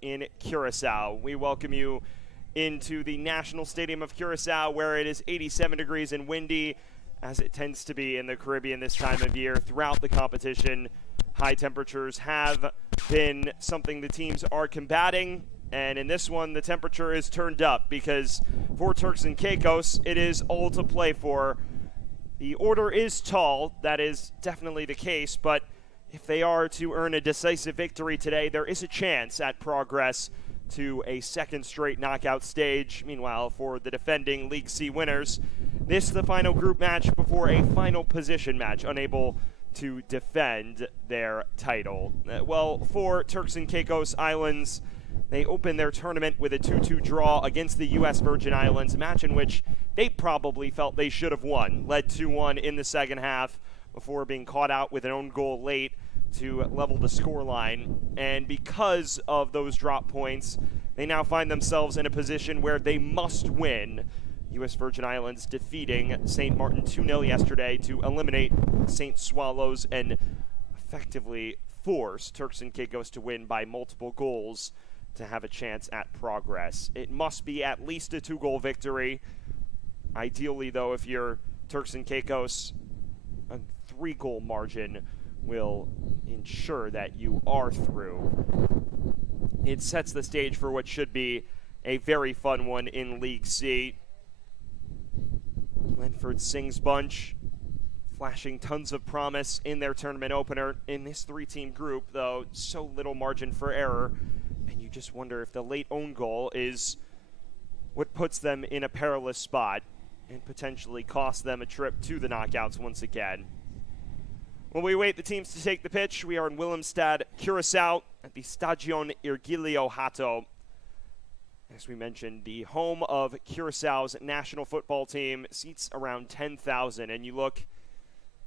In Curacao. We welcome you into the National Stadium of Curacao, where it is 87 degrees and windy, as it tends to be in the Caribbean this time of year. Throughout the competition, high temperatures have been something the teams are combating, and in this one, the temperature is turned up because for Turks and Caicos, it is all to play for. The order is tall, that is definitely the case, but if they are to earn a decisive victory today, there is a chance at progress to a second straight knockout stage. Meanwhile, for the defending League C winners, this is the final group match before a final position match, unable to defend their title. Well, for Turks and Caicos Islands, they opened their tournament with a 2-2 draw against the U.S. Virgin Islands, a match in which they probably felt they should have won. Led 2-1 in the second half before being caught out with an own goal late to level the scoreline. And because of those drop points, they now find themselves in a position where they must win. U.S. Virgin Islands defeating St. Martin 2-0 yesterday to eliminate St. Swallows and effectively force Turks and Caicos to win by multiple goals to have a chance at progress. It must be at least a 2-goal victory. Ideally, though, if you're Turks and Caicos, a 3-goal margin will ensure that you are through. It sets the stage for what should be a very fun one in League C. Glenford Singh's bunch flashing tons of promise in their tournament opener. In this 3-team group, though, so little margin for error, and you just wonder if the late own goal is what puts them in a perilous spot and potentially cost them a trip to the knockouts once again. While we wait the teams to take the pitch, we are in Willemstad, Curacao, at the Stadion Irgilio Hato. As we mentioned, the home of Curaçao's national football team seats around 10,000, and you look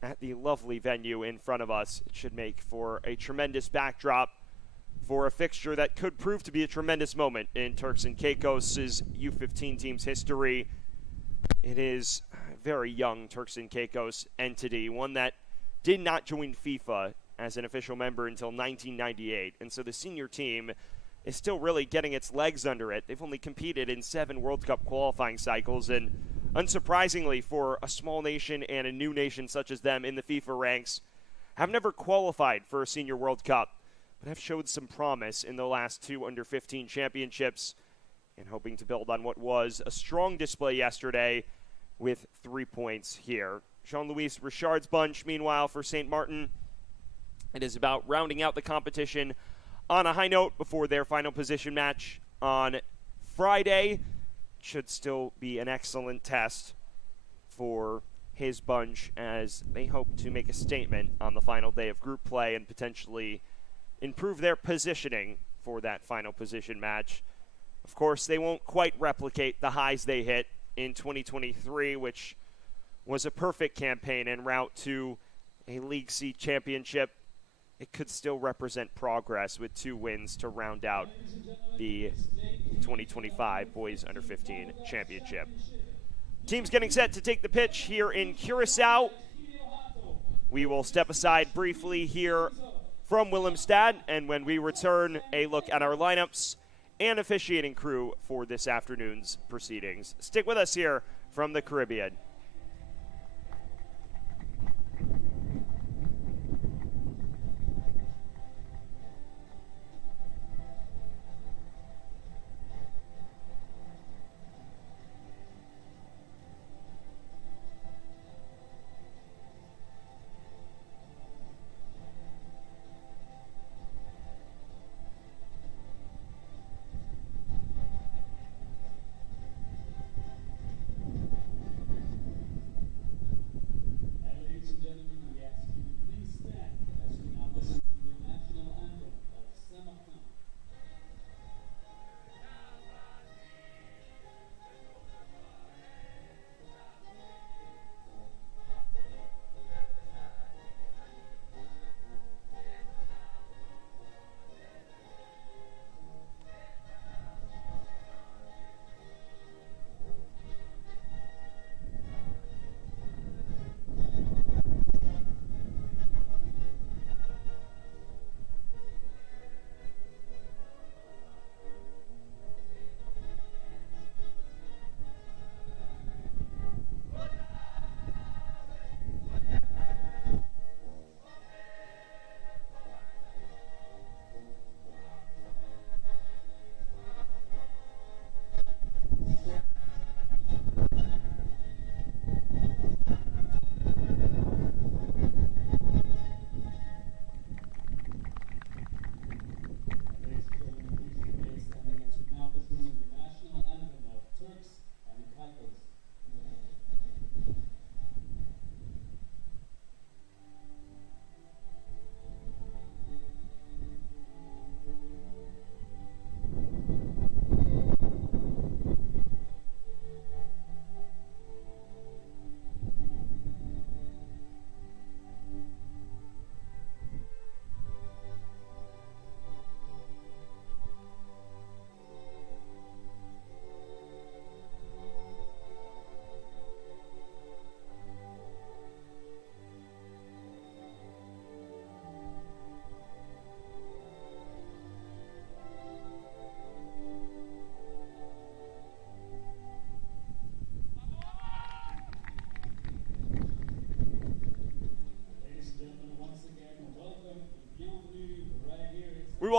at the lovely venue in front of us. It should make for a tremendous backdrop for a fixture that could prove to be a tremendous moment in Turks and Caicos' U-15 team's history. It is a very young Turks and Caicos entity, one that did not join FIFA as an official member until 1998, and so the senior team is still really getting its legs under it. They've only competed in 7 World Cup qualifying cycles, and unsurprisingly for a small nation and a new nation such as them in the FIFA ranks, have never qualified for a Senior World Cup, but have showed some promise in the last 2 under-15 championships, and hoping to build on what was a strong display yesterday with 3 points here. Jean-Louis Richard's bunch, meanwhile, for St. Martin, it is about rounding out the competition on a high note before their final position match on Friday. Should still be an excellent test for his bunch as they hope to make a statement on the final day of group play and potentially improve their positioning for that final position match. Of course, they won't quite replicate the highs they hit in 2023, which was a perfect campaign en route to a League C championship. It could still represent progress with 2 wins to round out the 2025 Boys Under 15 Championship. Teams getting set to take the pitch here in Curacao. We will step aside briefly here from Willemstad, and when we return, a look at our lineups and officiating crew for this afternoon's proceedings. Stick with us here from the Caribbean.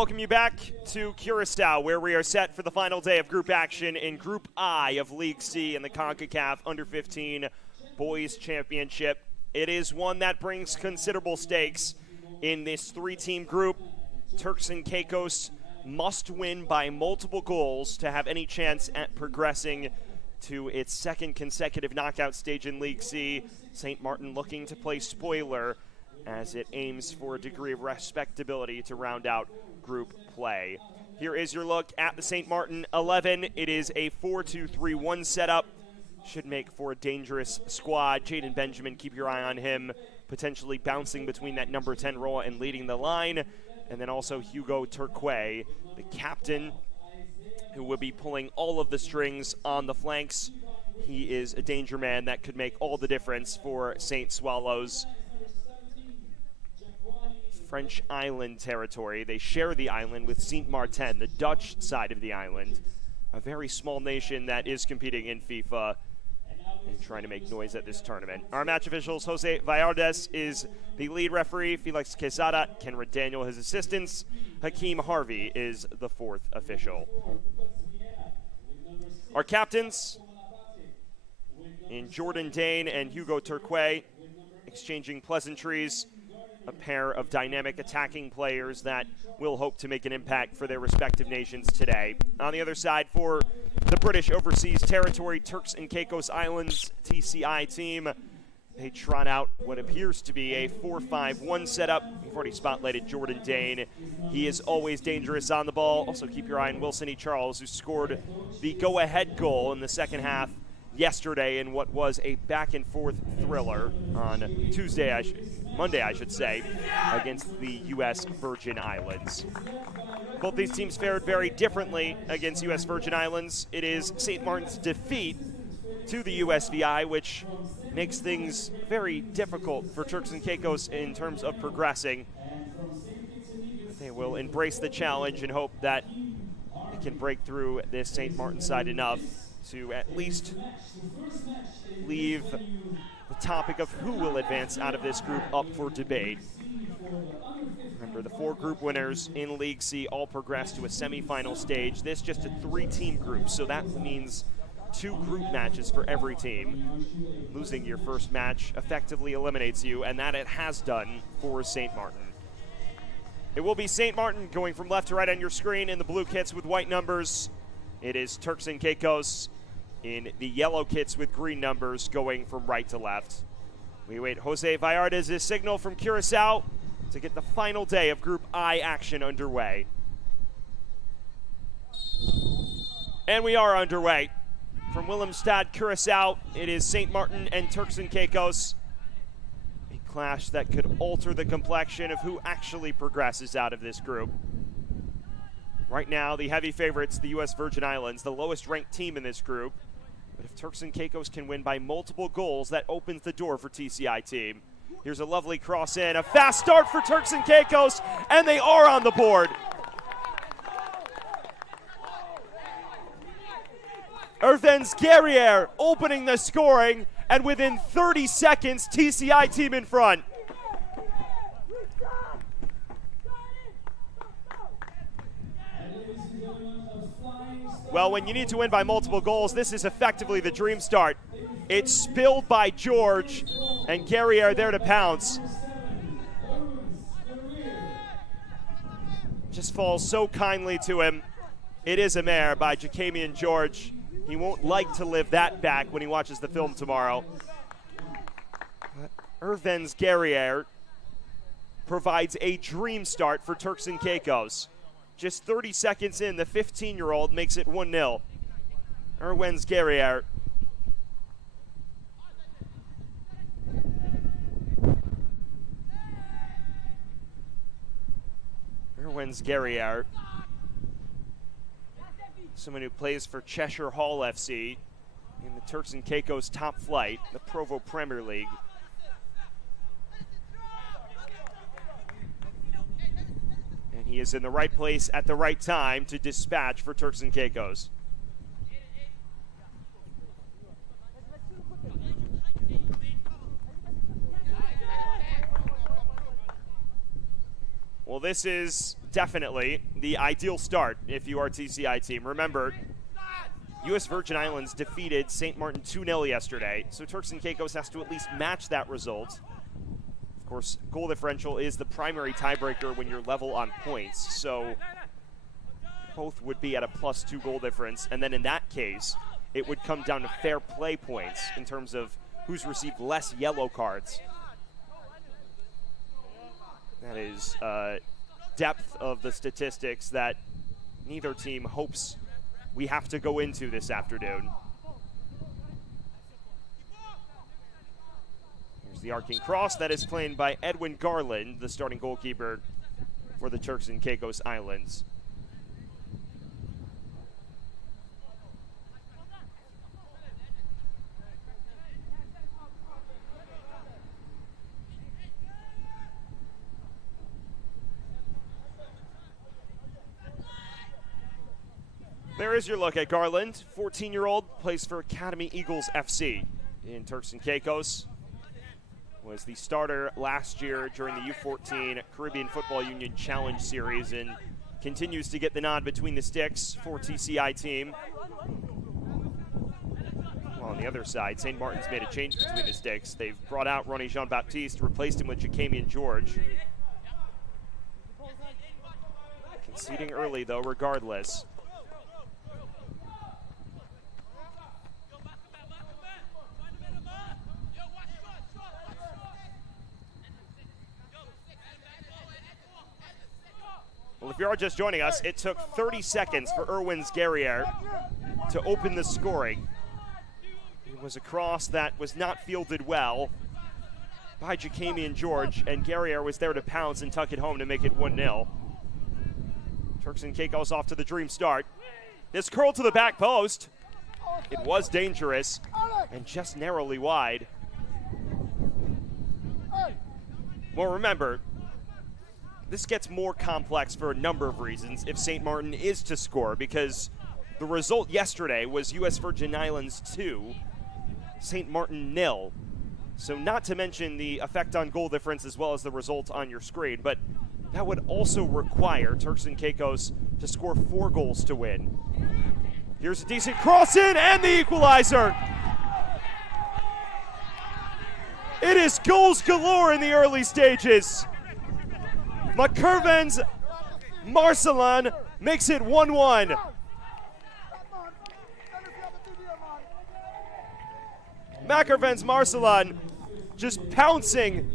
welcome you back to Curacao, where we are set for the final day of group action in Group I of League C in the Concacaf Under-15 Boys Championship. It is one that brings considerable stakes in this three-team group. Turks and Caicos must win by multiple goals to have any chance at progressing to its second consecutive knockout stage in League C. St. Martin looking to play spoiler as it aims for a degree of respectability to round out group play. Here is your look at the St. Martin 11. It is a 4-2-3-1 setup. Should make for a dangerous squad. Jaden Benjamin, keep your eye on him, potentially bouncing between that number 10 role and leading the line. And then also Hugo Turks, the captain, who will be pulling all of the strings on the flanks. He is a danger man that could make all the difference for St. Swallows. French island territory. They share the island with Saint Martin, the Dutch side of the island. A very small nation that is competing in FIFA and trying to make noise at this tournament. Our match officials, Jose Vallardes is the lead referee, Felix Quesada, Kenred Daniel his assistants, Hakeem Harvey is the fourth official. Our captains, in Jordan Dane and Hugo Turks, exchanging pleasantries. A pair of dynamic attacking players that will hope to make an impact for their respective nations today. On the other side, for the British Overseas Territory, Turks and Caicos Islands TCI team, they trot out what appears to be a 4-5-1 setup. We've already spotlighted Jordan Dane. He is always dangerous on the ball. Also keep your eye on Wilson E. Charles, who scored the go-ahead goal in the second half yesterday in what was a back-and-forth thriller on Monday, I should say, against the U.S. Virgin Islands. Both these teams fared very differently against U.S. Virgin Islands. It is St. Martin's defeat to the USVI, which makes things very difficult for Turks and Caicos in terms of progressing. They will embrace the challenge and hope that they can break through this St. Martin side enough to at least leave the topic of who will advance out of this group up for debate. Remember, the four group winners in League C all progress to a semifinal stage. This just a three-team group, so that means 2 group matches for every team. Losing your first match effectively eliminates you, and that it has done for St. Martin. It will be St. Martin going from left to right on your screen in the blue kits with white numbers. It is Turks and Caicos in the yellow kits with green numbers going from right to left. We await Jose Vallardes' signal from Curacao to get the final day of Group I action underway. And we are underway. From Willemstad, Curacao, it is St. Martin and Turks and Caicos. A clash that could alter the complexion of who actually progresses out of this group. Right now, the heavy favorites, the U.S. Virgin Islands, the lowest ranked team in this group. But if Turks and Caicos can win by multiple goals, that opens the door for TCI team. Here's a lovely cross in, a fast start for Turks and Caicos, and they are on the board. Ervens Guerrier opening the scoring, and within 30 seconds, TCI team in front. Well, when you need to win by multiple goals, this is effectively the dream start. It's spilled by George, and Guerrier there to pounce. Just falls so kindly to him. It is a mare by Jacamian George. He won't like to live that back when he watches the film tomorrow. But Ervens Guerrier provides a dream start for Turks and Caicos. Just 30 seconds in, the 15-year-old makes it 1-0. Ervens Guerrier. Ervens Guerrier. Someone who plays for Cheshire Hall FC in the Turks and Caicos top flight, the Provo Premier League. And he is in the right place at the right time to dispatch for Turks and Caicos. Well, this is definitely the ideal start if you are a TCI team. Remember, U.S. Virgin Islands defeated St. Martin 2-0 yesterday, so Turks and Caicos has to at least match that result. Of course, goal differential is the primary tiebreaker when you're level on points, so both would be at a +2 goal difference, and then in that case, it would come down to fair play points in terms of who's received less yellow cards. That is depth of the statistics that neither team hopes we have to go into this afternoon. Here's the arcing cross that is played by Edwin Garland, the starting goalkeeper for the Turks and Caicos Islands. There is your look at Garland. 14-year-old, plays for Academy Eagles FC in Turks and Caicos. Was the starter last year during the U-15 Caribbean Football Union Challenge Series and continues to get the nod between the sticks for TCI team. Well, on the other side, St. Martin's made a change between the sticks. They've brought out Ronnie Jean-Baptiste, replaced him with Jacamian George. Conceding early, though, regardless. Well, if you are just joining us, it took 30 seconds for Erwin's Guerriere to open the scoring. It was a cross that was not fielded well by Jacamian George, and Guerriere was there to pounce and tuck it home to make it 1-0. Turks and Caicos off to the dream start. This curl to the back post. It was dangerous and just narrowly wide. Well, remember, this gets more complex for a number of reasons if St. Martin is to score, because the result yesterday was U.S. Virgin Islands 2, St. Martin 0. So not to mention the effect on goal difference as well as the result on your screen, but that would also require Turks and Caicos to score 4 goals to win. Here's a decent cross in and the equalizer. It is goals galore in the early stages. McCurvens Marcelin makes it 1-1. McCurvens Marcelin just pouncing,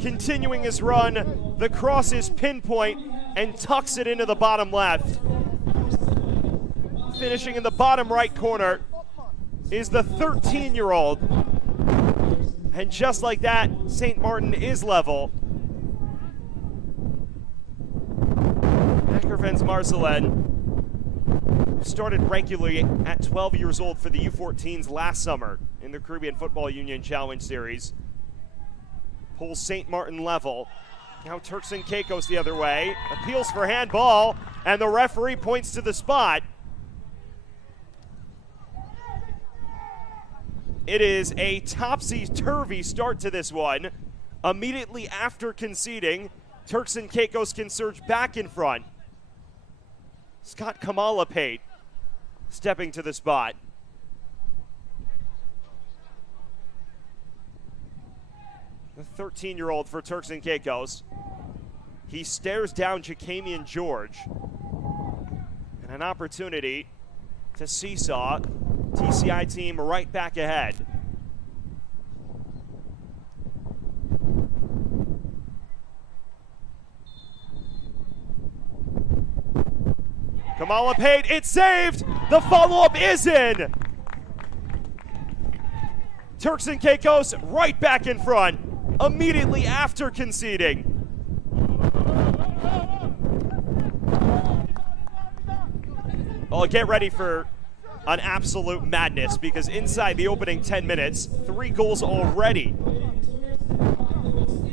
continuing his run. The cross is pinpoint and tucks it into the bottom left. Finishing in the bottom right corner is the 13-year-old. And just like that, St. Martin is level. Mackervens Marcelin started regularly at 12 years old for the U-14s last summer in the Caribbean Football Union Challenge Series. Pulls St. Martin level. Now Turks and Caicos the other way. Appeals for handball, and the referee points to the spot. It is a topsy-turvy start to this one. Immediately after conceding, Turks and Caicos can surge back in front. Scott Kamalapate stepping to the spot. The 13-year-old for Turks and Caicos. He stares down Jacamian George. And an opportunity to seesaw. TCI team right back ahead. Kamalapate, it's saved! The follow-up is in! Turks and Caicos right back in front, immediately after conceding. Well, get ready for an absolute madness, because inside the opening 10 minutes, 3 goals already.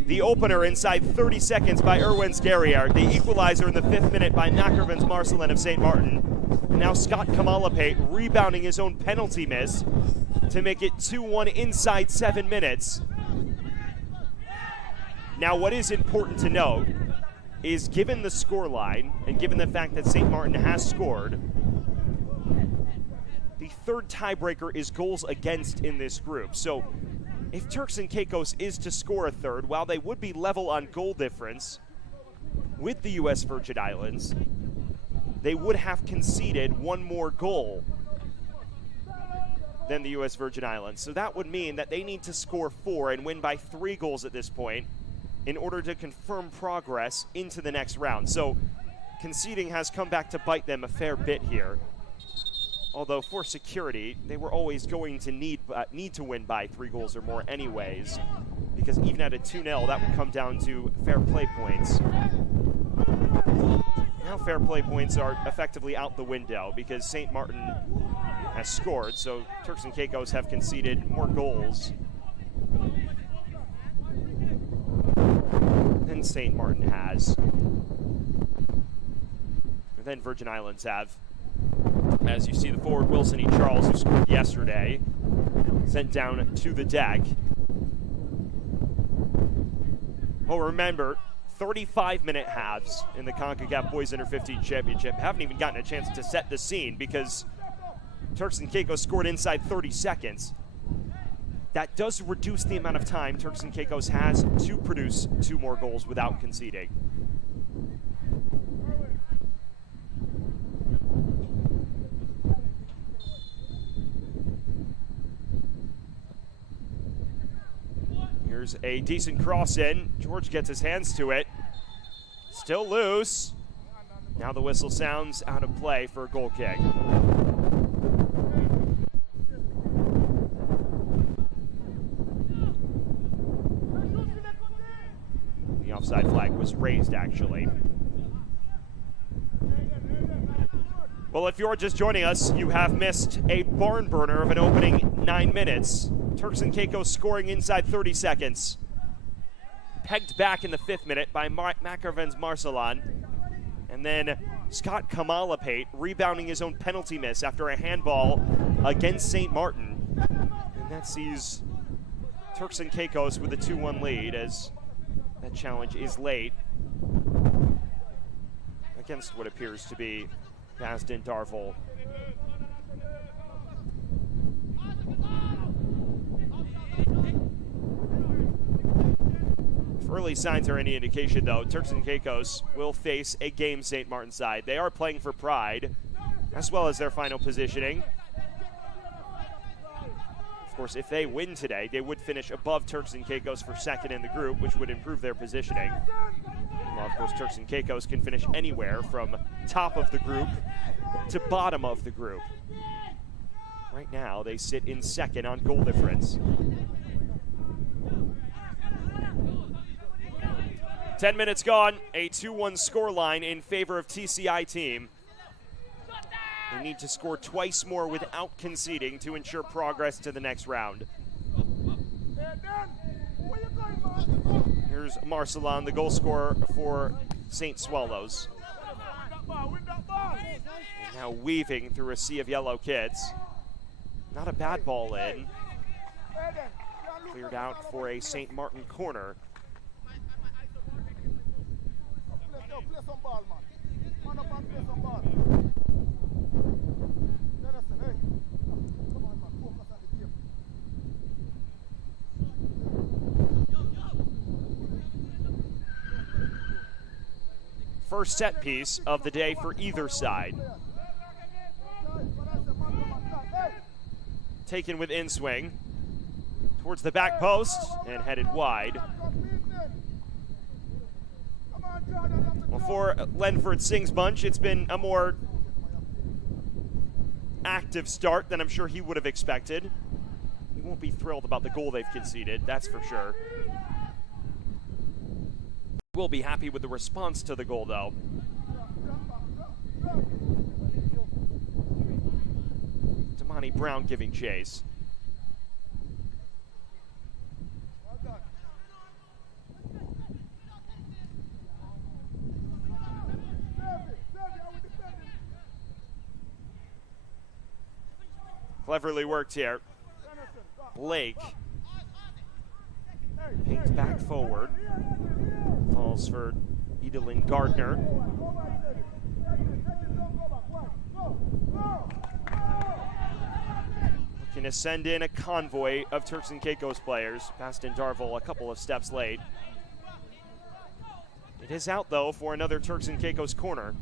The opener inside 30 seconds by Erwin's Guerriere. The equalizer in the 5th minute by Mackervens Marcelin of St. Martin. And now Scott Kamalapate rebounding his own penalty miss to make it 2-1 inside 7 minutes. Now what is important to note is, given the scoreline and given the fact that St. Martin has scored, the third tiebreaker is goals against in this group. So if Turks and Caicos is to score a third, while they would be level on goal difference with the U.S. Virgin Islands, they would have conceded one more goal than the U.S. Virgin Islands. So that would mean that they need to score 4 and win by 3 goals at this point in order to confirm progress into the next round. So conceding has come back to bite them a fair bit here. Although for security, they were always going to need to win by 3 goals or more anyways, because even at a 2-0, that would come down to fair play points. Now fair play points are effectively out the window because St. Martin has scored, so Turks and Caicos have conceded more goals than St. Martin has. And then Virgin Islands have. As you see, the forward Wilson E. Charles, who scored yesterday, sent down to the deck. Well, remember, 35-minute halves in the Concacaf Boys Under 15 Championship. Haven't even gotten a chance to set the scene because Turks and Caicos scored inside 30 seconds. That does reduce the amount of time Turks and Caicos has to produce 2 more goals without conceding. Here's a decent cross in. George gets his hands to it. Still loose. Now the whistle sounds out of play for a goal kick. The offside flag was raised, actually. Well, if you're just joining us, you have missed a barn burner of an opening 9 minutes. Turks and Caicos scoring inside 30 seconds. Pegged back in the 5th minute by Macarven's Marcelan. And then Scott Kamalapate rebounding his own penalty miss after a handball against St. Martin. And that sees Turks and Caicos with a 2-1 lead as that challenge is late against what appears to be Basden Darvel. If early signs are any indication, though, Turks and Caicos will face a game St. Martin side. They are playing for pride, as well as their final positioning. Of course, if they win today, they would finish above Turks and Caicos for 2nd in the group, which would improve their positioning. Well, of course, Turks and Caicos can finish anywhere from top of the group to bottom of the group. Right now, they sit in 2nd on goal difference. 10 minutes gone, a 2-1 scoreline in favor of TCI team. They need to score twice more without conceding to ensure progress to the next round. Here's Marcelan, the goal scorer for St. Swallows. And now weaving through a sea of yellow kids. Not a bad ball in. Cleared out for a St. Martin corner. First set piece of the day for either side. Taken with in-swing towards the back post and headed wide. Well, for Lenford Singh's bunch, it's been a more active start than I'm sure he would have expected. He won't be thrilled about the goal they've conceded, that's for sure. Will be happy with the response to the goal, though. Damani Brown giving chase. Cleverly worked here. Blake pings back forward. Falls for Adolin Gardner. Looking to send in a convoy of Turks and Caicos players. Baston Darville a couple of steps late. It is out, though, for another Turks and Caicos corner.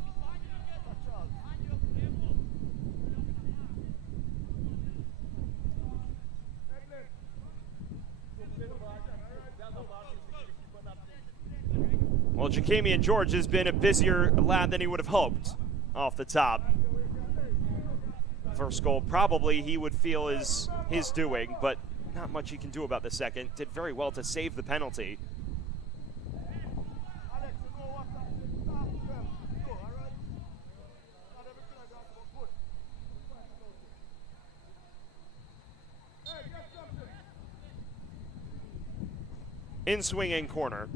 Well, Jacamian George has been a busier lad than he would have hoped off the top. First goal probably he would feel is his doing, but not much he can do about the second. Did very well to save the penalty. In swinging corner.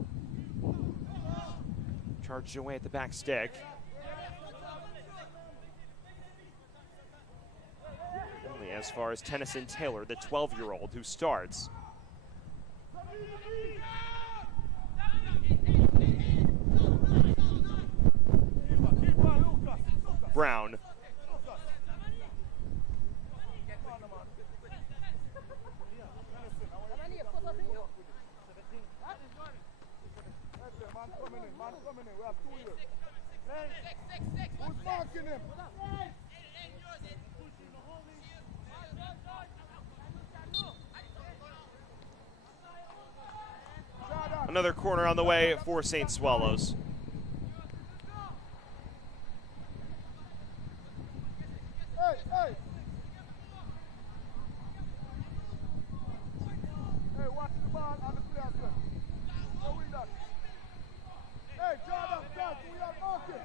Charged away at the back stick. Only as far as Tennyson Taylor, the 12-year-old who starts. Brown. Another corner on the way for St. Swallows. Watch the ball on the players. Go with that. Hey, Jordan, we are marking.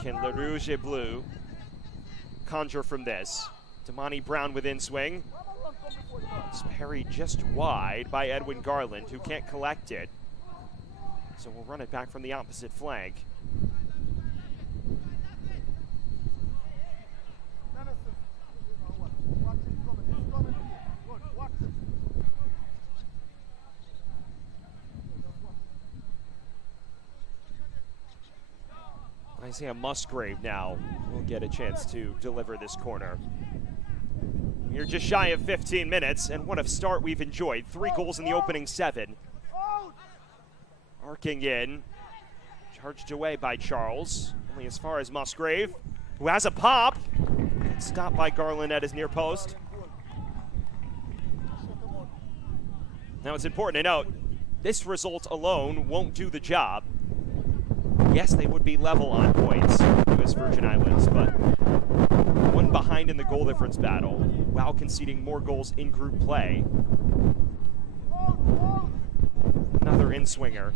Can Le Rouge et Bleu conjure from this? Damani Brown within swing. It's parried just wide by Edwin Garland, who can't collect it. So we'll run it back from the opposite flank. Isaiah Musgrave now will get a chance to deliver this corner. We're just shy of 15 minutes, and what a start we've enjoyed. 3 goals in the opening 7. Arcing in, charged away by Charles, only as far as Musgrave, who has a pop. Stopped by Garland at his near post. Now it's important to note, this result alone won't do the job. Yes, they would be level on points, U.S. Virgin Islands, but one behind in the goal difference battle while conceding more goals in group play. Another in-swinger.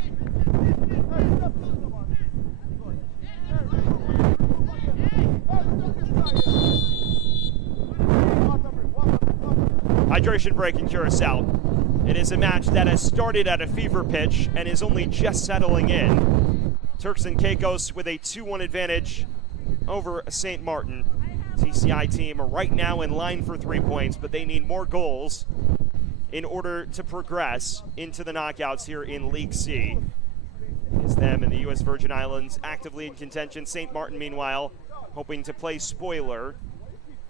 Hydration break in Curacao. It is a match that has started at a fever pitch and is only just settling in. Turks and Caicos with a 2-1 advantage over St. Martin. TCI team are right now in line for 3 points, but they need more goals in order to progress into the knockouts here in League C. It's them and the U.S. Virgin Islands actively in contention. St. Martin, meanwhile, hoping to play spoiler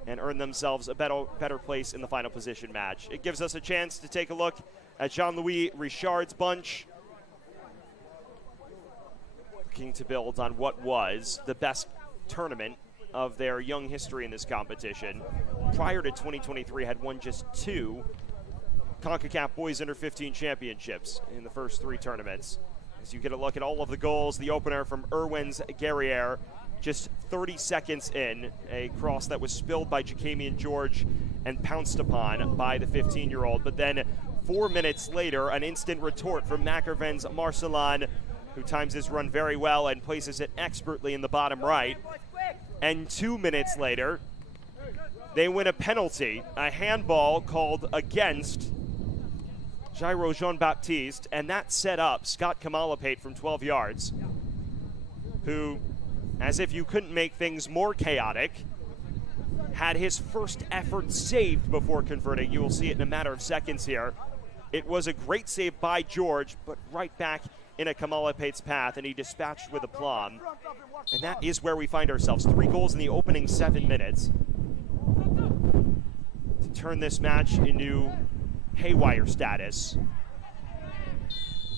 and earn themselves a better place in the final position match. It gives us a chance to take a look at Jean-Louis Richard's bunch, looking to build on what was the best tournament of their young history in this competition. Prior to 2023, had won just 2 Concacaf Boys Under 15 championships in the first 3 tournaments. As you get a look at all of the goals, the opener from Erwins Guerriere, just 30 seconds in, a cross that was spilled by Jacamian George and pounced upon by the 15-year-old. But then 4 minutes later, an instant retort from Mackerven's Marcelin, who times his run very well and places it expertly in the bottom right. And 2 minutes later, they win a penalty, a handball called against Jairo Jean-Baptiste, and that set up Scott Kamalapate from 12 yards, who, as if you couldn't make things more chaotic, had his first effort saved before converting. You will see it in a matter of seconds here. It was a great save by George, but right back in a Kamala Pate's path, and he dispatched with aplomb. And that is where we find ourselves. 3 goals in the opening 7 minutes to turn this match into haywire status.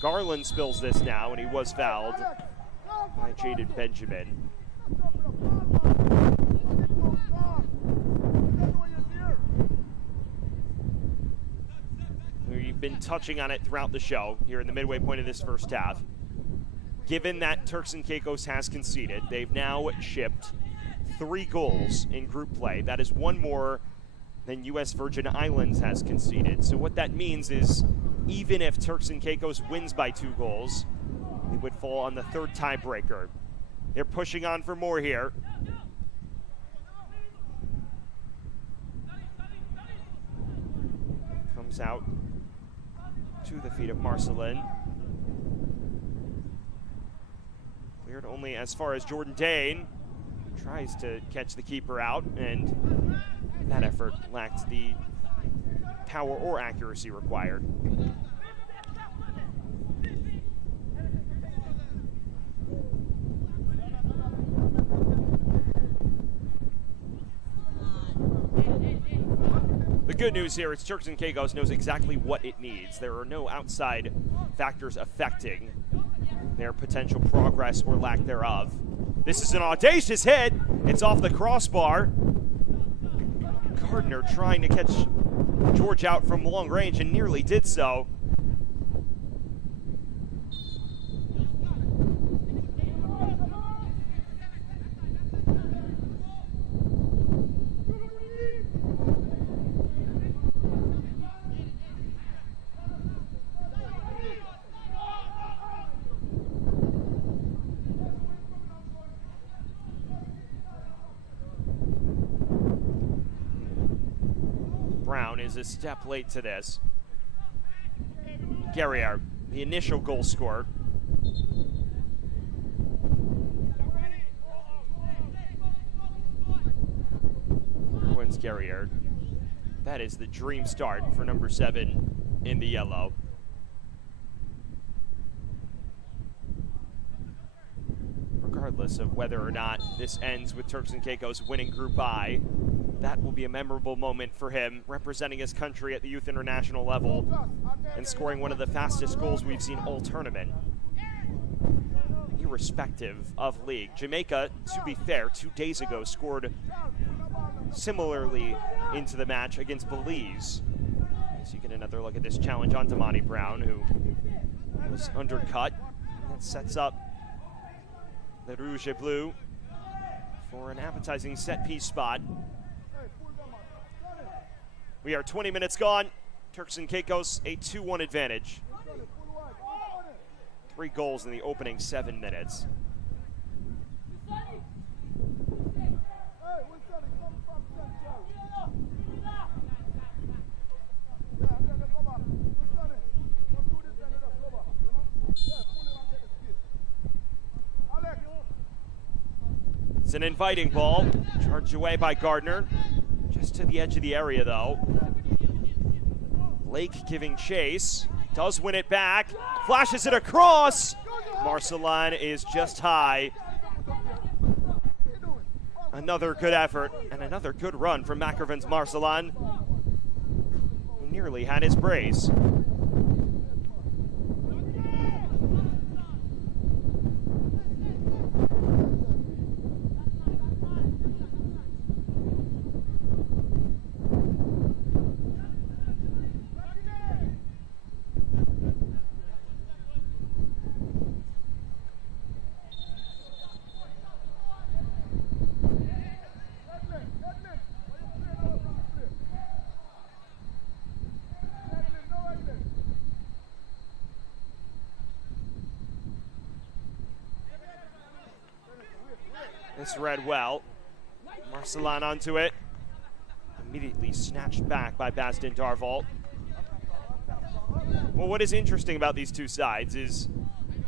Garland spills this now, and he was fouled by Jaden Benjamin. We've been touching on it throughout the show here in the midway point of this first half. Given that Turks and Caicos has conceded, they've now shipped 3 goals in group play. That is 1 more than U.S. Virgin Islands has conceded. So what that means is even if Turks and Caicos wins by 2 goals, it would fall on the 3rd tiebreaker. They're pushing on for more here. Comes out to the feet of Marcelin. Cleared only as far as Jordan Dane. Tries to catch the keeper out, and that effort lacked the power or accuracy required. The good news here is Turks and Caicos knows exactly what it needs. There are no outside factors affecting their potential progress or lack thereof. This is an audacious hit. It's off the crossbar. Gardner trying to catch George out from long range and nearly did so. Brown is a step late to this. Guerrier, the initial goal scorer. Wins Guerrier. That is the dream start for number 7 in the yellow. Regardless of whether or not this ends with Turks and Caicos winning Group I, that will be a memorable moment for him, representing his country at the youth international level and scoring one of the fastest goals we've seen all tournament, irrespective of league. Jamaica, to be fair, 2 days ago scored similarly into the match against Belize. So you get another look at this challenge on Damani Brown, who was undercut. And that sets up the Rouge et Bleu for an appetizing set-piece spot. We are 20 minutes gone. Turks and Caicos, a 2-1 advantage. 3 goals in the opening 7 minutes. It's an inviting ball, charged away by Gardner. Just to the edge of the area, though. Blake giving chase. Does win it back. Flashes it across. Marcelin is just high. Another good effort and another good run from Mackervin's Marcelin, who nearly had his brace. This read well. Marcelin onto it. Immediately snatched back by Bastin Darvault. Well, what is interesting about these two sides is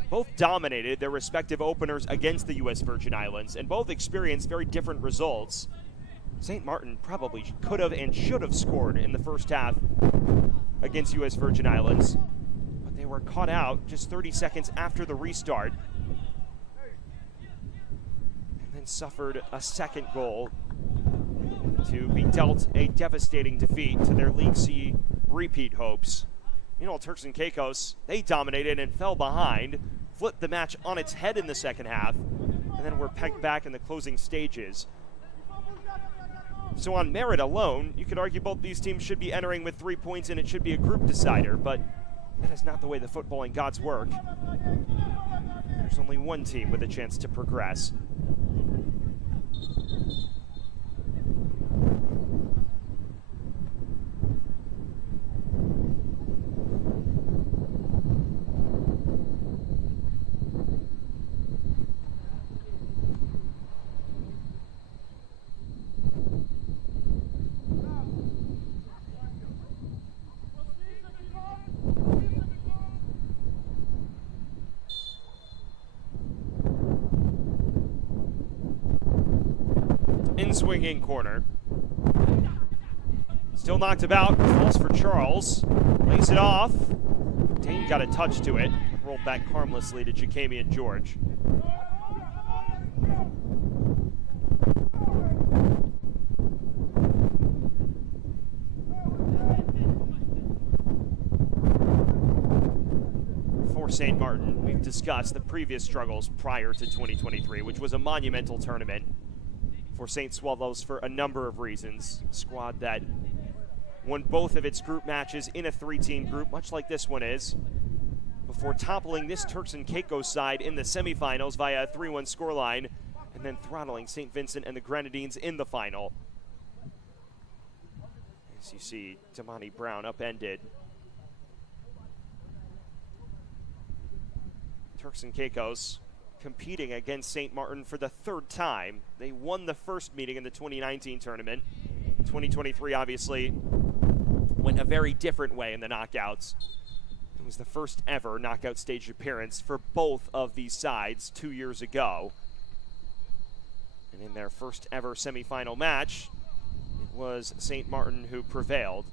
both dominated their respective openers against the U.S. Virgin Islands and both experienced very different results. St. Martin probably could have and should have scored in the first half against U.S. Virgin Islands, but they They were caught out just 30 seconds after the restart, and then suffered a second goal to be dealt a devastating defeat to their League C repeat hopes. Meanwhile, Turks and Caicos, they dominated and fell behind, flipped the match on its head in the second half, and then were pegged back in the closing stages. So on merit alone, you could argue both these teams should be entering with 3 points and it should be a group decider, but that is not the way the footballing gods work. There's only one team with a chance to progress. In-swinging corner. Still knocked about, falls for Charles. Lays it off. Dane got a touch to it. Rolled back harmlessly to Jacami and George. For St. Martin, we've discussed the previous struggles prior to 2023, which was a monumental tournament for St. Swallows for a number of reasons. A squad that won both of its group matches in a 3-team group, much like this one is, before toppling this Turks and Caicos side in the semifinals via a 3-1 scoreline, and then throttling St. Vincent and the Grenadines in the final. As you see, Damani Brown upended. Turks and Caicos competing against St. Martin for the third time. They won the first meeting in the 2019 tournament. 2023 obviously went a very different way in the knockouts. It was the first ever knockout stage appearance for both of these sides 2 years ago. And in their first ever semifinal match, it was St. Martin who prevailed.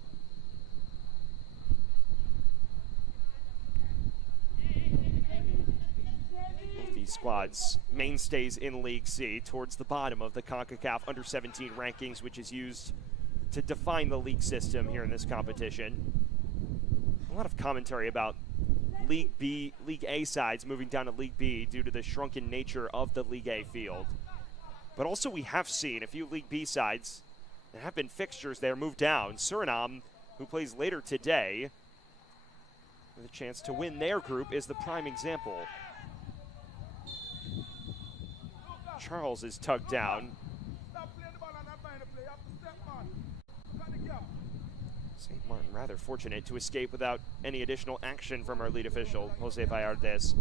These squads mainstays in League C towards the bottom of the Concacaf under-17 rankings, which is used to define the league system here in this competition. A lot of commentary about League A sides moving down to League B due to the shrunken nature of the League A field. But also we have seen a few League B sides that have been fixtures there move down. Suriname, who plays later today, with a chance to win their group, is the prime example. Charles is tugged down. St. Martin rather fortunate to escape without any additional action from our lead official, Jose Vallardes.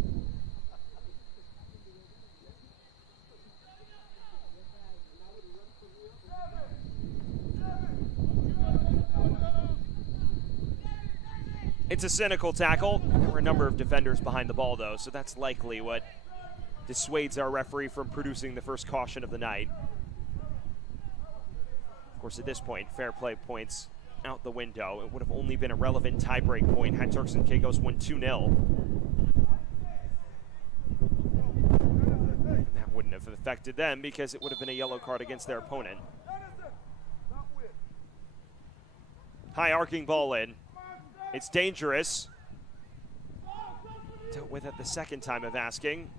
It's a cynical tackle. There were a number of defenders behind the ball, though, so that's likely what dissuades our referee from producing the first caution of the night. Of course, at this point, fair play points out the window. It would have only been a relevant tie-break point had Turks and Caicos won 2-0. And that wouldn't have affected them because it would have been a yellow card against their opponent. High arcing ball in. It's dangerous. Dealt with it the second time of asking.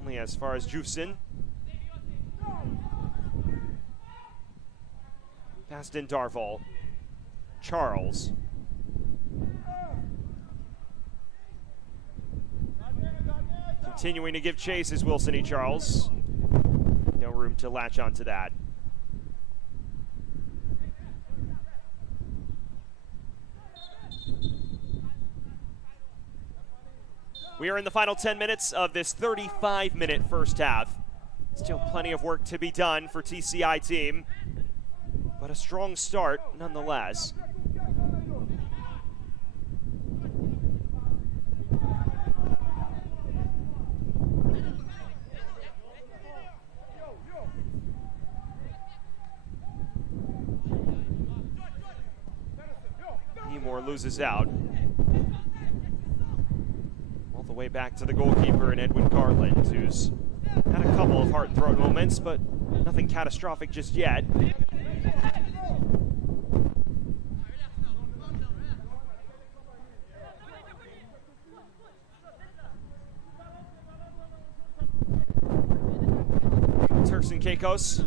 Only as far as U-15. Passed in Darval. Charles. Continuing to give chase is Wilson E. Charles. No room to latch onto that. We are in the final 10 minutes of this 35-minute first half. Still plenty of work to be done for TCI team, but a strong start nonetheless. Nemore loses out. way back to the goalkeeper in Edwin Garland, who's had a couple of heart-thrown moments, but nothing catastrophic just yet. Turks and Caicos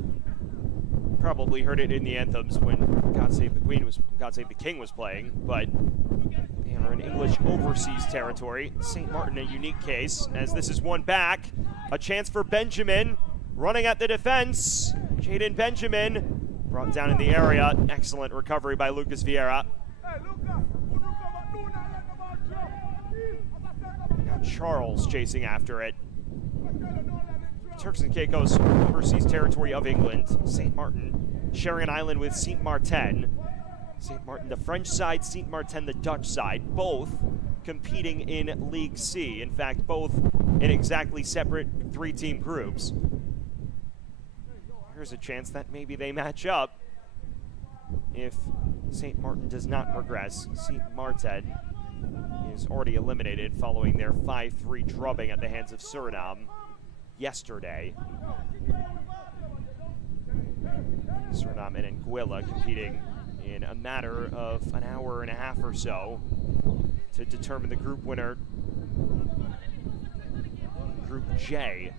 probably heard it in the anthems when God Save the King was playing, but they are in English overseas territory. St. Martin, a unique case, as this is one back. A chance for Benjamin, running at the defense. Jaden Benjamin brought down in the area. Excellent recovery by Lucas Vieira. Now Charles chasing after it. Turks and Caicos, overseas territory of England. St. Martin sharing an island with Saint Martin. St. Martin, the French side, Saint Martin, the Dutch side, both competing in League C. In fact, both in exactly separate three-team groups. Here's a chance that maybe they match up if St. Martin does not progress. Saint Martin is already eliminated following their 5-3 drubbing at the hands of Suriname yesterday. Suriname and Anguilla competing in a matter of an hour and a half or so to determine the group winner. Group J.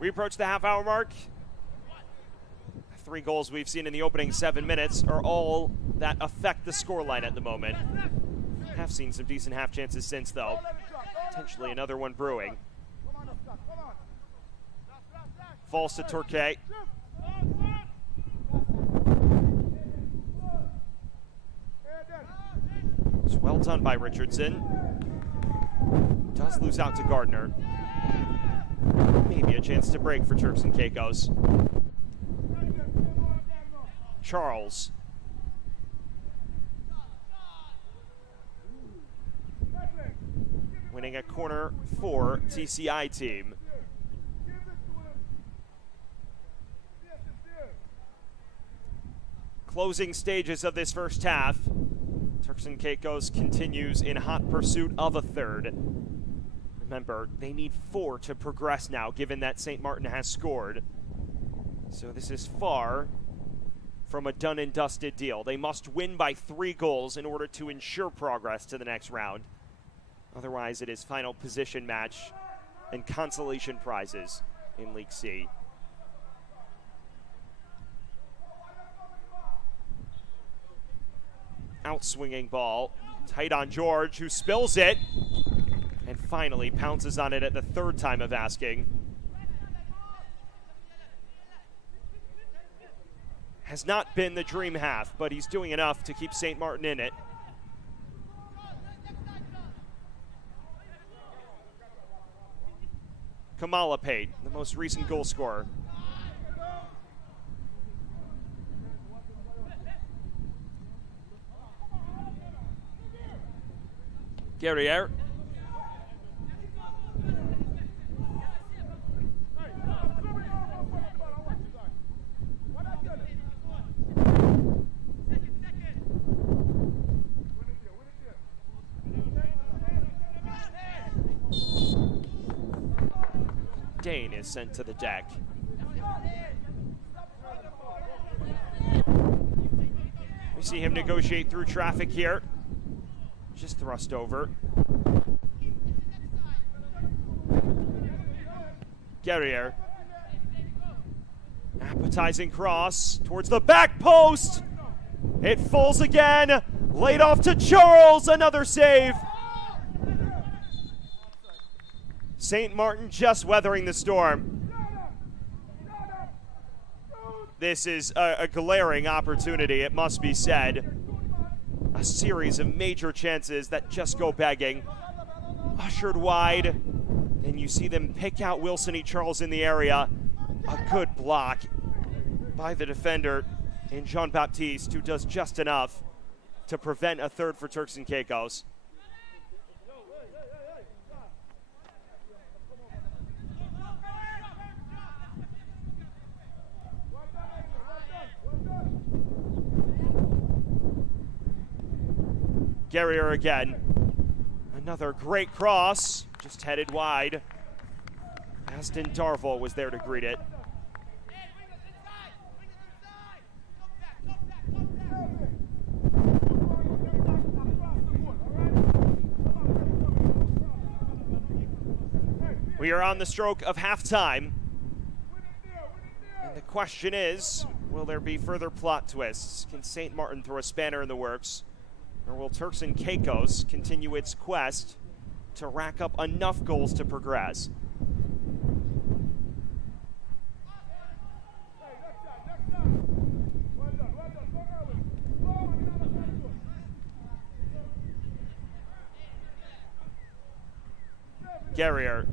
We approach the half-hour mark. The 3 goals we've seen in the opening 7 minutes are all that affect the scoreline at the moment. Have seen some decent half chances since, though. Potentially another one brewing. Falls to Turks. It's well done by Richardson. Does lose out to Gardner. Maybe a chance to break for Turks and Caicos. Charles. Winning a corner for TCI team. Closing stages of this first half. Turks and Caicos continues in hot pursuit of a third. Remember, they need 4 to progress now, given that St. Martin has scored. So this is far from a done and dusted deal. They must win by 3 goals in order to ensure progress to the next round. Otherwise, it is final position match and consolation prizes in League C. Outswinging ball, tight on George, who spills it. And finally pounces on it at the 3rd time of asking. Has not been the dream half, but he's doing enough to keep St. Martin in it. Kamalapate, the most recent goal scorer. Guerrier. Dane is sent to the deck. We see him negotiate through traffic here. Just thrust over. Guerrier. Appetizing cross towards the back post. It falls again. Laid off to Charles. Another save. St. Martin just weathering the storm. This is a glaring opportunity, it must be said. a series of major chances that just go begging. Ushered wide, and you see them pick out Wilson E. Charles in the area. A good block by the defender in Jean-Baptiste, who does just enough to prevent a third for Turks and Caicos. Guerrier again. Another great cross, just headed wide. Aston Darville was there to greet it. We are on the stroke of halftime. And the question is, will there be further plot twists? Can St. Martin throw a spanner in the works? Or will Turks and Caicos continue its quest to rack up enough goals to progress? Guerrier.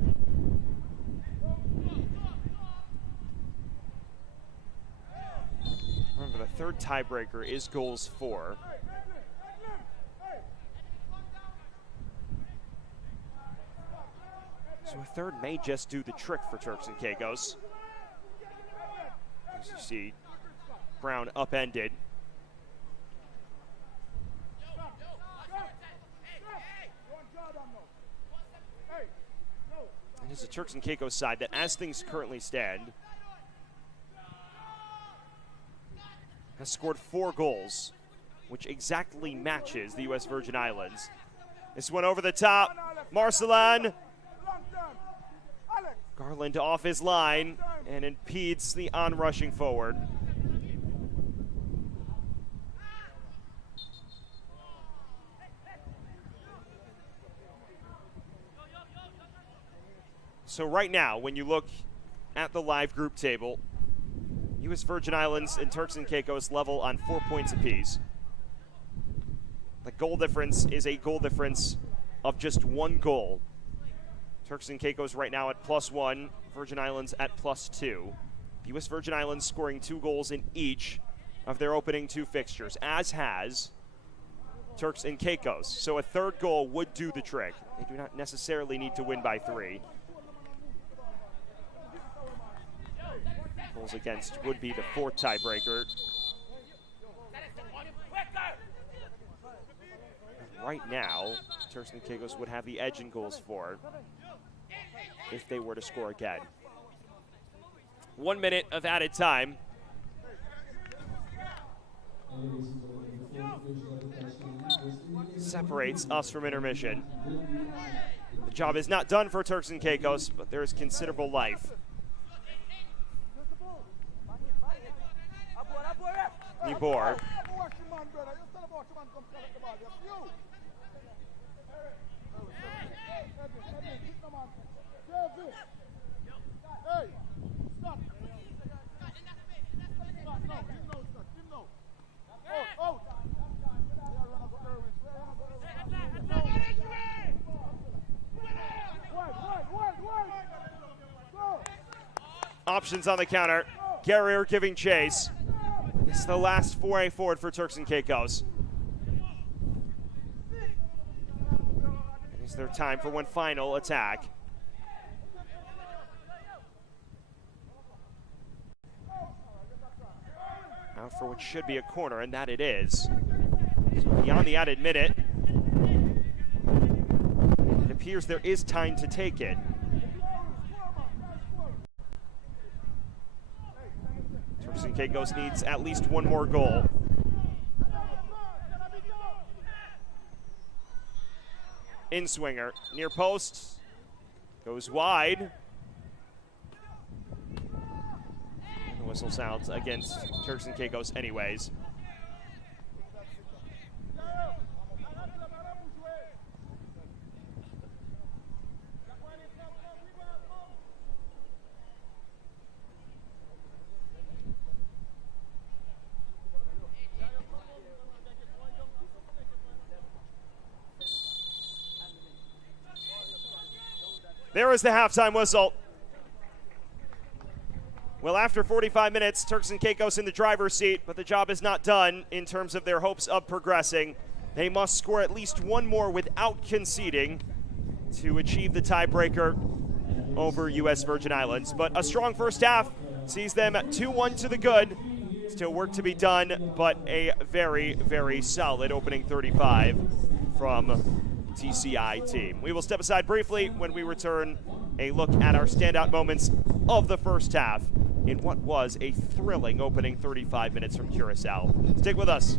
Remember, the third tiebreaker is goals for. So a third may just do the trick for Turks and Caicos. As you see, Brown upended. And it's a Turks and Caicos side that, as things currently stand, has scored 4 goals, which exactly matches the U.S. Virgin Islands. This one over the top. Marcelin. Garland off his line and impedes the onrushing forward. So right now, when you look at the live group table, U.S. Virgin Islands and Turks and Caicos level on 4 points apiece. The goal difference is a goal difference of just 1 goal. Turks and Caicos right now at +1, Virgin Islands at +2. The U.S. Virgin Islands scoring 2 goals in each of their opening 2 fixtures, as has Turks and Caicos. So a third goal would do the trick. They do not necessarily need to win by 3. Goals against would be the 4th tiebreaker. Right now, Turks and Caicos would have the edge in goals for if they were to score again. 1 minute of added time. Separates us from intermission. The job is not done for Turks and Caicos, but there is considerable life. Nibor. Options on the counter. Guerrier giving chase. This is the last foray forward for Turks and Caicos. It is their time for one final attack. Out for what should be a corner, and that it is. So beyond the added minute, it appears there is time to take it. Turks and Caicos needs at least 1 more goal. In swinger, near post, goes wide. And the whistle sounds against Turks and Caicos anyways. There is the halftime whistle. Well, after 45 minutes, Turks and Caicos in the driver's seat, but the job is not done in terms of their hopes of progressing. They must score at least one more without conceding to achieve the tiebreaker over U.S. Virgin Islands. But a strong first half sees them 2-1 to the good. Still work to be done, but a very, very solid opening 35 from TCI team. We will step aside briefly. When we return, a look at our standout moments of the first half in what was a thrilling opening 35 minutes from Curacao. Stick with us.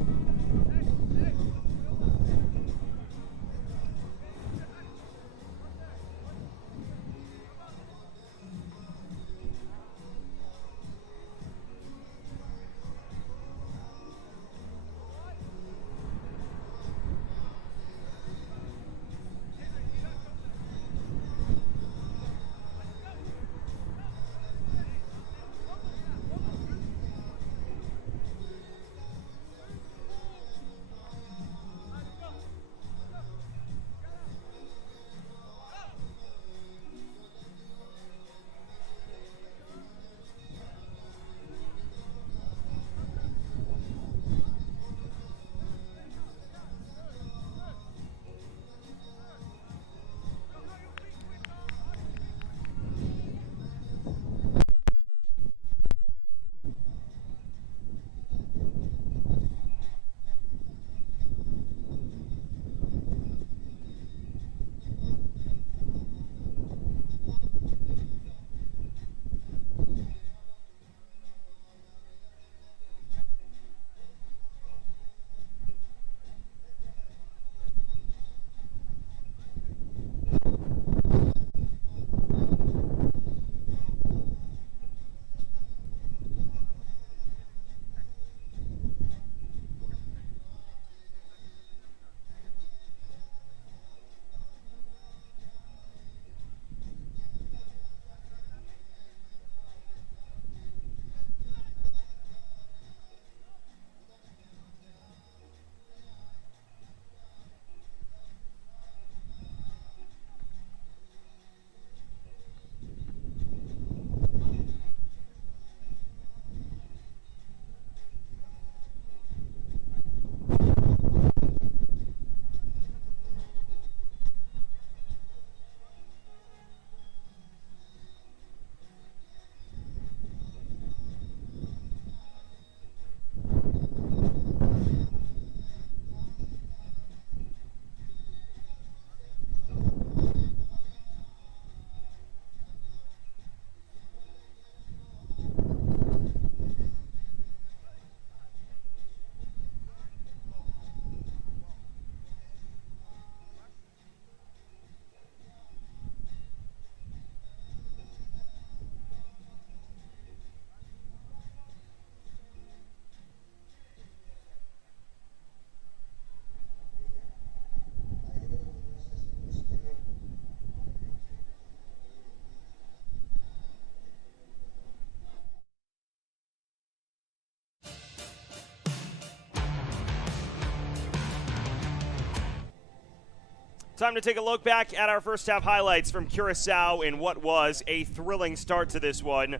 Time to take a look back at our first half highlights from Curacao in what was a thrilling start to this one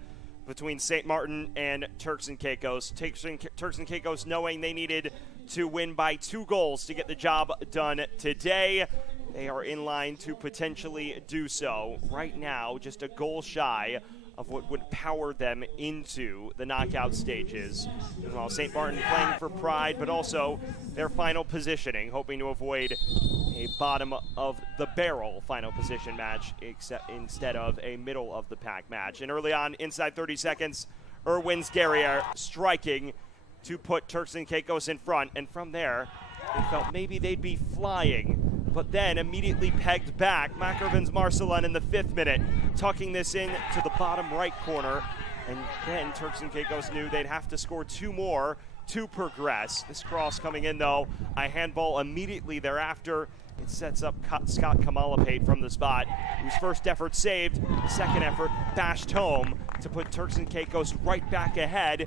between St. Martin and Turks and Caicos. Turks and Caicos knowing they needed to win by 2 goals to get the job done today. They are in line to potentially do so. Right now, just a goal shy of what would power them into the knockout stages. Meanwhile, St. Martin playing for pride, but also their final positioning, hoping to avoid a bottom of the barrel final position match instead of a middle of the pack match. And early on, inside 30 seconds, Irwin's Guerrier striking to put Turks and Caicos in front. And from there, they felt maybe they'd be flying, but then immediately pegged back. Mackervin's Marcelin in the 5th minute, tucking this in to the bottom right corner. And then Turks and Caicos knew they'd have to score 2 more to progress. This cross coming in, though, a handball immediately thereafter. It sets up Scott Kamalapate from the spot, whose first effort saved, the second effort bashed home to put Turks and Caicos right back ahead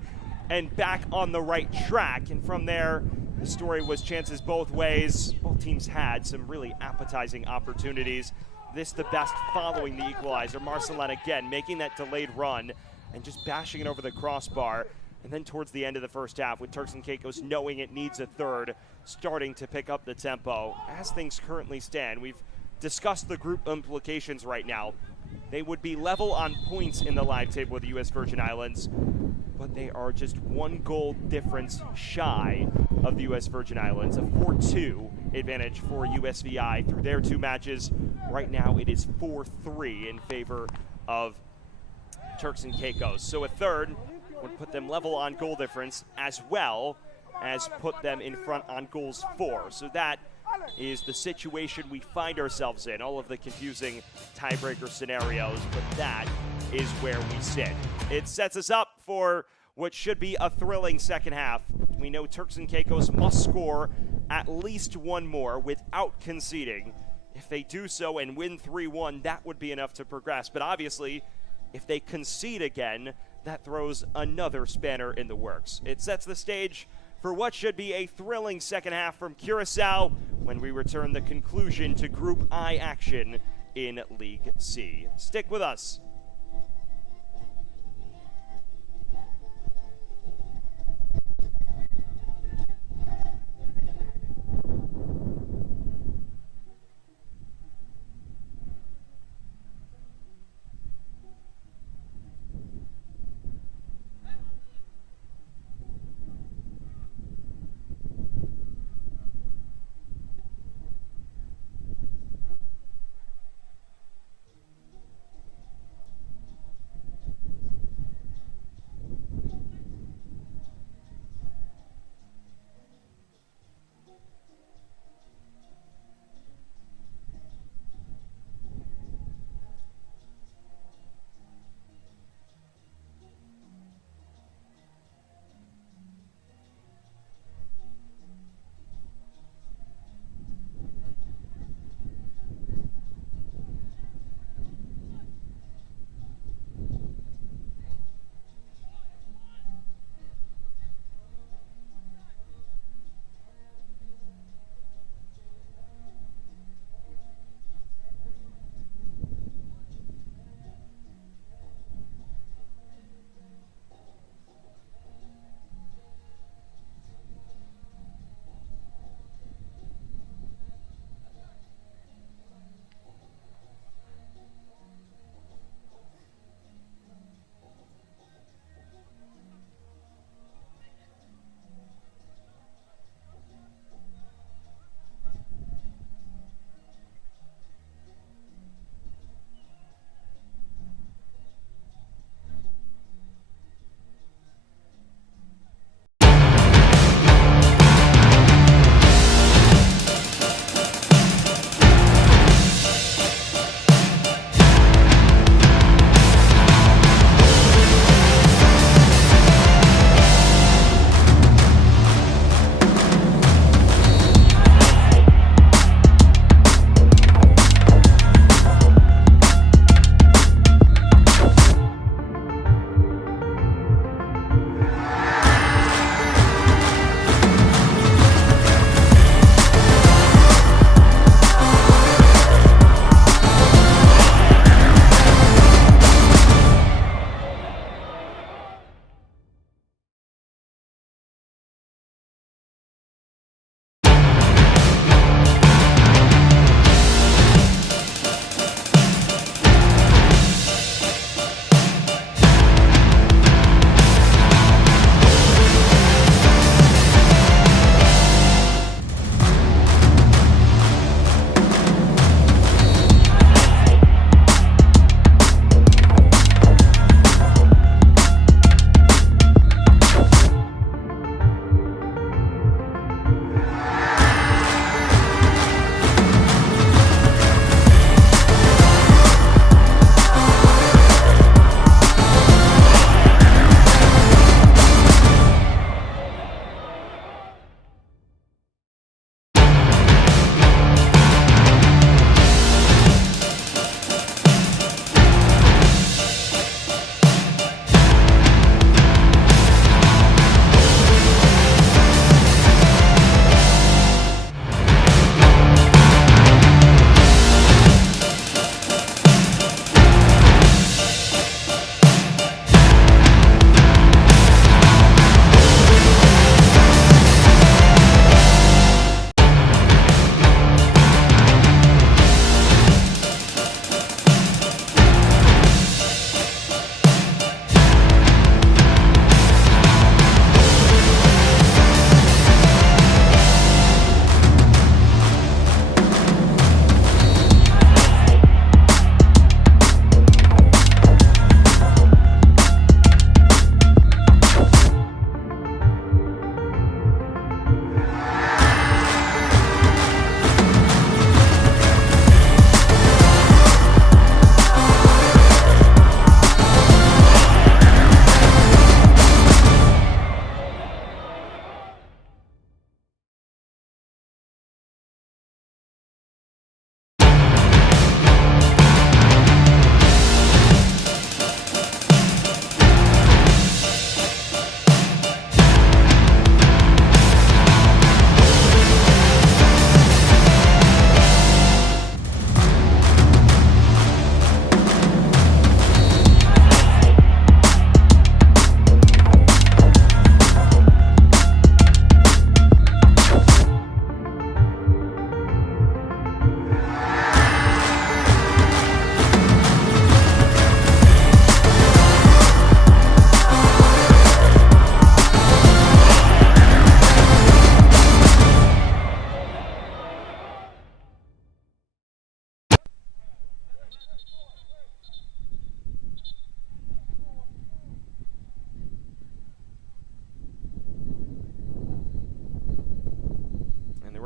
and back on the right track. And from there, the story was chances both ways. Both teams had some really appetizing opportunities. this the best following the equalizer. Marcelin again making that delayed run and just bashing it over the crossbar. And then towards the end of the first half, with Turks and Caicos knowing it needs a third, starting to pick up the tempo. As things currently stand, we've discussed the group implications right now. They would be level on points in the live table with the U.S. Virgin Islands, but they are just 1 goal difference shy of the U.S. Virgin Islands. A 4-2 advantage for USVI through their 2 matches. Right now it is 4-3 in favor of Turks and Caicos. So a third would put them level on goal difference as well as put them in front on goals for. So that is the situation we find ourselves in, all of the confusing tiebreaker scenarios, but that is where we sit. It sets us up for what should be a thrilling second half. We know Turks and Caicos must score at least 1 more without conceding. If they do so and win 3-1, that would be enough to progress. But obviously, if they concede again, that throws another spanner in the works. It sets the stage for what should be a thrilling second half from Curacao when we return the conclusion to Group I action in League C. Stick with us.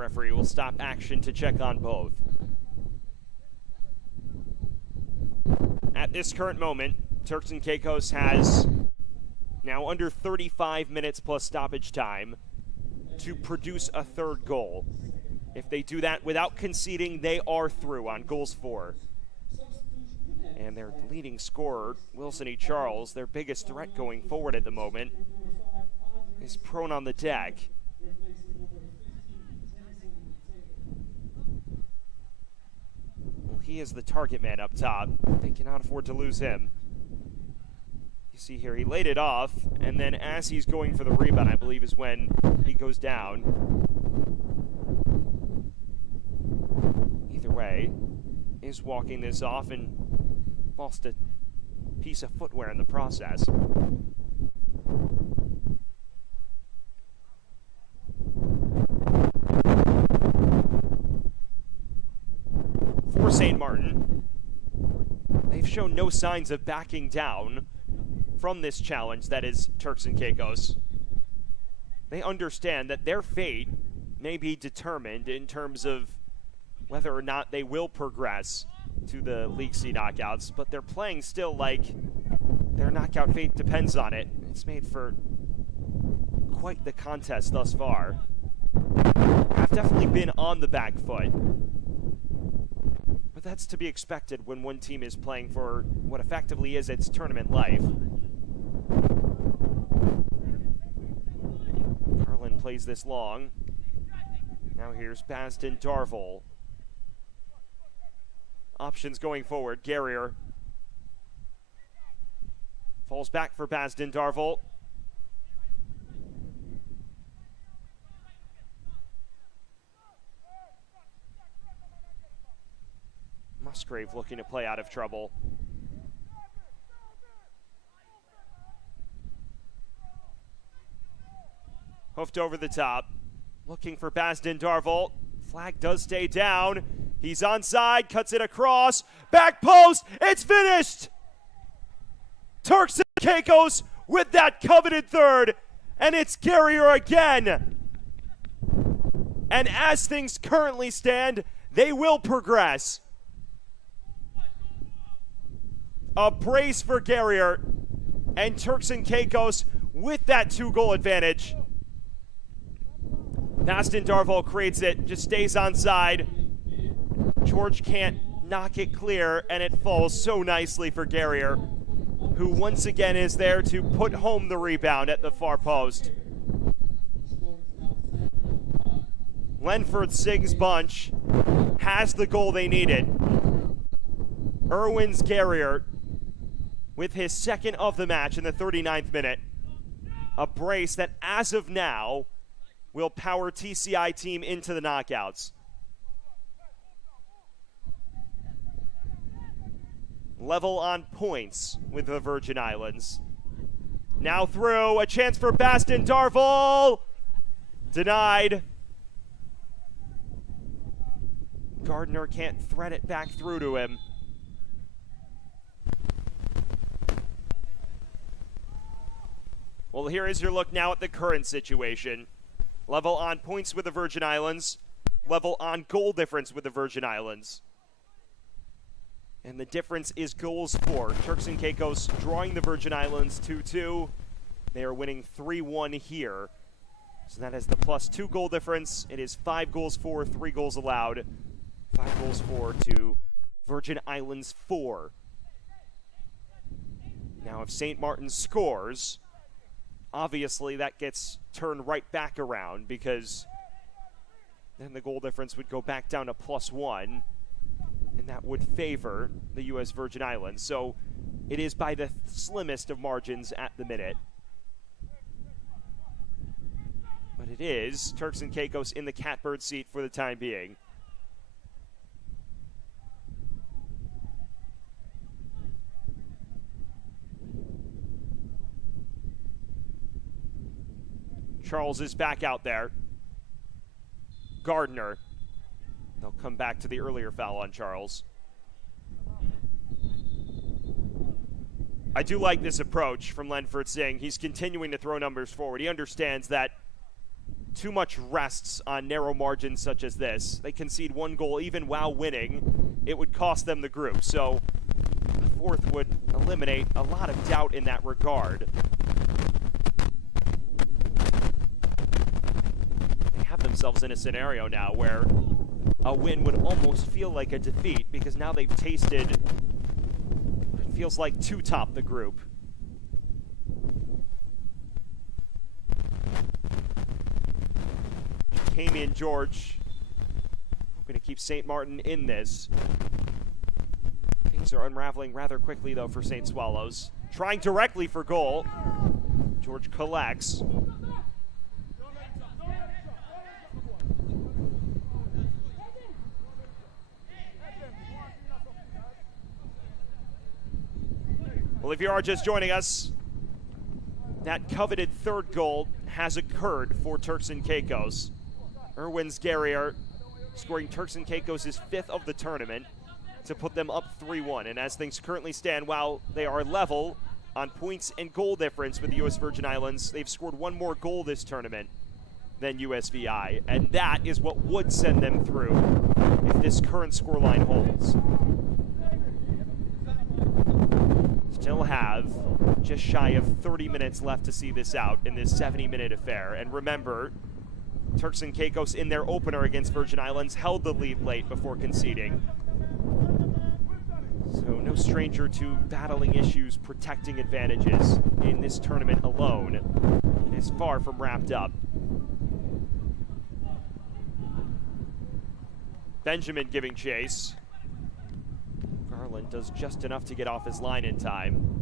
referee will stop action to check on both. At this current moment, Turks and Caicos has now under 35 minutes plus stoppage time to produce a third goal. If they do that without conceding, they are through on goals for. And their leading scorer, Wilson E. Charles, their biggest threat going forward at the moment, is prone on the deck. Well, he is the target man up top. They cannot afford to lose him. You see here, he laid it off, and then as he's going for the rebound, I believe is when he goes down. Either way, is walking this off and lost a piece of footwear in the process. For St. Martin, they've shown no signs of backing down from this challenge that is Turks and Caicos. They understand that their fate may be determined in terms of whether or not they will progress to the League C knockouts, but they're playing still like their knockout fate depends on it. It's made for quite the contest thus far. Have definitely been on the back foot, but that's to be expected when one team is playing for what effectively is its tournament life. Carlin plays this long. Now here's Basden Darvol. Options going forward. Guerrier falls back for Basden Darvol. Musgrave looking to play out of trouble. Hoofed over the top. Looking for Basden Darvol. Flag does stay down. He's onside, cuts it across. Back post, it's finished! Turks and Caicos with that coveted third. And it's Guerrier again. And as things currently stand, they will progress. A brace for Guerrier. And Turks and Caicos with that 2-goal advantage. Basden Darvol creates it, just stays onside. George can't knock it clear, and it falls so nicely for Guerrier, who once again is there to put home the rebound at the far post. Lenford Sings bunch has the goal they needed. Erwin's Guerrier with his second of the match in the 39th minute. A brace that, as of now, will power TCI team into the knockouts. Level on points with the Virgin Islands. Now through, a chance for Basden Darvol. Denied. Gardner can't thread it back through to him. Well, here is your look now at the current situation. Level on points with the Virgin Islands. Level on goal difference with the Virgin Islands. And the difference is goals for. Turks and Caicos drawing the Virgin Islands 2-2. They are winning 3-1 here. So that is the +2 goal difference. It is 5 goals for, 3 goals allowed. 5 goals for to Virgin Islands 4. Now if St. Martin scores, obviously that gets turned right back around, because then the goal difference would go back down to +1. And that would favor the U.S. Virgin Islands. So it is by the slimmest of margins at the minute. But it is Turks and Caicos in the catbird seat for the time being. Charles is back out there. Gardner. They'll come back to the earlier foul on Charles. I do like this approach from Lenford Singh. He's continuing to throw numbers forward. He understands that too much rests on narrow margins such as this. They concede one goal even while winning, it would cost them the group. So the fourth would eliminate a lot of doubt in that regard. They have themselves in a scenario now where a win would almost feel like a defeat, because now they've tasted what it feels like to top the group. Camian George hoping to keep St. Martin in this. Things are unraveling rather quickly, though, for St. Swallows. Trying directly for goal. George collects. Well, if you are just joining us, that coveted third goal has occurred for Turks and Caicos. Erwin Sgarrier scoring Turks and Caicos' 5th of the tournament to put them up 3-1. And as things currently stand, while they are level on points and goal difference with the U.S. Virgin Islands, they've scored one more goal this tournament than USVI. And that is what would send them through if this current scoreline holds. Still have just shy of 30 minutes left to see this out in this 70-minute affair. And remember, Turks and Caicos in their opener against Virgin Islands held the lead late before conceding. So no stranger to battling issues, protecting advantages in this tournament alone. It is far from wrapped up. Benjamin giving chase. Garland does just enough to get off his line in time.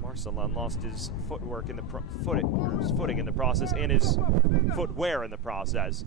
Marcelin lost his footwork in the footing in the process, and his footwear in the process.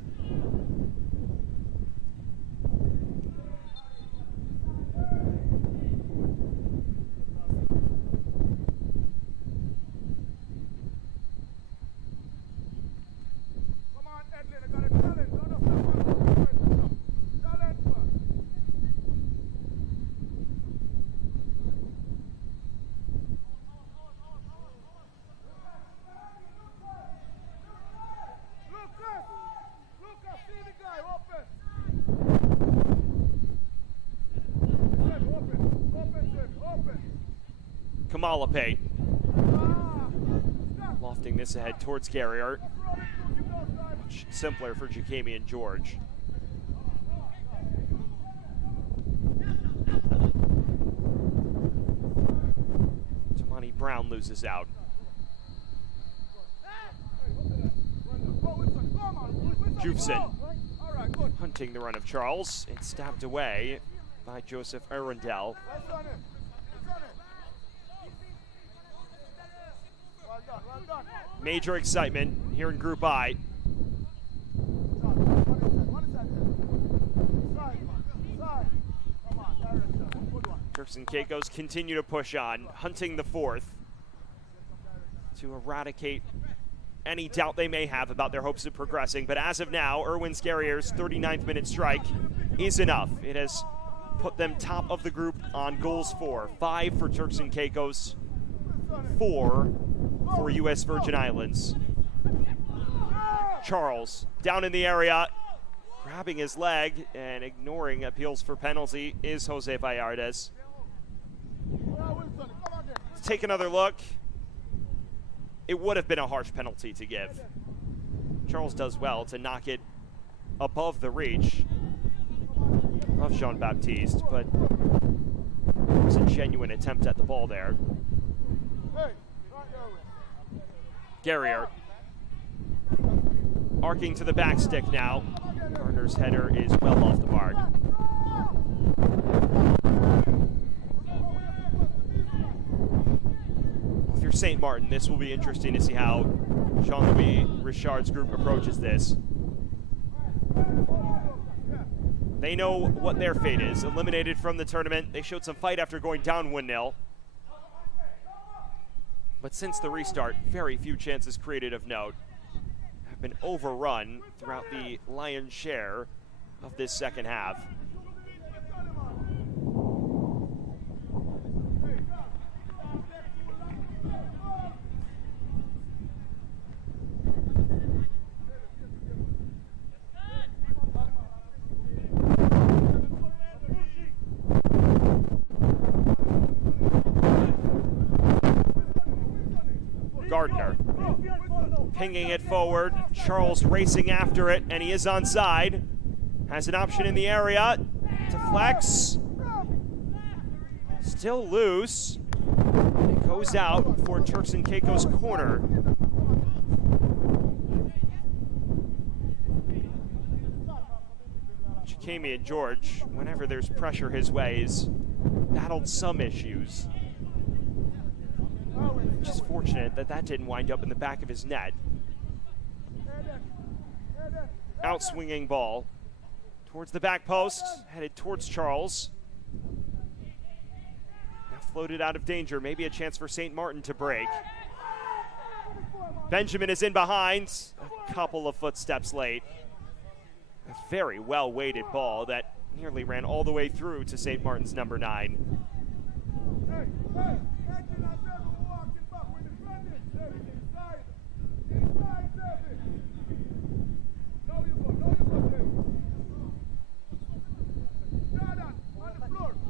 Kamalapate lofting this ahead towards Garrier. Much simpler for Jacamian George. Tamani Brown loses out. Jufson hunting the run of Charles. It's stabbed away by Joseph Arundel. Major excitement here in Group I. Turks and Caicos continue to push on, hunting the fourth to eradicate any doubt they may have about their hopes of progressing. But as of now, Erwin Sgarrier's 39th minute strike is enough. It has put them top of the group on goals for. 5 for Turks and Caicos, 4 for U.S. Virgin Islands. Charles down in the area, grabbing his leg and ignoring appeals for penalty is Jose Vallardes. Let's take another look. It would have been a harsh penalty to give. Charles does well to knock it above the reach of Jean-Baptiste, but it was a genuine attempt at the ball there. Garrier arcing to the back stick now. Gardner's header is well off the mark. If you're St. Martin, this will be interesting to see how Jean-Louis Richard's group approaches this. They know what their fate is. Eliminated from the tournament. They showed some fight after going down 1-0. But since the restart, very few chances created of note have been overrun throughout the lion's share of this second half. Gardner. Pinging it forward. Charles racing after it, and he is onside. Has an option in the area. Deflects. Still loose. It goes out for Turks and Caicos corner. Chikemi and George, whenever there's pressure his way, has battled some issues. Just fortunate that that didn't wind up in the back of his net. Outswinging ball towards the back post, headed towards Charles. Now floated out of danger, maybe a chance for St. Martin to break. Benjamin is in behind, a couple of footsteps late. A very well-weighted ball that nearly ran all the way through to St. Martin's number 9.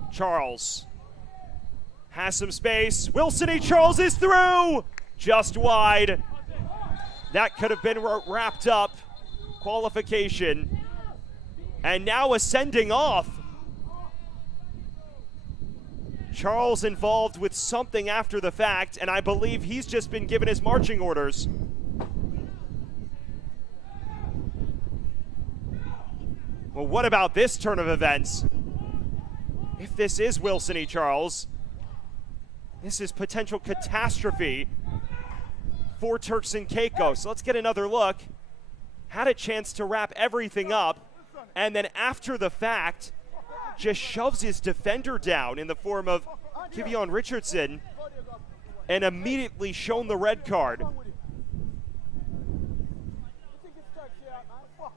Charles has some space. Wilson Charles is through, just wide. That could have been wrapped up. Qualification. And now a sending off. Charles involved with something after the fact, and I believe he's just been given his marching orders. Well, what about this turn of events? If this is Wilson Charles, this is potential catastrophe for Turks and Caicos. So let's get another look. Had a chance to wrap everything up, and then after the fact, just shoves his defender down in the form of Kivion Richardson and immediately shown the red card.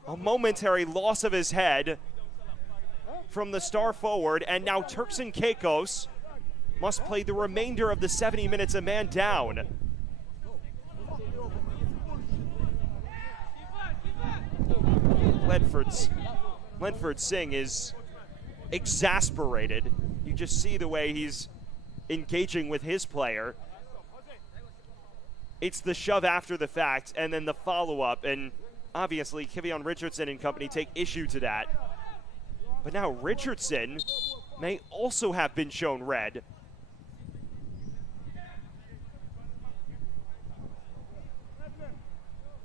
A momentary loss of his head from the star forward, and now Turks and Caicos must play the remainder of the 70 minutes a man down. Lenford Singh is exasperated. You just see the way he's engaging with his player. It's the shove after the fact and then the follow-up, and obviously Kivion Richardson and company take issue to that. But now Richardson may also have been shown red.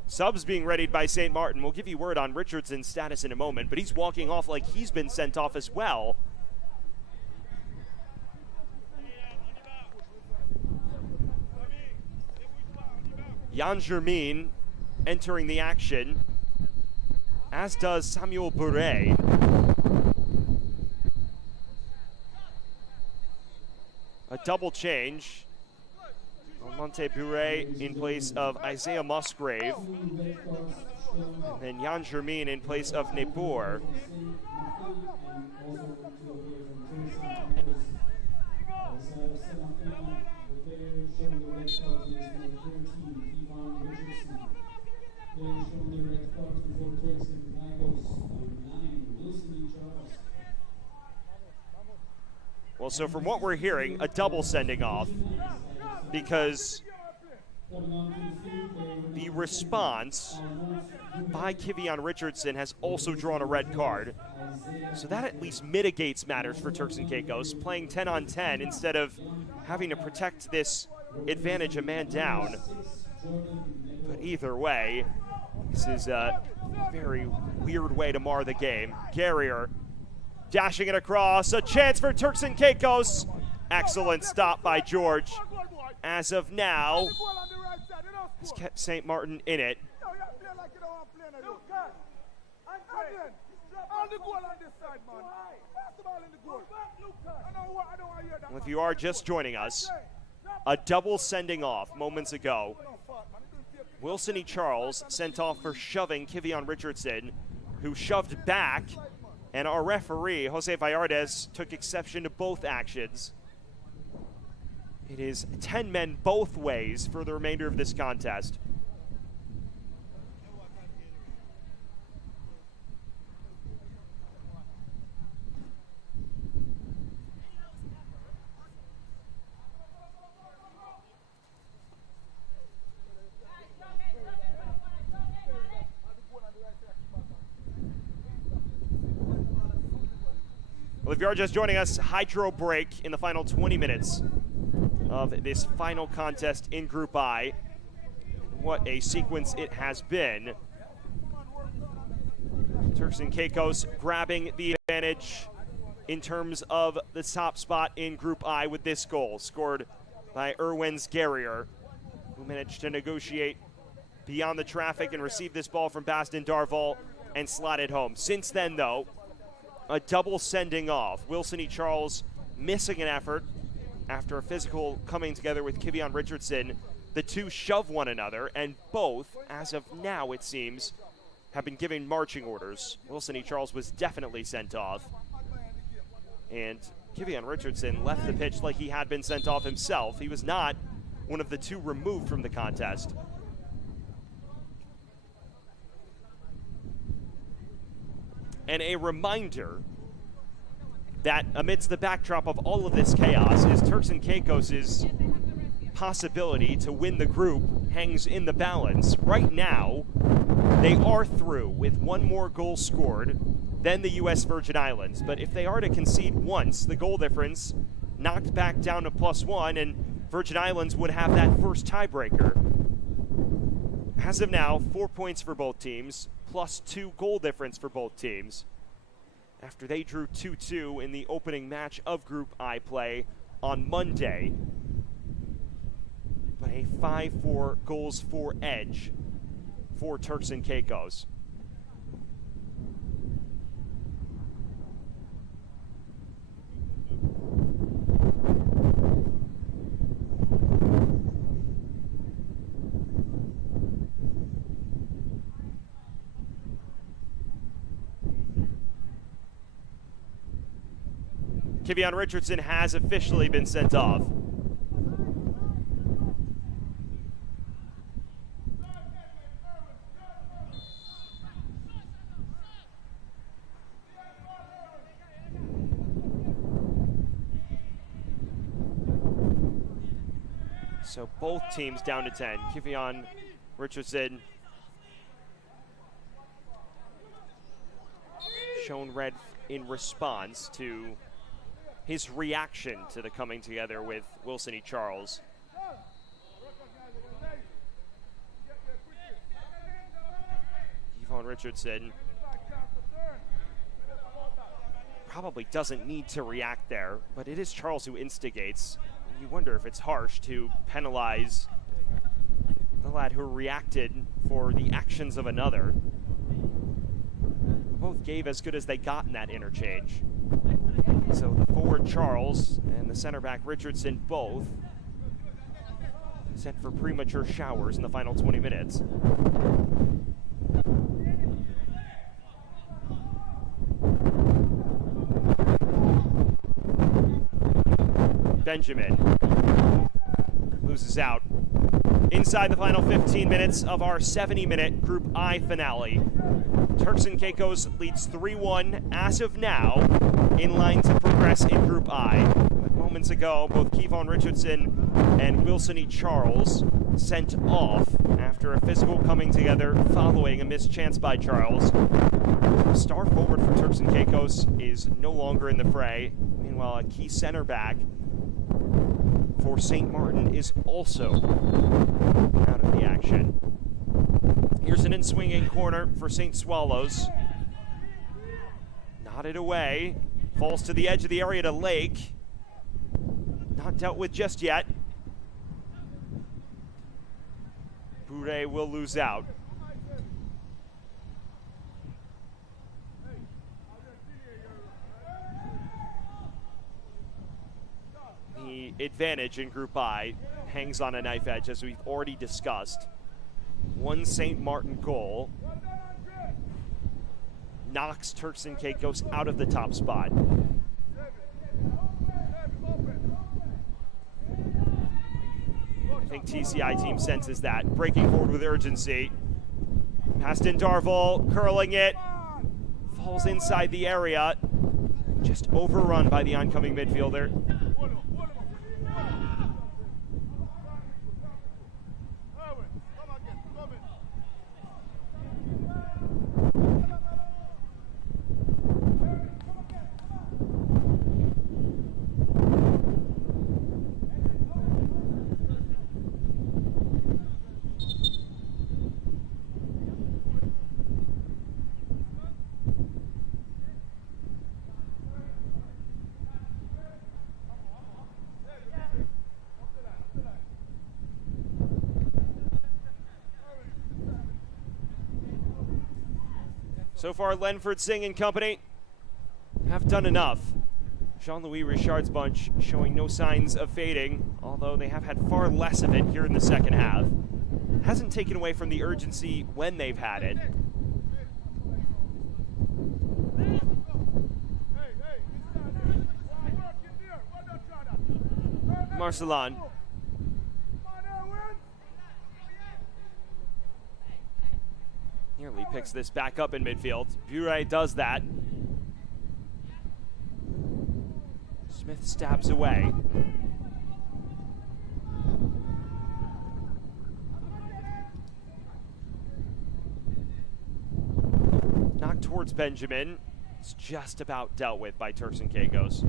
Subs being readied by St. Martin. We'll give you word on Richardson's status in a moment, but he's walking off like he's been sent off as well. Jan Germain entering the action, as does Samuel Bure. A double change. Monte Bure in place of Isaiah Musgrave. And then Jan Germain in place of Nebor. Well, so from what we're hearing, a double sending off, because the response by Kivion Richardson has also drawn a red card. So that at least mitigates matters for Turks and Caicos, playing 10 on 10 instead of having to protect this advantage a man down. But either way, this is a very weird way to mar the game. Guerrier dashing it across, a chance for Turks and Caicos. Excellent stop by George. As of now, has kept St. Martin in it. Well, if you are just joining us, a double sending off moments ago. Wilson Charles sent off for shoving Kivion Richardson, who shoved back, and our referee, Jose Vallardes, took exception to both actions. It is 10 men both ways for the remainder of this contest. if you are just joining us, hydro break in the final 20 minutes of this final contest in Group I. What a sequence it has been. Turks and Caicos grabbing the advantage in terms of the top spot in Group I with this goal, scored by Erwins Guerrier, who managed to negotiate beyond the traffic and receive this ball from Baston Darval and slide it home. Since then, though, a double sending off. Wilson E. Charles missing an effort after a physical coming together with Kivion Richardson. The two shove one another, and both, as of now it seems, have been given marching orders. Wilson E. Charles was definitely sent off. And Kivion Richardson left the pitch like he had been sent off himself. He was not one of the two removed from the contest. And a reminder that amidst the backdrop of all of this chaos is Turks and Caicos' possibility to win the group hangs in the balance. Right now, they are through with one more goal scored than the U.S. Virgin Islands. But if they are to concede once, the goal difference knocked back down to +1, and Virgin Islands would have that first tiebreaker. As of now, 4 points for both teams, +2 goal difference for both teams, after they drew 2-2 in the opening match of Group I play on Monday. But a 5-4 goals for edge for Turks and Caicos. Kivion Richardson has officially been sent off. So both teams down to 10. Kivion Richardson shown red in response to his reaction to the coming together with Wilson E. Charles. Kivion Richardson probably doesn't need to react there, but it is Charles who instigates. You wonder if it's harsh to penalize the lad who reacted for the actions of another. Both gave as good as they got in that interchange. So the forward Charles and the center back Richardson both sent for premature showers in the final 20 minutes. Benjamin loses out. Inside the final 15 minutes of our 70-minute Group I finale. Turks and Caicos leads 3-1 as of now, in line to progress in Group I. But moments ago, both Kivion Richardson and Wilson E. Charles sent off after a physical coming together following a missed chance by Charles. Star forward for Turks and Caicos is no longer in the fray. Meanwhile, a key center back for St. Martin is also out of the action. Here's an in-swinging corner for St. Swallows. Nodded away. Falls to the edge of the area to Lake. Not dealt with just yet. Bouret will lose out. The advantage in Group I hangs on a knife edge, as we've already discussed. One St. Martin goal knocks Turks and Caicos out of the top spot. I think TCI team senses that. Breaking forward with urgency. Baston Darval curling it. Falls inside the area. Just overrun by the oncoming midfielder. So far, Lenford Singh and company have done enough. Jean-Louis Richard's bunch showing no signs of fading, although they have had far less of it here in the second half. Hasn't taken away from the urgency when they've had it. Marcelan. Nearly picks this back up in midfield. Bure does that. Smith stabs away. Knocked towards Benjamin. It's just about dealt with by Turks and Caicos.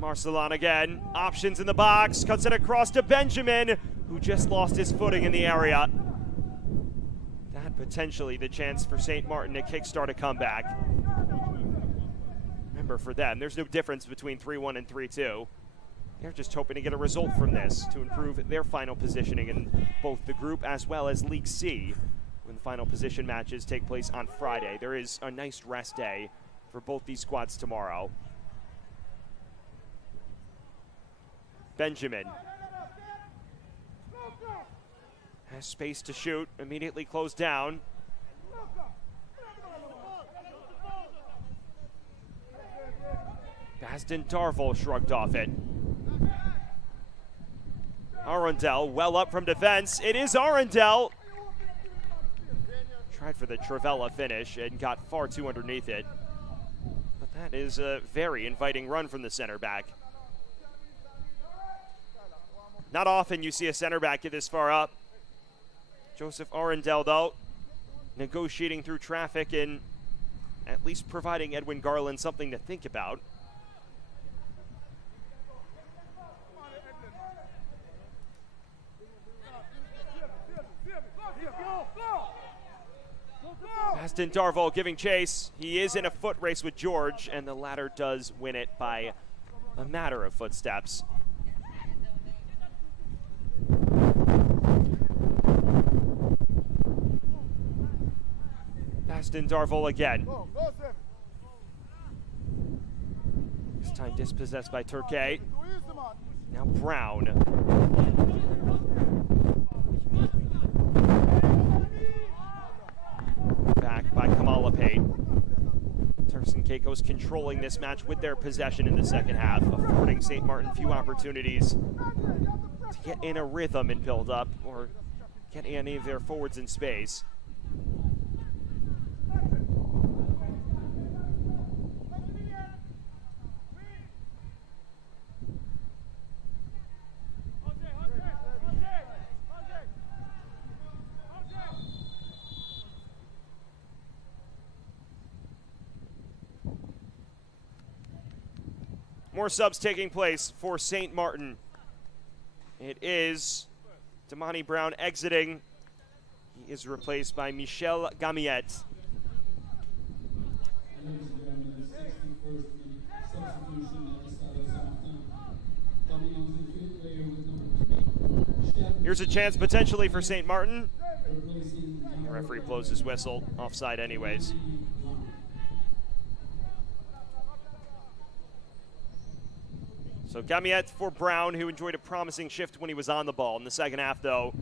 Marcelan again. Options in the box. Cuts it across to Benjamin, who just lost his footing in the area. That potentially the chance for St. Martin to kickstart a comeback. Remember, for them, there's no difference between 3-1 and 3-2. They're just hoping to get a result from this to improve their final positioning in both the group as well as League C, when the final position matches take place on Friday. There is a nice rest day for both these squads tomorrow. Benjamin has space to shoot, immediately closed down. Basden Darvel shrugged off it. Arundel well up from defense. It is Arundel. Tried for the Travella finish and got far too underneath it. But that is a very inviting run from the center back. Not often you see a center back get this far up. Joseph Arundel, though, negotiating through traffic and at least providing Edwin Garland something to think about. Basden Darvel giving chase. He is in a foot race with George, and the latter does win it by a matter of footsteps. Basden Darvel again. This time dispossessed by Turkey. Now Brown. Back by Kamalapate. Turks and Caicos controlling this match with their possession in the second half, affording St. Martin few opportunities to get in a rhythm and build up or get any of their forwards in space. More subs taking place for St. Martin. It is Damani Brown exiting. He is replaced by Michel Gamiet. Here's a chance potentially for St. Martin. The referee blows his whistle. Offside anyways. So Gamiet for Brown, who enjoyed a promising shift when he was on the ball. In the second half, though,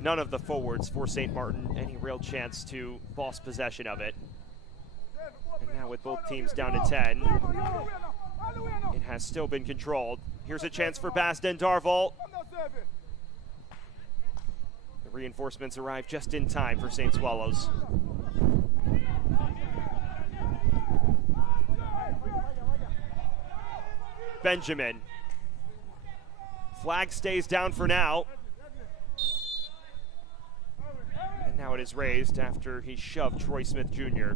none of the forwards for St. Martin any real chance to boss possession of it. And now with both teams down to 10, it has still been controlled. Here's a chance for Basden Darvel. The reinforcements arrive just in time for St. Swallows. Benjamin. Flag stays down for now. And now it is raised after he shoved Troy Smith Jr.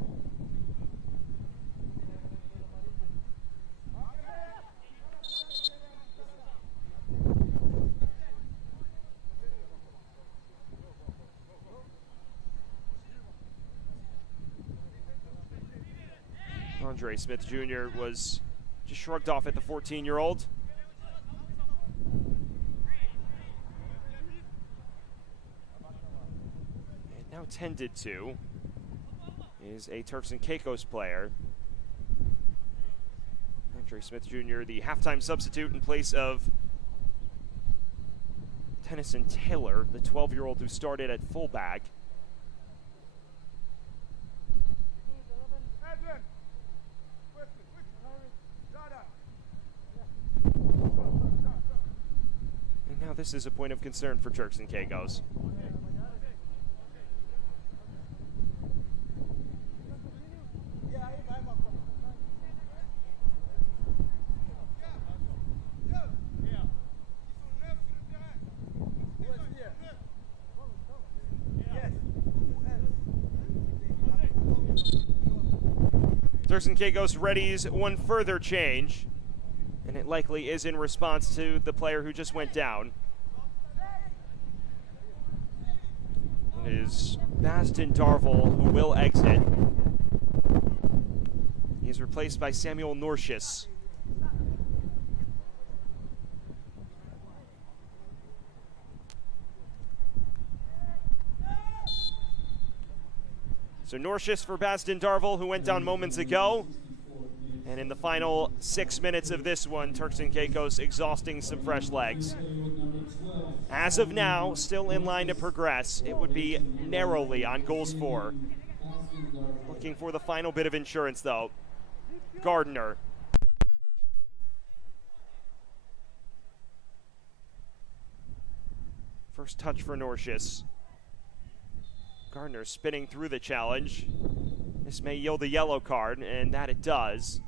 Andre Smith Jr. was just shrugged off at the 14-year-old. intended to, is a Turks and Caicos player. Andre Smith Jr., the halftime substitute in place of Tennyson Taylor, the 12-year-old who started at fullback. And now this is a point of concern for Turks and Caicos. Turks and Caicos readies one further change, and it likely is in response to the player who just went down. It is Baston Darvel who will exit. He is replaced by Samuel Norcius. So Norcius for Baston Darvel, who went down moments ago. And in the final 6 minutes of this one, Turks and Caicos exhausting some fresh legs. As of now, still in line to progress. It would be narrowly on goals for. Looking for the final bit of insurance, though. Gardner. First touch for Norcius. Gardner spinning through the challenge. This may yield a yellow card, and that it does.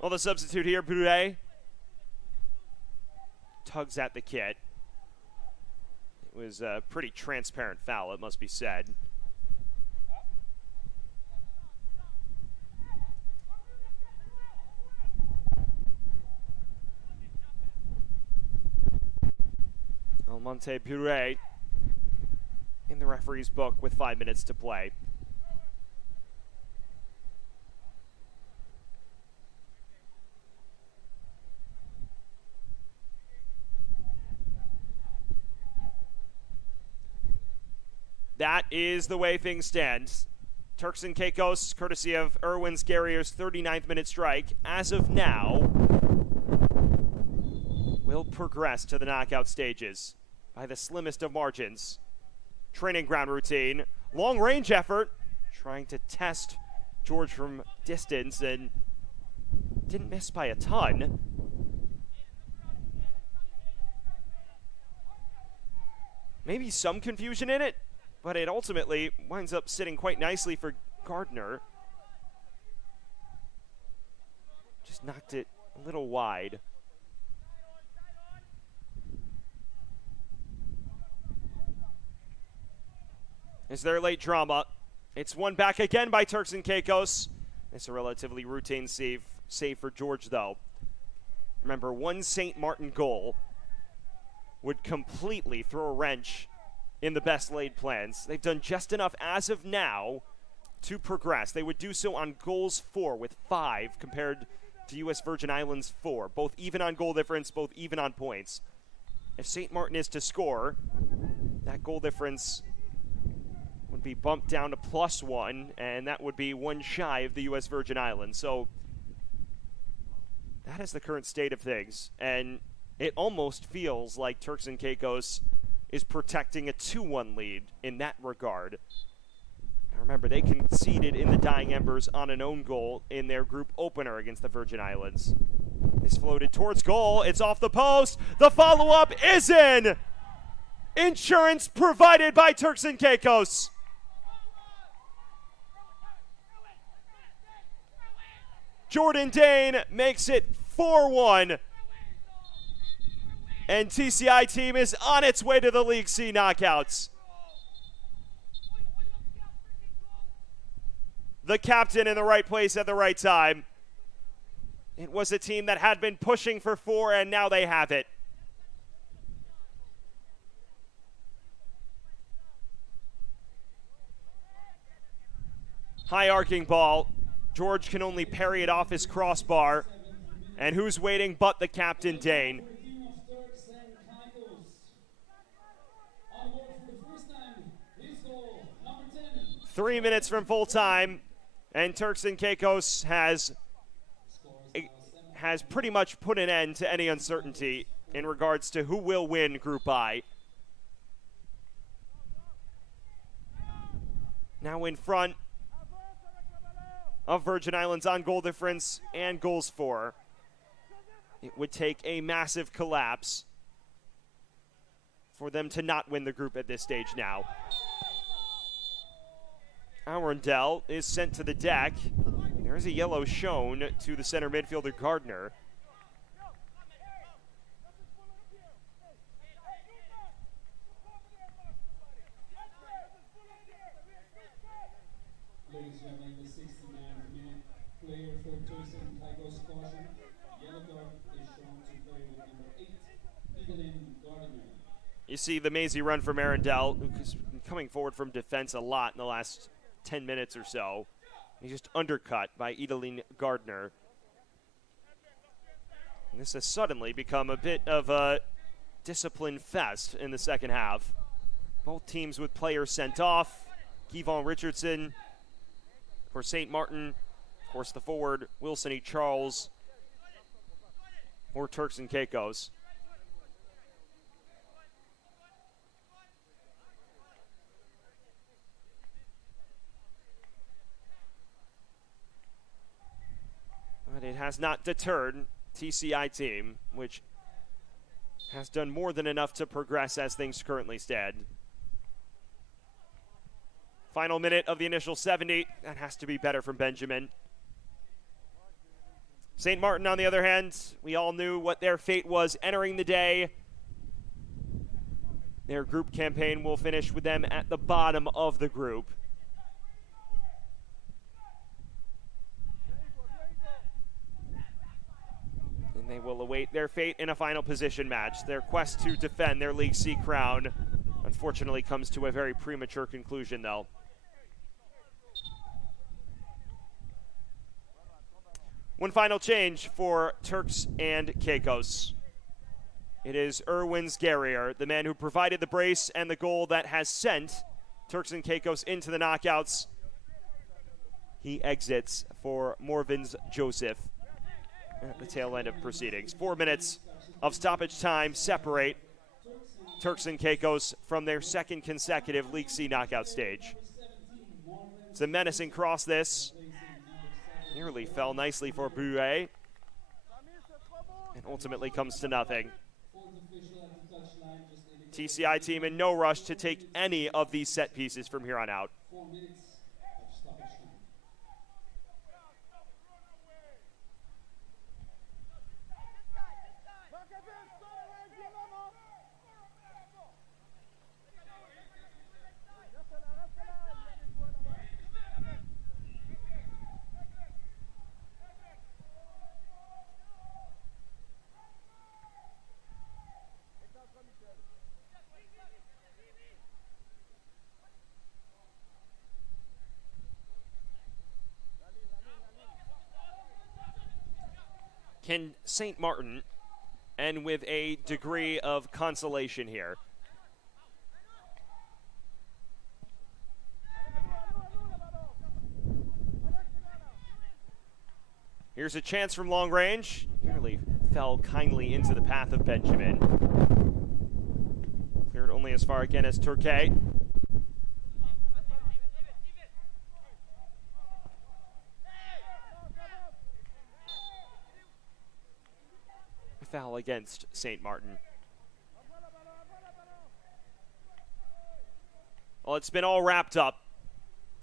Well, the substitute here, Bouret, tugs at the kit. It was a pretty transparent foul, it must be said. Almonte Bouret in the referee's book with 5 minutes to play. That is the way things stand. Turks and Caicos, courtesy of Erwin Scarrier's 39th minute strike, as of now, will progress to the knockout stages by the slimmest of margins. Training ground routine, long range effort, trying to test George from distance and didn't miss by a ton. Maybe some confusion in it, but it ultimately winds up sitting quite nicely for Gardner. Just knocked it a little wide. Is there late drama? It's won back again by Turks and Caicos. It's a relatively routine save for George, though. Remember, one St. Martin goal would completely throw a wrench in the best laid plans. They've done just enough as of now to progress. They would do so on goals for with 5 compared to U.S. Virgin Islands 4. Both even on goal difference, both even on points. If St. Martin is to score, that goal difference would be bumped down to +1, and that would be one shy of the U.S. Virgin Islands. So that is the current state of things, and it almost feels like Turks and Caicos is protecting a 2-1 lead in that regard. Now remember, they conceded in the dying embers on an own goal in their group opener against the Virgin Islands. This floated towards goal. It's off the post. The follow-up is in. Insurance provided by Turks and Caicos. Jordan Dane makes it 4-1. And TCI team is on its way to the League C knockouts. The captain in the right place at the right time. It was a team that had been pushing for 4, and now they have it. High arcing ball. George can only parry it off his crossbar. And who's waiting but the captain, Dane? For the team of Turks and Caicos. On board for the first time, please goal, number 10. 3 minutes from full time, and Turks and Caicos has pretty much put an end to any uncertainty in regards to who will win Group I. Now in front of Virgin Islands on goal difference and goals for. It would take a massive collapse for them to not win the group at this stage now. Arundel is sent to the deck. There's a yellow shown to the center midfielder Gardner. Ladies and gentlemen, the 69th minute, player for Turks and Caicos caution. Yellow card is shown to player with number 8, Gardner. You see the mazy run from Arundel, who's been coming forward from defense a lot in the last 10 minutes or so. He's just undercut by Edeline Gardner. And this has suddenly become a bit of a discipline fest in the second half. Both teams with players sent off. Kevon Richardson for St. Martin. Of course, the forward, Wilson E. Charles for Turks and Caicos. But it has not deterred TCI team, which has done more than enough to progress as things currently stand. Final minute of the initial 70. That has to be better from Benjamin. St. Martin, on the other hand, we all knew what their fate was entering the day. Their group campaign will finish with them at the bottom of the group. And they will await their fate in a final position match. Their quest to defend their League C crown unfortunately comes to a very premature conclusion, though. One final change for Turks and Caicos. It is Erwin Sgarrier, the man who provided the brace and the goal that has sent Turks and Caicos into the knockouts. He exits for Morvins Joseph at the tail end of proceedings. 4 minutes of stoppage time separate Turks and Caicos from their second consecutive League C knockout stage. It's a menacing cross this. Nearly fell nicely for Bouet. And ultimately comes to nothing. TCI team in no rush to take any of these set pieces from here on out. 4 minutes of stoppage time. Can St. Martin end with a degree of consolation here? Here's a chance from long range. Nearly fell kindly into the path of Benjamin. Cleared only as far again as Turkey. Foul against St. Martin. Well, it's been all wrapped up.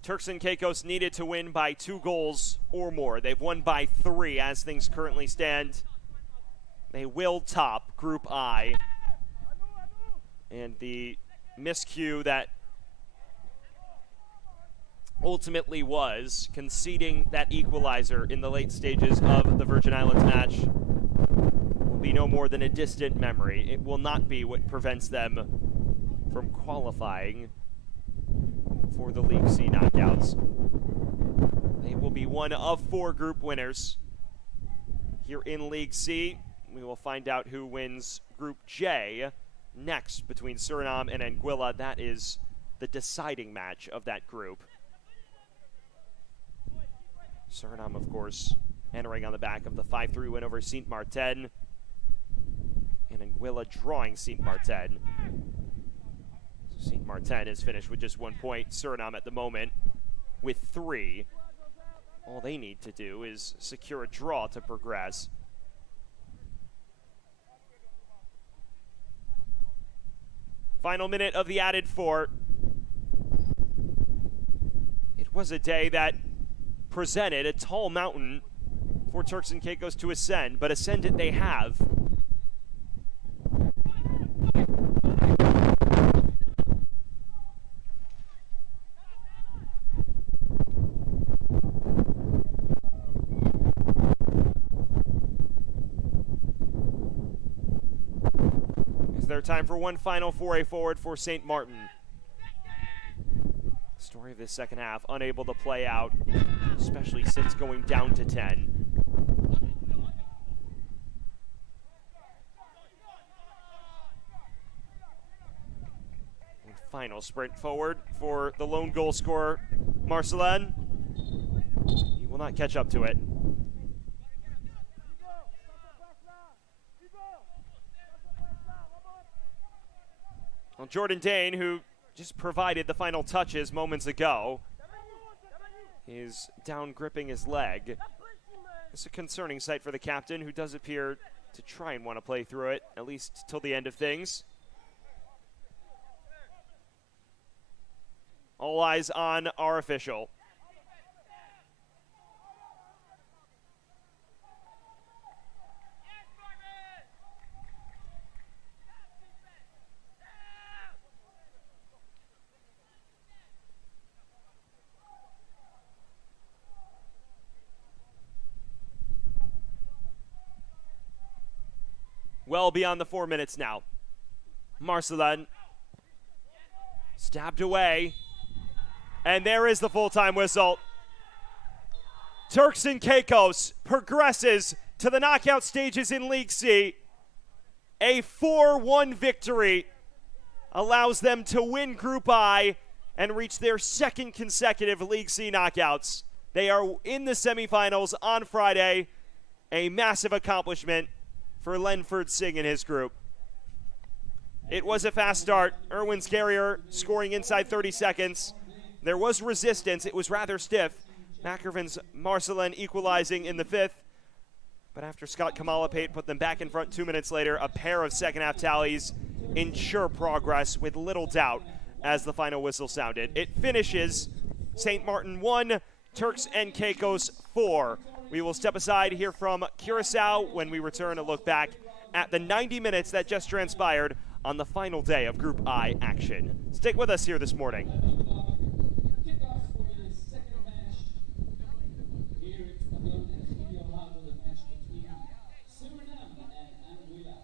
Turks and Caicos needed to win by 2 goals or more. They've won by 3 as things currently stand. They will top Group I. And the miscue that ultimately was conceding that equalizer in the late stages of the Virgin Islands match be no more than a distant memory. It will not be what prevents them from qualifying for the League C knockouts. They will be one of 4 group winners here in League C. We will find out who wins Group J next between Suriname and Anguilla. That is the deciding match of that group. Suriname, of course, entering on the back of the 5-3 win over Saint Martin. And Anguilla drawing Saint Martin. Saint Martin is finished with just 1 point. Suriname at the moment with 3. All they need to do is secure a draw to progress. Final minute of the added 4. It was a day that presented a tall mountain for Turks and Caicos to ascend, but ascend it they have. Is there time for one final foray forward for St. Martin? Story of this second half, unable to play out, especially since going down to 10. And final sprint forward for the lone goal scorer, Marcelin. He will not catch up to it. Well, Jordan Dane, who just provided the final touches moments ago, is down gripping his leg. It's a concerning sight for the captain, who does appear to try and want to play through it, at least till the end of things. All eyes on our official. Well beyond the 4 minutes now. Marcelin stabbed away. And there is the full-time whistle. Turks and Caicos progresses to the knockout stages in League C. A 4-1 victory allows them to win Group I and reach their second consecutive League C knockouts. They are in the semifinals on Friday. A massive accomplishment for Lenford Singh and his group. It was a fast start. Erwin Scarrier scoring inside 30 seconds. There was resistance. It was rather stiff. Mackervin's Marcelin equalizing in the 5th. But after Scott Kamalapate put them back in front 2 minutes later, a pair of second-half tallies ensure progress with little doubt as the final whistle sounded. It finishes St. Martin 1, Turks and Caicos 4. We will step aside here from Curacao when we return to look back at the 90 minutes that just transpired on the final day of Group I action. Stick with us here this morning. Kickoff for the second match. Here it's the match between Suriname and Anguilla.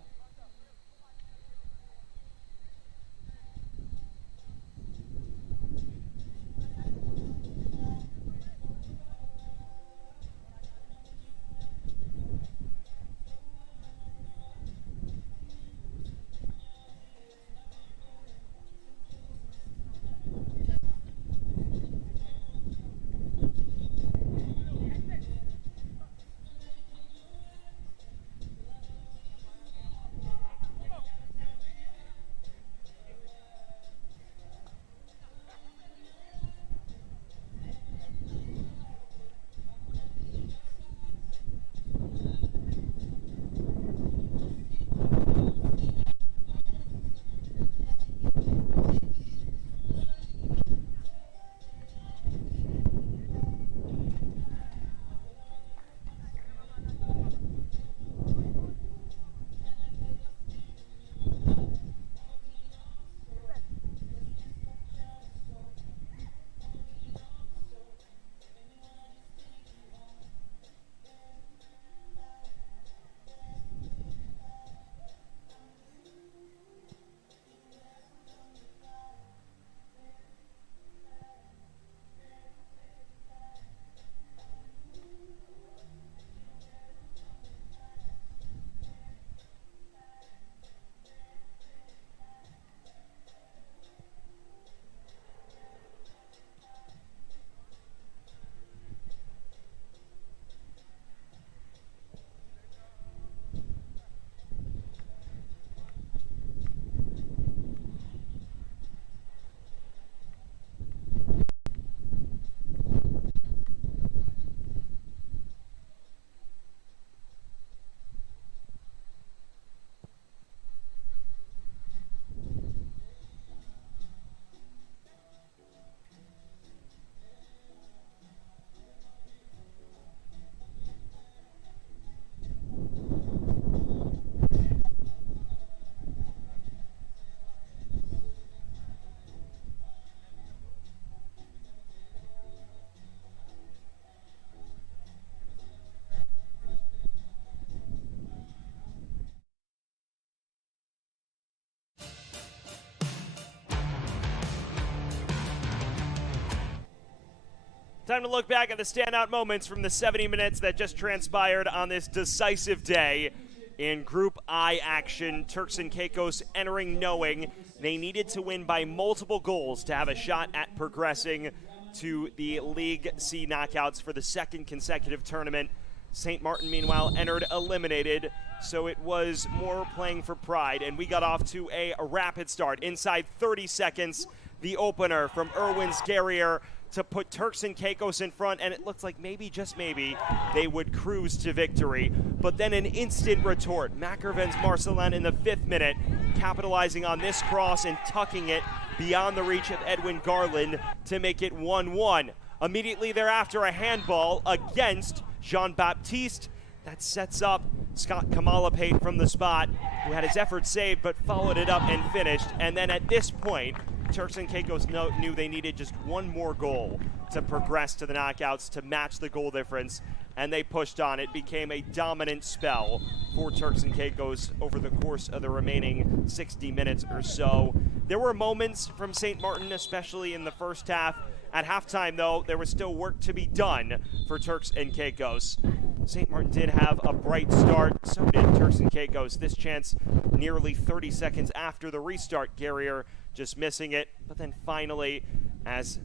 Time to look back at the standout moments from the 70 minutes that just transpired on this decisive day in Group I action. Turks and Caicos entering knowing they needed to win by multiple goals to have a shot at progressing to the League C knockouts for the second consecutive tournament. St. Martin, meanwhile, entered eliminated, so it was more playing for pride, and we got off to a rapid start. Inside 30 seconds, the opener from Irwin's Guerrier to put Turks and Caicos in front, and it looked like maybe, just maybe, they would cruise to victory. But then an instant retort. Mackerven's Marcelin in the 5th minute, capitalizing on this cross and tucking it beyond the reach of Edwin Garland to make it 1-1. Immediately thereafter, a handball against Jean-Baptiste. That sets up Scott Kamalapate from the spot, who had his effort saved but followed it up and finished. And then at this point, Turks and Caicos knew they needed just one more goal to progress to the knockouts to match the goal difference, and they pushed on. It became a dominant spell for Turks and Caicos over the course of the remaining 60 minutes or so. There were moments from St. Martin, especially in the first half. At halftime, though, there was still work to be done for Turks and Caicos. St. Martin did have a bright start, so did Turks and Caicos. This chance nearly 30 seconds after the restart, Guerrier just missing it. But then finally, as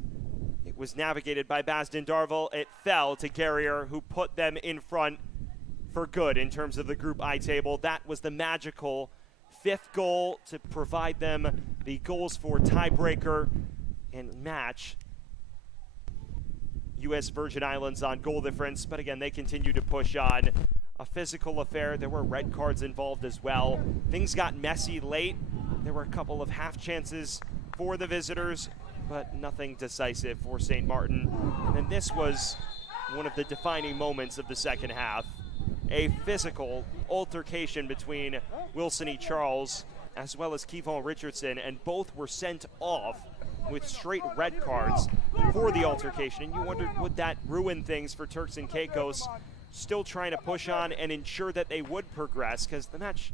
it was navigated by Basden Darvel, it fell to Guerrier, who put them in front for good in terms of the Group I table. That was the magical 5th goal to provide them the goals for tiebreaker and match U.S. Virgin Islands on goal difference. But again, they continue to push on. A physical affair. There were red cards involved as well. Things got messy late. There were a couple of half chances for the visitors, but nothing decisive for St. Martin. And then this was one of the defining moments of the second half. A physical altercation between Wilson E. Charles as well as Kevon Richardson, and both were sent off with straight red cards for the altercation. And you wondered, would that ruin things for Turks and Caicos, still trying to push on and ensure that they would progress, because the match,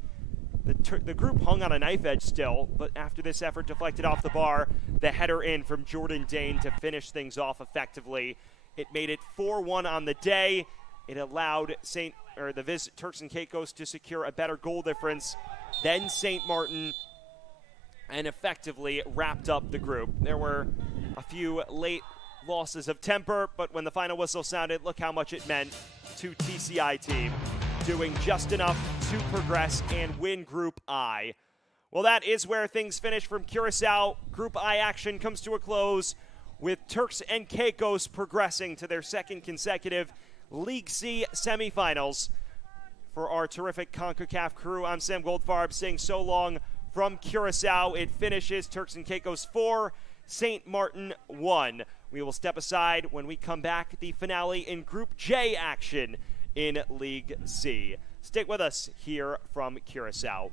the group hung on a knife edge still, but after this effort deflected off the bar, the header in from Jordan Dane to finish things off effectively. It made it 4-1 on the day. It allowed Turks and Caicos to secure a better goal difference than St. Martin, and effectively wrapped up the group. There were a few late losses of temper, but when the final whistle sounded, look how much it meant to TCI team, doing just enough to progress and win Group I. Well, that is where things finish from Curacao. Group I action comes to a close with Turks and Caicos progressing to their second consecutive League C semifinals. For our terrific Concacaf crew, I'm Sam Goldfarb saying so long from Curacao. It finishes Turks and Caicos 4, St. Martin 1. We will step aside when we come back. The finale in Group J action in League C. Stick with us here from Curacao.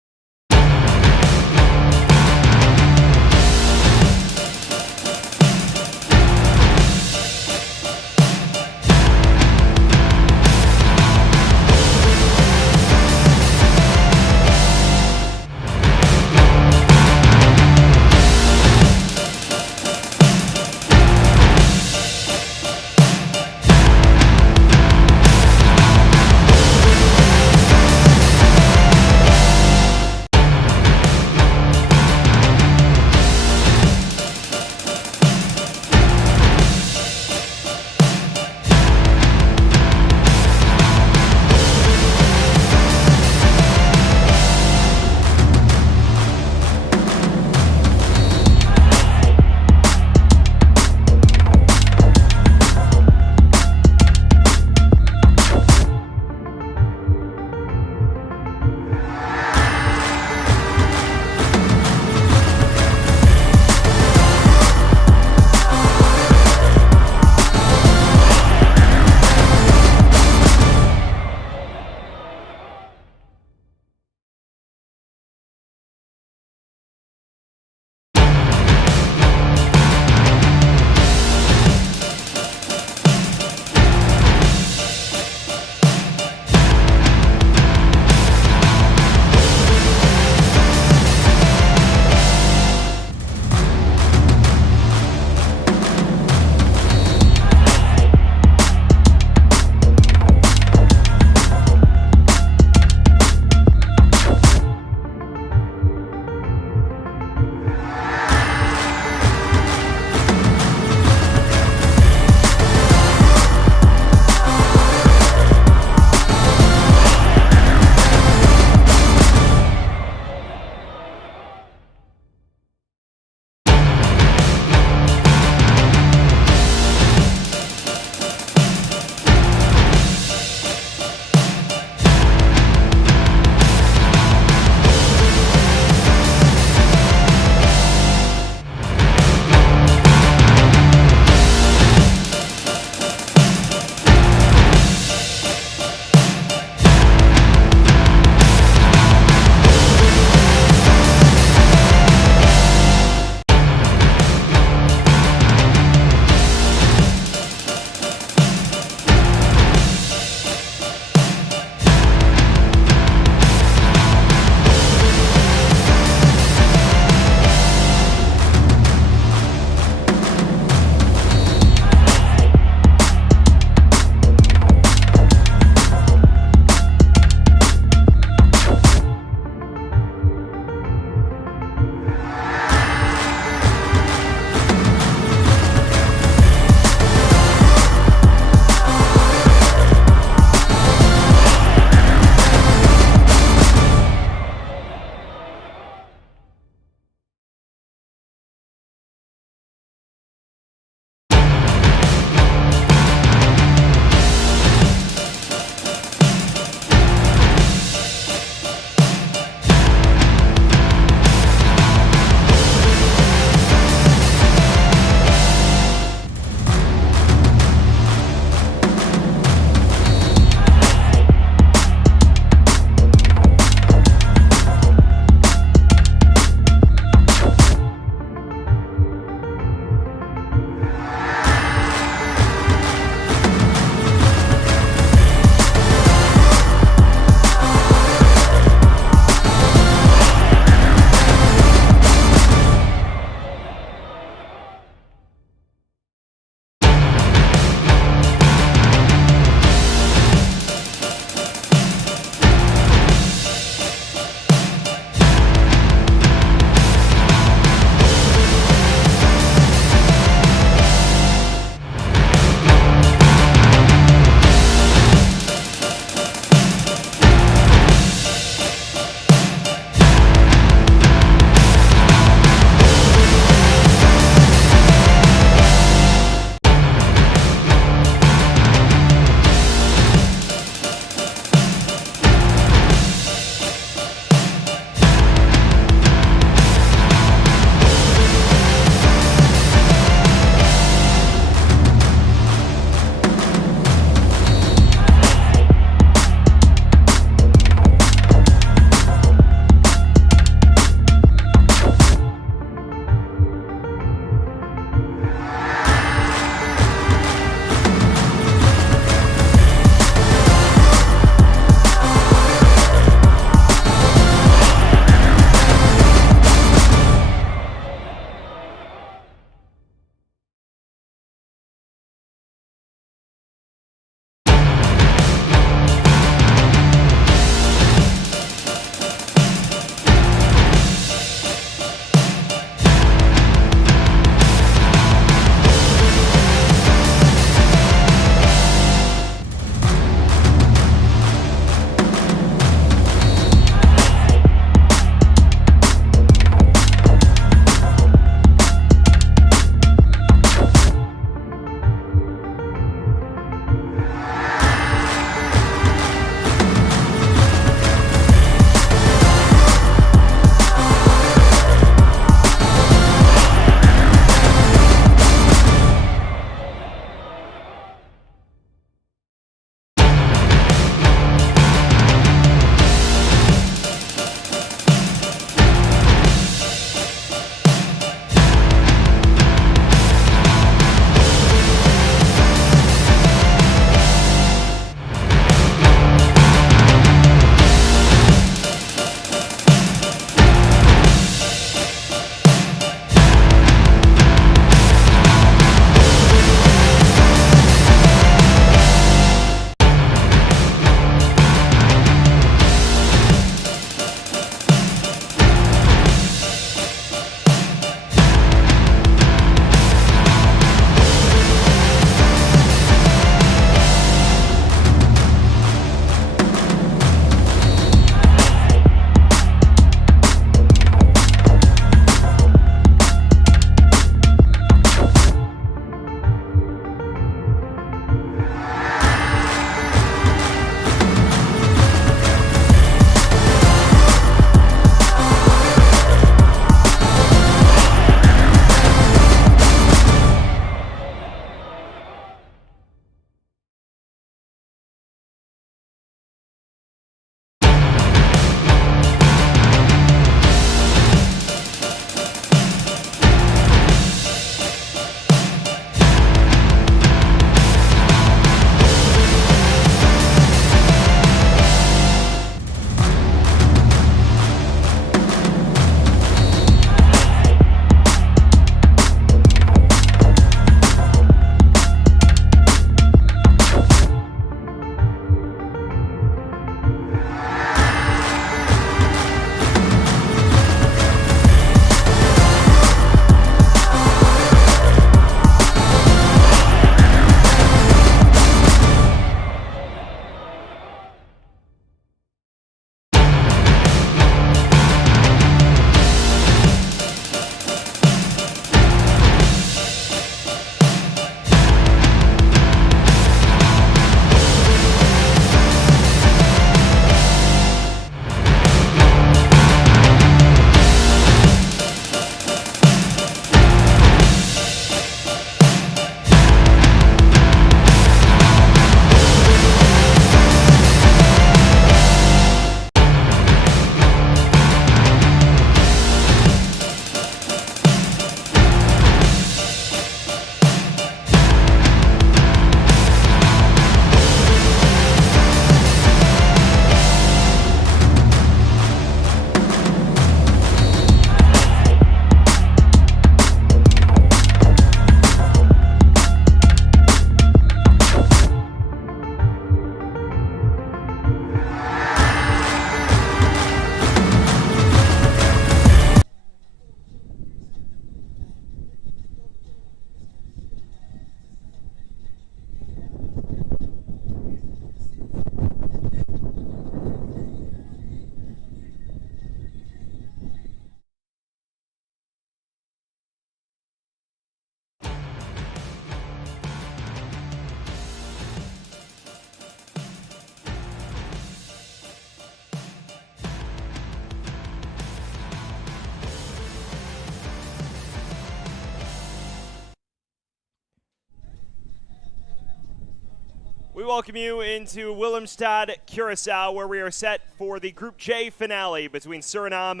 We welcome you into Willemstad, Curacao, where we are set for the Group J finale between Suriname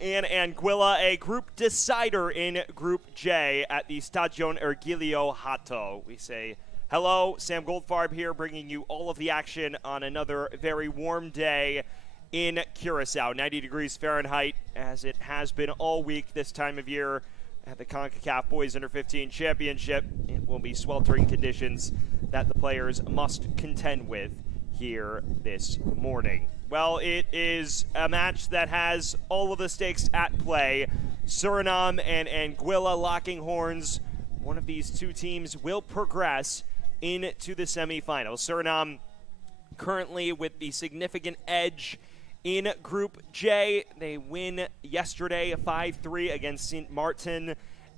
and Anguilla, a group decider in Group J at the Stadion Ergilio Hato. We say hello, Sam Goldfarb here, bringing you all of the action on another very warm day in Curacao. 90 degrees Fahrenheit, as it has been all week this time of year at the Concacaf Boys Under 15 Championship. It will be sweltering conditions that the players must contend with here this morning. Well, it is a match that has all of the stakes at play. Suriname and Anguilla locking horns. One of these two teams will progress into the semifinals. Suriname currently with the significant edge in Group J. They win yesterday 5-3 against Sint Maarten.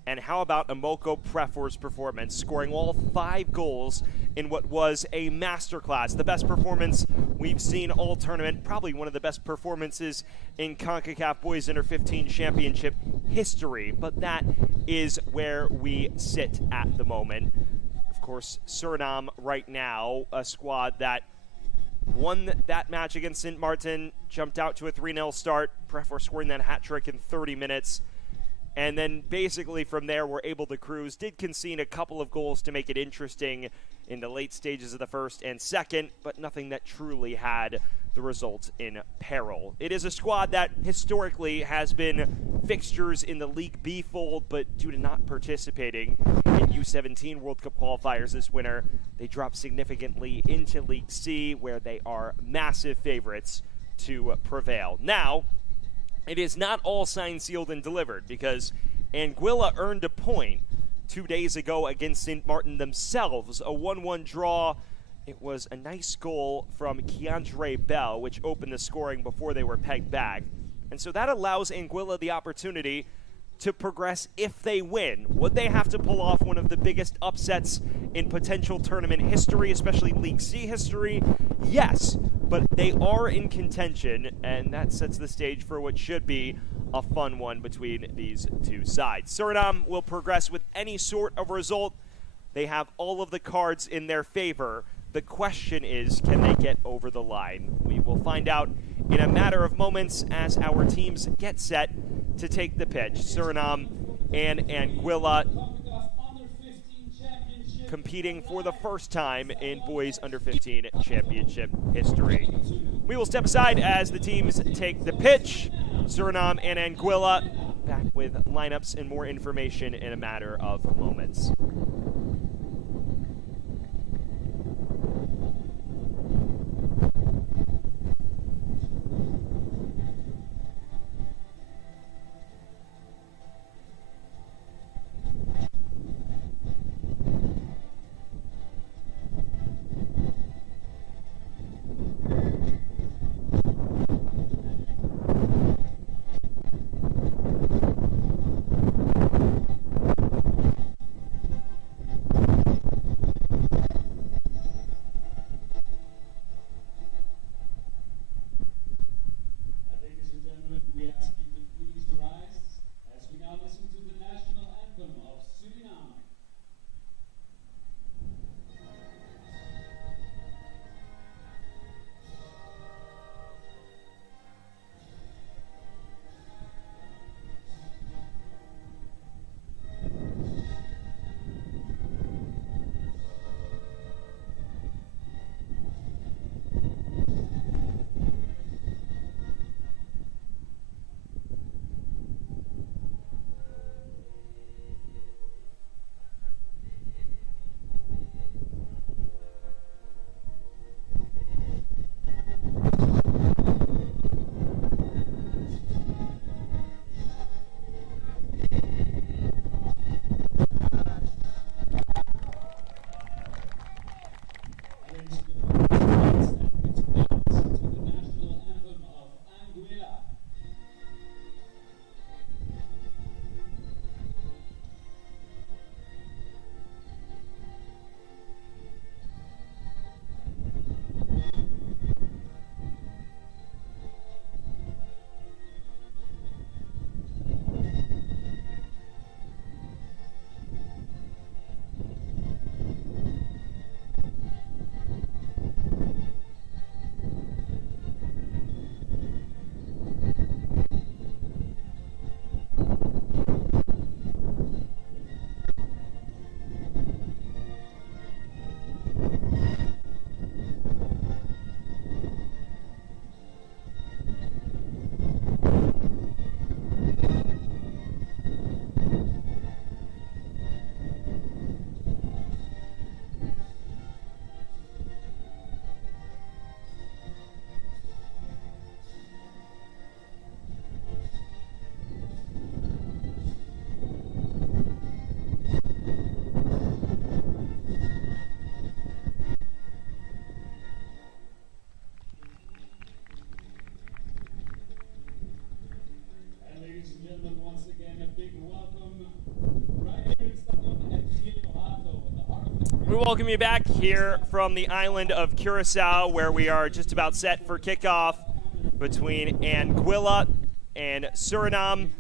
And how about Amoko Prefor's performance, scoring all 5 goals in what was a masterclass. The best performance we've seen all tournament, probably one of the best performances in Concacaf Boys Under 15 Championship history. But that is where we sit at the moment. Of course, Suriname right now, a squad that won that match against Sint Maarten, jumped out to a 3-0 start. Prefor scoring that hat trick in 30 minutes. And then basically from there, we're able to cruise. Did concede a couple of goals to make it interesting in the late stages of the first and second, but nothing that truly had the result in peril. It is a squad that historically has been fixtures in the League B fold, but due to not participating in U-17 World Cup qualifiers this winter, they dropped significantly into League C, where they are massive favorites to prevail. Now, it is not all signed, sealed, and delivered, because Anguilla earned a point 2 days ago against Sint Maarten themselves, a 1-1 draw. It was a nice goal from Keandre Bell, which opened the scoring before they were pegged back. And so that allows Anguilla the opportunity to progress if they win. Would they have to pull off one of the biggest upsets in potential tournament history, especially League C history? Yes, but they are in contention, and that sets the stage for what should be a fun one between these two sides. Suriname will progress with any sort of result. They have all of the cards in their favor. The question is, can they get over the line? We will find out in a matter of moments as our teams get set to take the pitch. Suriname and Anguilla competing for the first time in Boys Under 15 Championship history. We will step aside as the teams take the pitch. Suriname and Anguilla back with lineups and more information in a matter of moments. We welcome you back here from the island of Curacao, where we are just about set for kickoff between Anguilla and Suriname.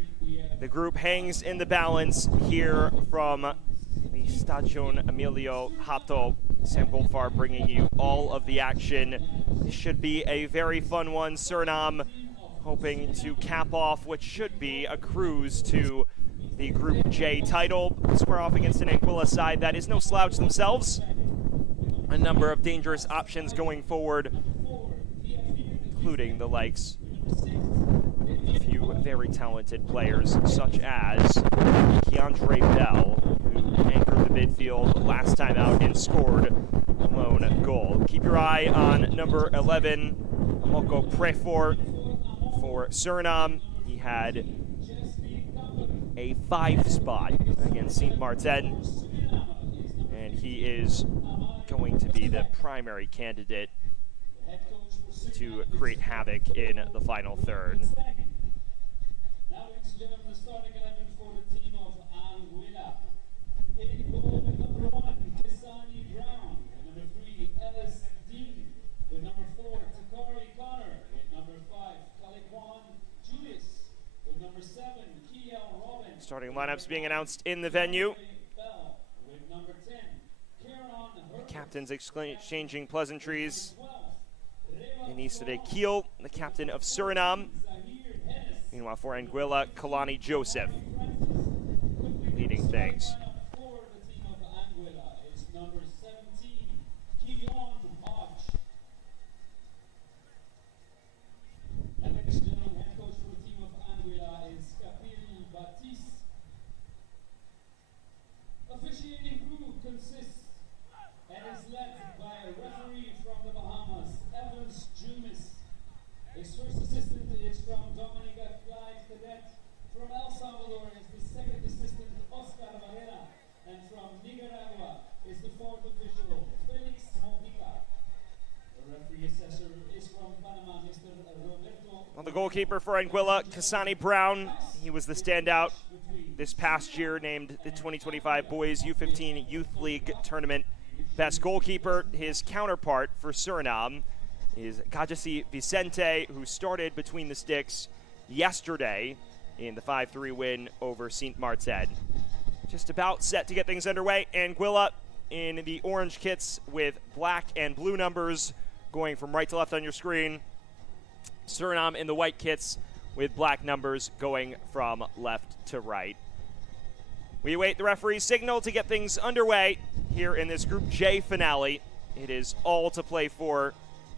The group hangs in the balance here from the Stadion Emilio Hato Samgolfar, bringing you all of the action. This should be a very fun one. Suriname hoping to cap off what should be a cruise to the Group J title, square off against an Anguilla side that is no slouch themselves. A number of dangerous options going forward, including the likes of a few very talented players, such as Keandre Bell, who anchored the midfield last time out and scored a lone goal. Keep your eye on number 11, Amoko Prefor, for Suriname. He had a 5 spot against Saint Martin, and he is going to be the primary candidate to create havoc in the final third. Now, ladies and gentlemen, the starting 11 for the team of Anguilla. In goal with number 1, Caicos Brown. With number 3, Ellis Dean. With number 4, Takari Connor. With number 5, Kalequan Julius. With number 7, Kiel Robin. Starting lineups being announced in the venue. Bell. With number 10, Kieran Herbert. Captains exchanging pleasantries. Denisire Kiel, the captain of Suriname. Meanwhile, for Anguilla, Kalani Joseph leading things. For the team of Anguilla is number 17, Keon Hodge. And ladies and gentlemen, head coach for the team of Anguilla is Kapil Batiste. Officiating crew consists and is led by a referee from the Bahamas, Evans Jumis. His first assistant is from Dominica Clyde Cadet. From El Salvador is the second assistant, Oscar Barrera. And from Nicaragua is the fourth official, Felix Mojica. The referee assessor is from Panama, Mr. Roberto. Well, the goalkeeper for Anguilla, Caicos Brown, he was the standout this past year, named the 2025 Boys U-15 Youth League Tournament best goalkeeper. His counterpart for Suriname is Kajasi Vicente, who started between the sticks yesterday in the 5-3 win over Saint Martin. Just about set to get things underway. Anguilla in the orange kits with black and blue numbers going from right to left on your screen. Suriname in the white kits with black numbers going from left to right. We await the referee's signal to get things underway here in this Group J finale. It is all to play for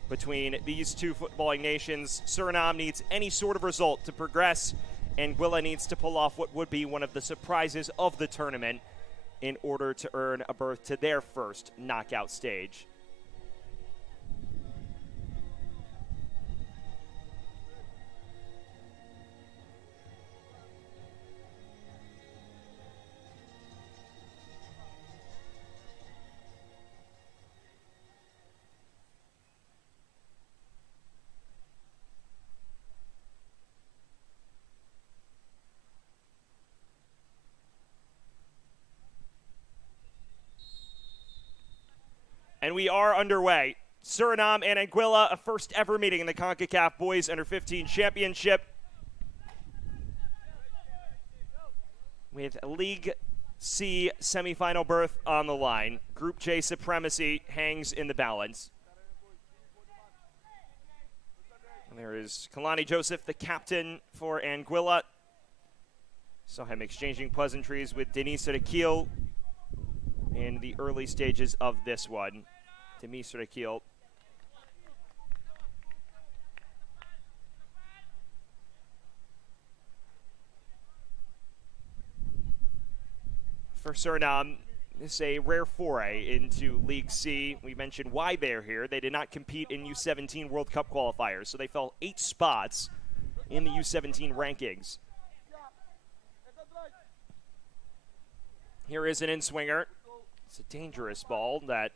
between these two footballing nations. Suriname needs any sort of result to progress. Anguilla needs to pull off what would be one of the surprises of the tournament in order to earn a berth to their first knockout stage. And we are underway. Suriname and Anguilla, a first ever meeting in the Concacaf Boys Under-15 Championship. With League C semifinal berth on the line. Group J supremacy hangs in the balance. And there is Kalani Joseph, the captain for Anguilla. Saw him exchanging pleasantries with Denisire Kiel in the early stages of this one. Denisire Kiel. For Suriname, this is a rare foray into League C. We mentioned why they're here. They did not compete in U17 World Cup qualifiers, so they fell 8 spots in the U17 rankings. Here is an in-swinger. It's a dangerous ball that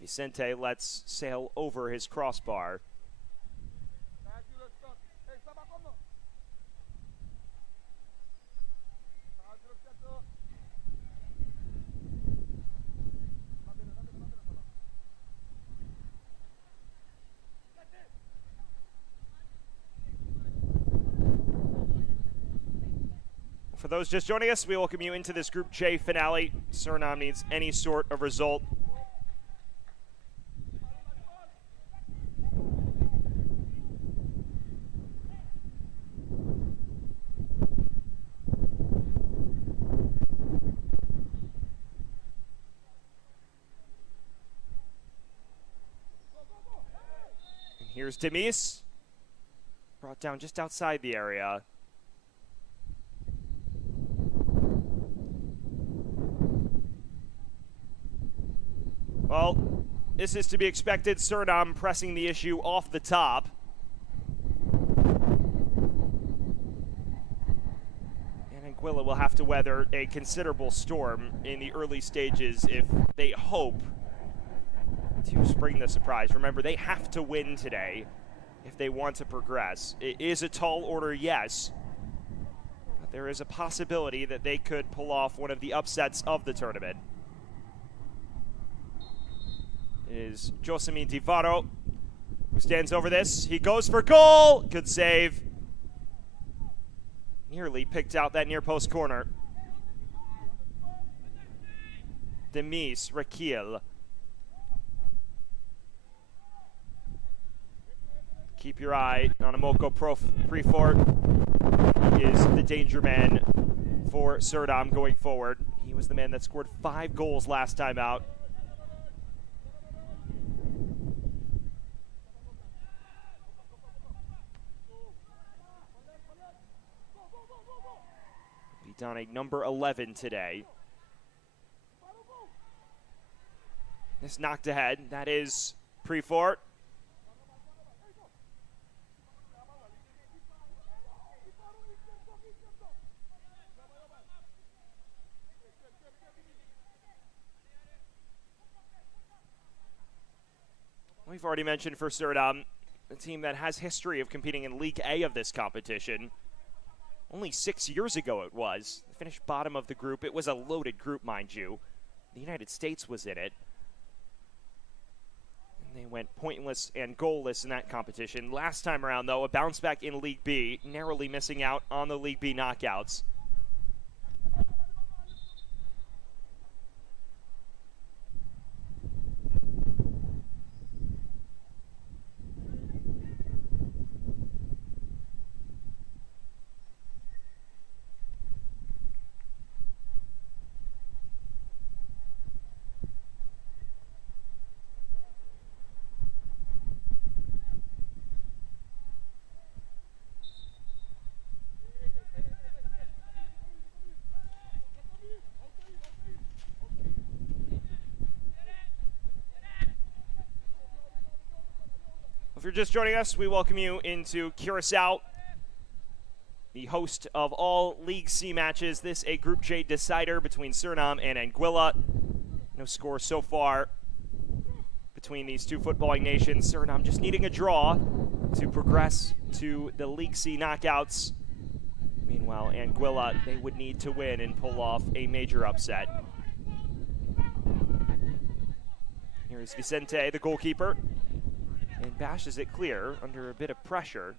Vicente lets sail over his crossbar. For those just joining us, we welcome you into this Group J finale. Suriname needs any sort of result. And here's Demis, brought down just outside the area. Well, this is to be expected. Suriname pressing the issue off the top. And Anguilla will have to weather a considerable storm in the early stages if they hope to spring the surprise. Remember, they have to win today if they want to progress. It is a tall order, yes, but there is a possibility that they could pull off one of the upsets of the tournament. Is Josemi Divaro, who stands over this. He goes for goal. Good save. Nearly picked out that near post corner. Demis Rakil. Keep your eye on Amoko Prefort. He is the danger man for Suriname going forward. He was the man that scored 5 goals last time out. Donning number 11 today. This knocked ahead. That is Prefort. We've already mentioned for Suriname, a team that has history of competing in League A of this competition. Only 6 years ago it was. They finished bottom of the group. It was a loaded group, mind you. The United States was in it. And they went pointless and goalless in that competition. Last time around, though, a bounce back in League B, narrowly missing out on the League B knockouts. If you're just joining us, we welcome you into Curacao, the host of all League C matches. This a Group J decider between Suriname and Anguilla. No score so far between these two footballing nations. Suriname just needing a draw to progress to the League C knockouts. Meanwhile, Anguilla, they would need to win and pull off a major upset. Here's Vicente, the goalkeeper, and bashes it clear under a bit of pressure.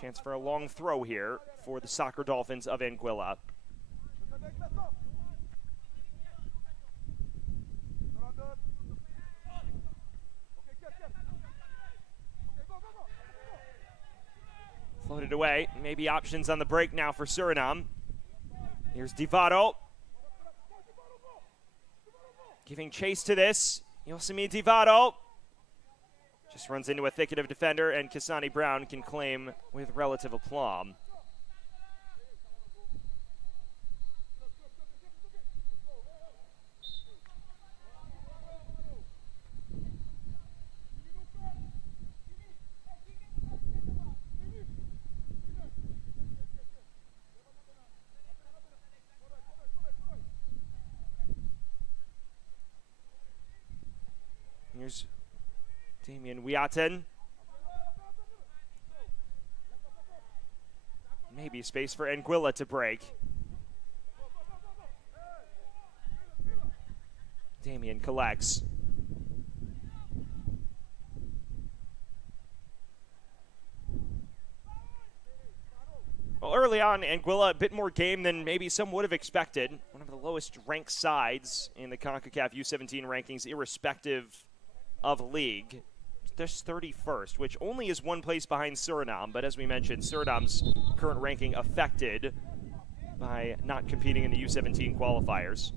Chance for a long throw here for the Soccer Dolphins of Anguilla. Floated away. Maybe options on the break now for Suriname. Here's Divaro. Giving chase to this. Josemi Divaro. Just runs into a thicket of defender, and Kasani Brown can claim with relative aplomb. Here's Damien Wiaten. Maybe space for Anguilla to break. Damien collects. Well, early on, Anguilla a bit more game than maybe some would have expected. One of the lowest ranked sides in the Concacaf U-17 rankings, irrespective of league. Just 31st, which only is one place behind Suriname. But as we mentioned, Suriname's current ranking affected by not competing in the U-17 qualifiers.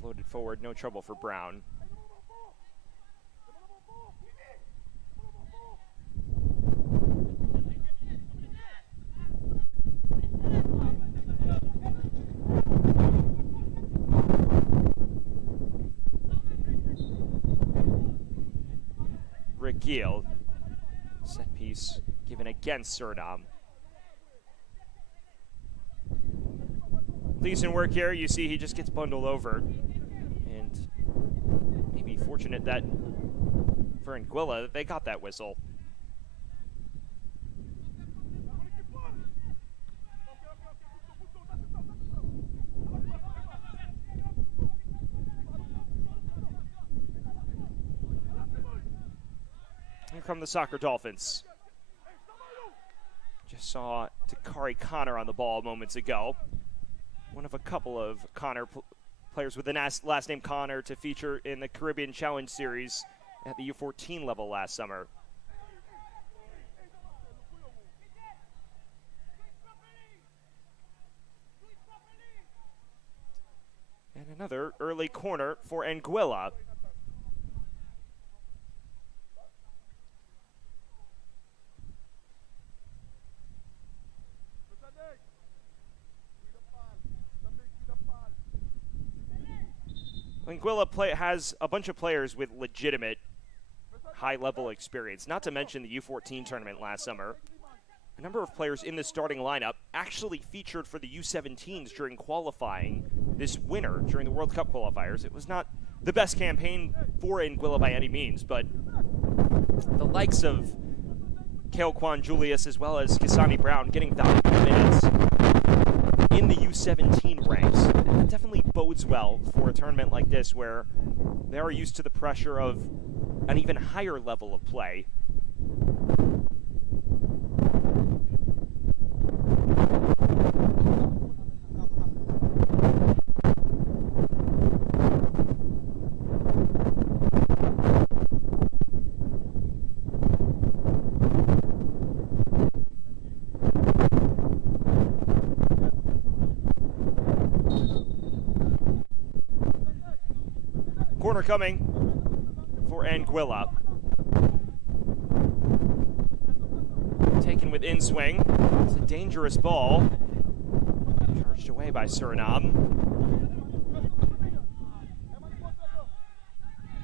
Floated forward, no trouble for Brown. Rick Giel, set piece given against Suriname. Decent work here. You see he just gets bundled over. And maybe fortunate that for Anguilla that they got that whistle. Here come the Soccer Dolphins. Just saw Takari Connor on the ball moments ago. One of a couple of Connor players with the last name Connor to feature in the Caribbean Challenge Series at the U14 level last summer. And another early corner for Anguilla. Anguilla has a bunch of players with legitimate high-level experience, not to mention the U14 tournament last summer. A number of players in the starting lineup actually featured for the U17s during qualifying this winter during the World Cup qualifiers. It was not the best campaign for Anguilla by any means, but the likes of Kale Kwan Julius as well as Kisani Brown getting valuable minutes in the U17 ranks. And that definitely bodes well for a tournament like this where they are used to the pressure of an even higher level of play. Corner coming for Anguilla. Taken with in-swing. It's a dangerous ball. Charged away by Suriname.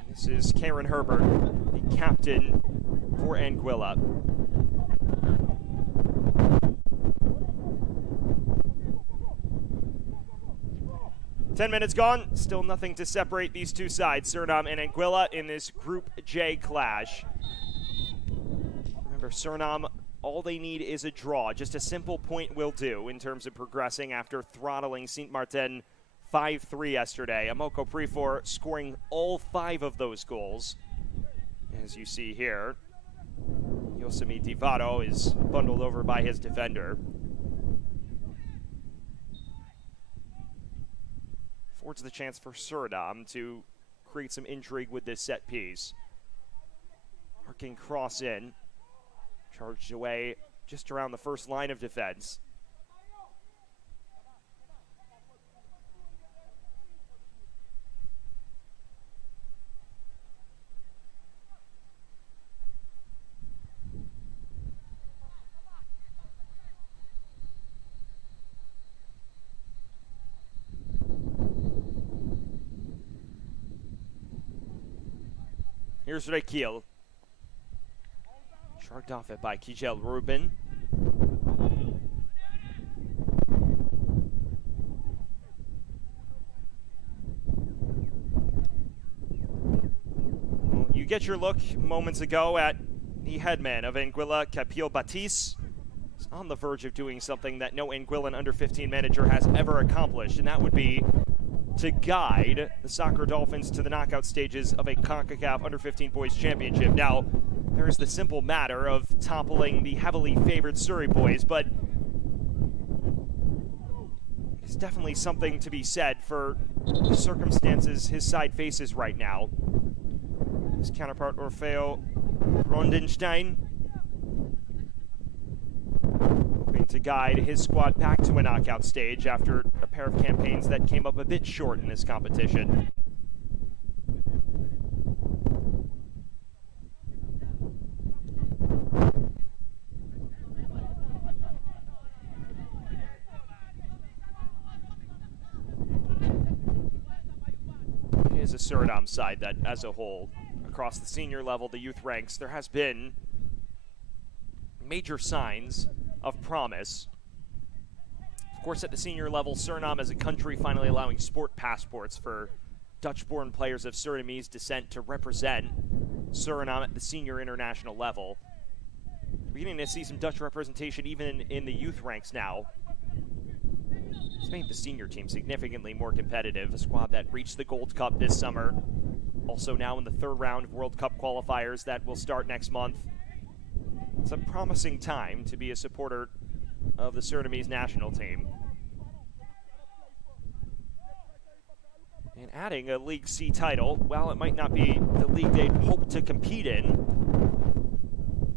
This is Karen Herbert, the captain for Anguilla. Ten minutes gone, still nothing to separate these two sides, Suriname and Anguilla, in this Group J clash. Remember, Suriname, all they need is a draw. Just a simple point will do in terms of progressing after throttling Saint Martin 5-3 yesterday. Amoko Prefor scoring all 5 of those goals. As you see here, Yosemi Divado is bundled over by his defender. Affords the chance for Suriname to create some intrigue with this set piece. Arcing cross in. Charged away just around the first line of defense. Here's Rekiel. Charged off it by Kijel Rubin. get your look moments ago at the headman of Anguilla, Capil Batis. He's on the verge of doing something that no Anguillan under-15 manager has ever accomplished, and that would be to guide the Soccer Dolphins to the knockout stages of a Concacaf under-15 boys championship. Now, there is the simple matter of toppling the heavily favored Surrey boys, but it's definitely something to be said for the circumstances his side faces right now. His counterpart, Orfeo Rondenstein, hoping to guide his squad back to a knockout stage after a pair of campaigns that came up a bit short in this competition. It is a Suriname side that, as a whole, across the senior level, the youth ranks, there has been major signs of promise. Of course, at the senior level, Suriname as a country finally allowing sport passports for Dutch-born players of Surinamese descent to represent Suriname at the senior international level. We're beginning to see some Dutch representation even in the youth ranks now. It's made the senior team significantly more competitive, a squad that reached the Gold Cup this summer. Also now in the third round of World Cup qualifiers that will start next month. It's a promising time to be a supporter of the Surinamese national team. And adding a League C title, while it might not be the league they'd hope to compete in,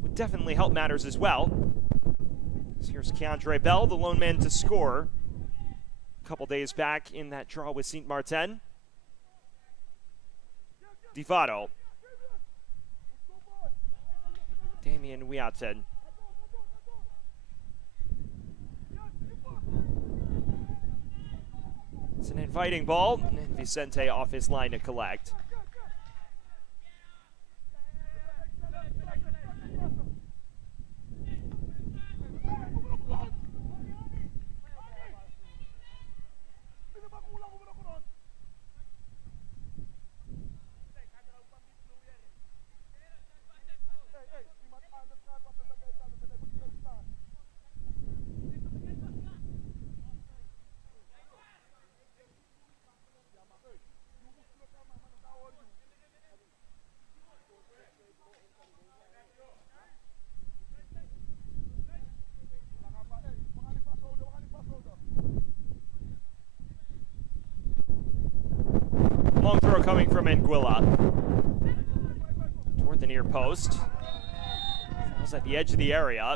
would definitely help matters as well. So here's Keandre Bell, the lone man to score a couple days back in that draw with Saint Martin. Divado. Damien Wiaten. It's an inviting ball, and Vicente off his line to collect. Long throw coming from Anguilla. Toward the near post. Falls at the edge of the area.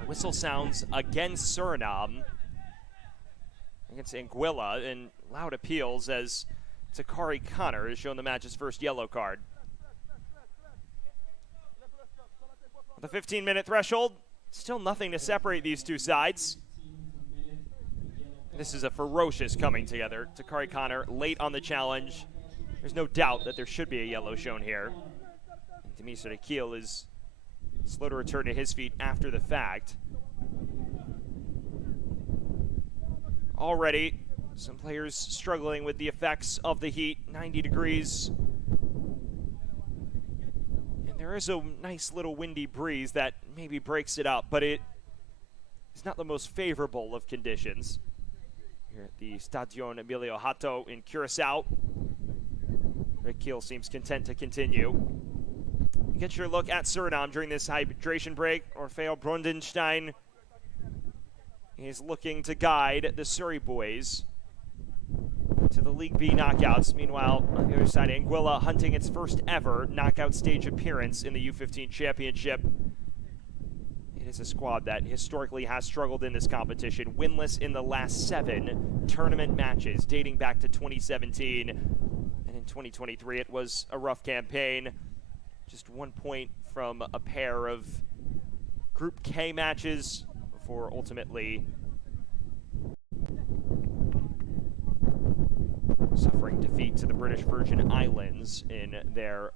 The whistle sounds against Suriname. Against Anguilla, and loud appeals as Takari Connor has shown the match's first yellow card. The 15-minute threshold, still nothing to separate these two sides. This is a ferocious coming together. Takari Connor late on the challenge. There's no doubt that there should be a yellow shown here. And Demisar Akil is slow to return to his feet after the fact. Already, some players struggling with the effects of the heat, 90 degrees. And there is a nice little windy breeze that maybe breaks it up, but it is not the most favorable of conditions. Here at the Stadion Emilio Hato in Curacao. Akil seems content to continue. Get your look at Suriname during this hydration break. Orfeo Brondenstein is looking to guide the Surrey boys to the League B knockouts. Meanwhile, on the other side, Anguilla hunting its first ever knockout stage appearance in the U-15 championship. It is a squad that historically has struggled in this competition, winless in the last 7 tournament matches dating back to 2017. And in 2023, it was a rough campaign. Just 1 point from a pair of Group K matches before ultimately suffering defeat to the British Virgin Islands in their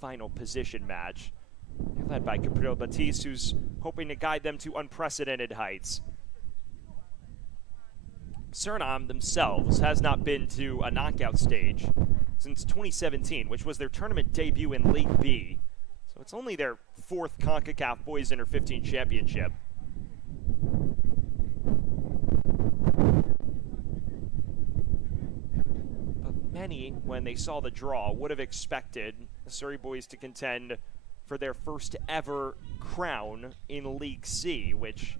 final position match. They're led by Capil Batis, who's hoping to guide them to unprecedented heights. Suriname themselves has not been to a knockout stage since 2017, which was their tournament debut in League B. So it's only their 4th Concacaf Boys Under 15 championship. But many, when they saw the draw, would have expected the Surrey boys to contend for their first ever crown in League C, which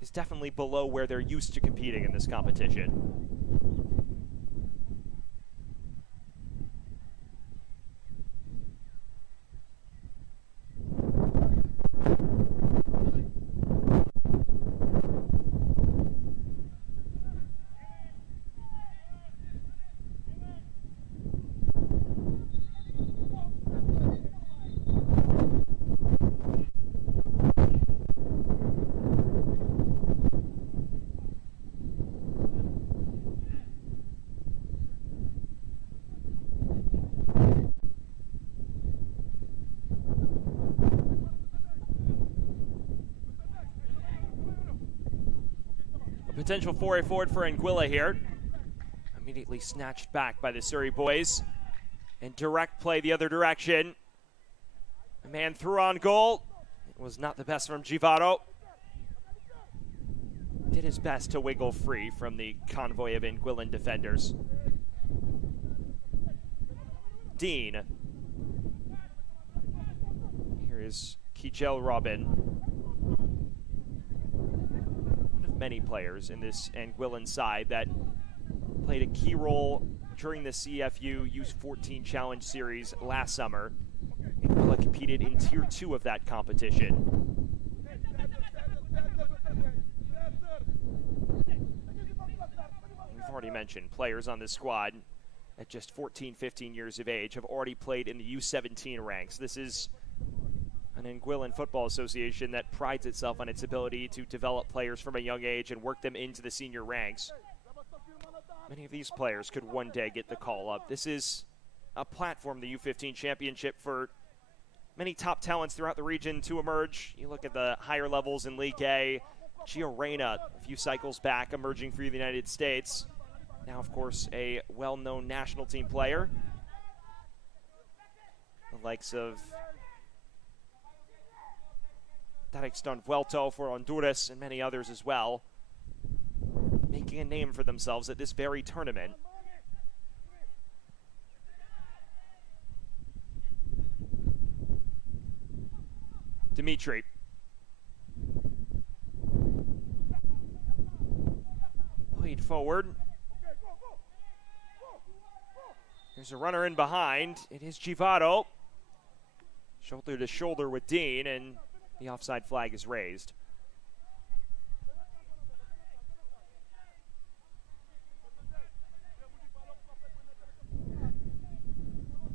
is definitely below where they're used to competing in this competition. Potential foray forward for Anguilla here. Immediately snatched back by the Surrey boys. And direct play the other direction. A man through on goal. It was not the best from Givato. Did his best to wiggle free from the convoy of Anguillan defenders. Dean. Here is Kijel Robin. Many players in this Anguillan side that played a key role during the CFU U-14 Challenge Series last summer. Anguilla competed in Tier 2 of that competition. We've already mentioned players on this squad at just 14, 15 years of age have already played in the U-17 ranks. This is an Anguillan Football Association that prides itself on its ability to develop players from a young age and work them into the senior ranks. Many of these players could one day get the call up. This is a platform, the U-15 Championship, for many top talents throughout the region to emerge. You look at the higher levels in League A. Gio Reyna, a few cycles back, emerging for the United States. Now, of course, a well-known national team player. The likes of Tarek Vuelto for Honduras and many others as well, making a name for themselves at this very tournament. Dimitri. Played forward. There's a runner in behind. It is Givato. Shoulder to shoulder with Dean, and the offside flag is raised.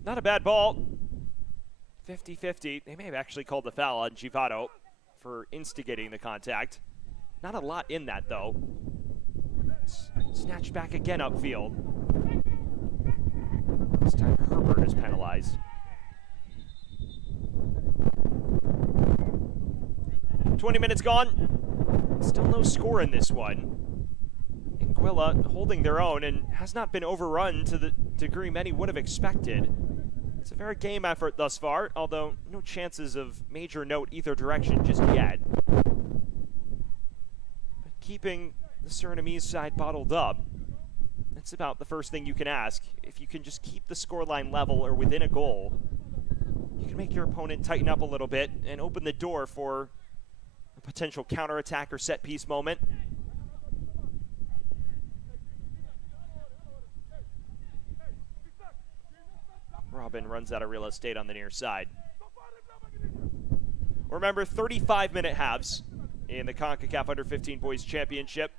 Not a bad ball. 50-50. They may have actually called the foul on Givato for instigating the contact. Not a lot in that, though. Snatched back again upfield. This time Herbert is penalized. 20 minutes gone. Still no score in this one. Anguilla holding their own and has not been overrun to the degree many would have expected. It's a very game effort thus far, although no chances of major note either direction just yet. But keeping the Surinamese side bottled up, that's about the first thing you can ask. If you can just keep the scoreline level or within a goal, you can make your opponent tighten up a little bit and open the door for a potential counterattack or set-piece moment. Robin runs out of real estate on the near side. Remember, 35-minute halves in the Concacaf Under-15 Boys Championship.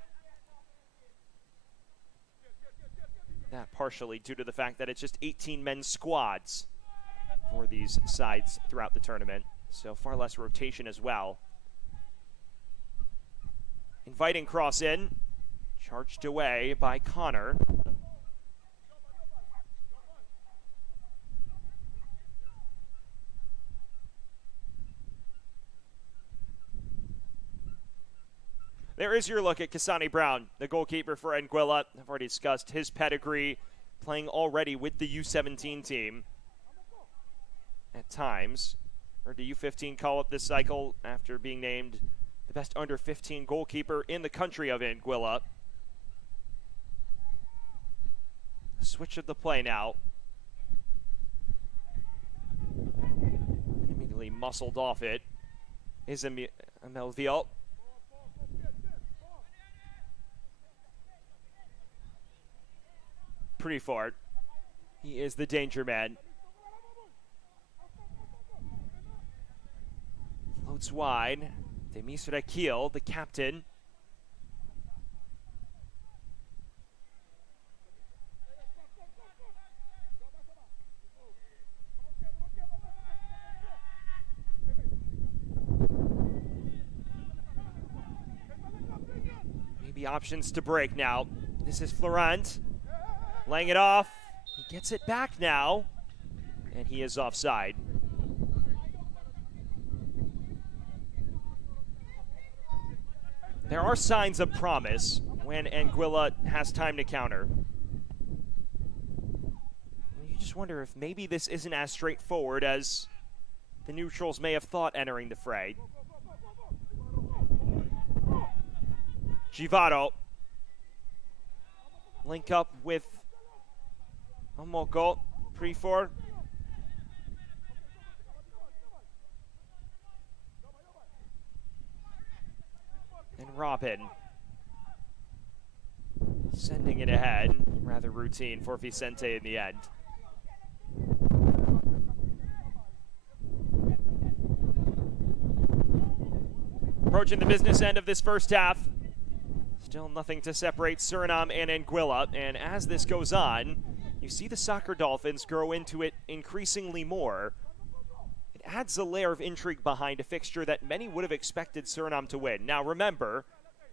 That partially due to the fact that it's just 18 men's squads for these sides throughout the tournament. So far less rotation as well. Inviting cross in. Charged away by Connor. there is your look at Kasani Brown, the goalkeeper for Anguilla. I've already discussed his pedigree, playing already with the U-17 team at times. Heard the U-15 call up this cycle after being named the best under-15 goalkeeper in the country of Anguilla. Switch of the play now. Immediately muscled off it is Melville. Pretty far. He is the danger man. Floats wide. Demis Rekil, the captain. Maybe options to break now. This is Florent. Laying it off. He gets it back now. And he is offside. There are signs of promise when Anguilla has time to counter. You just wonder if maybe this isn't as straightforward as the neutrals may have thought entering the fray. Givaro. Link up with Omoko. Prefor. And Robin. Sending it ahead. Rather routine for Vicente in the end. Approaching the business end of this first half. Still nothing to separate Suriname and Anguilla. And as this goes on, you see the Soccer Dolphins grow into it increasingly more. It adds a layer of intrigue behind a fixture that many would have expected Suriname to win. Now remember,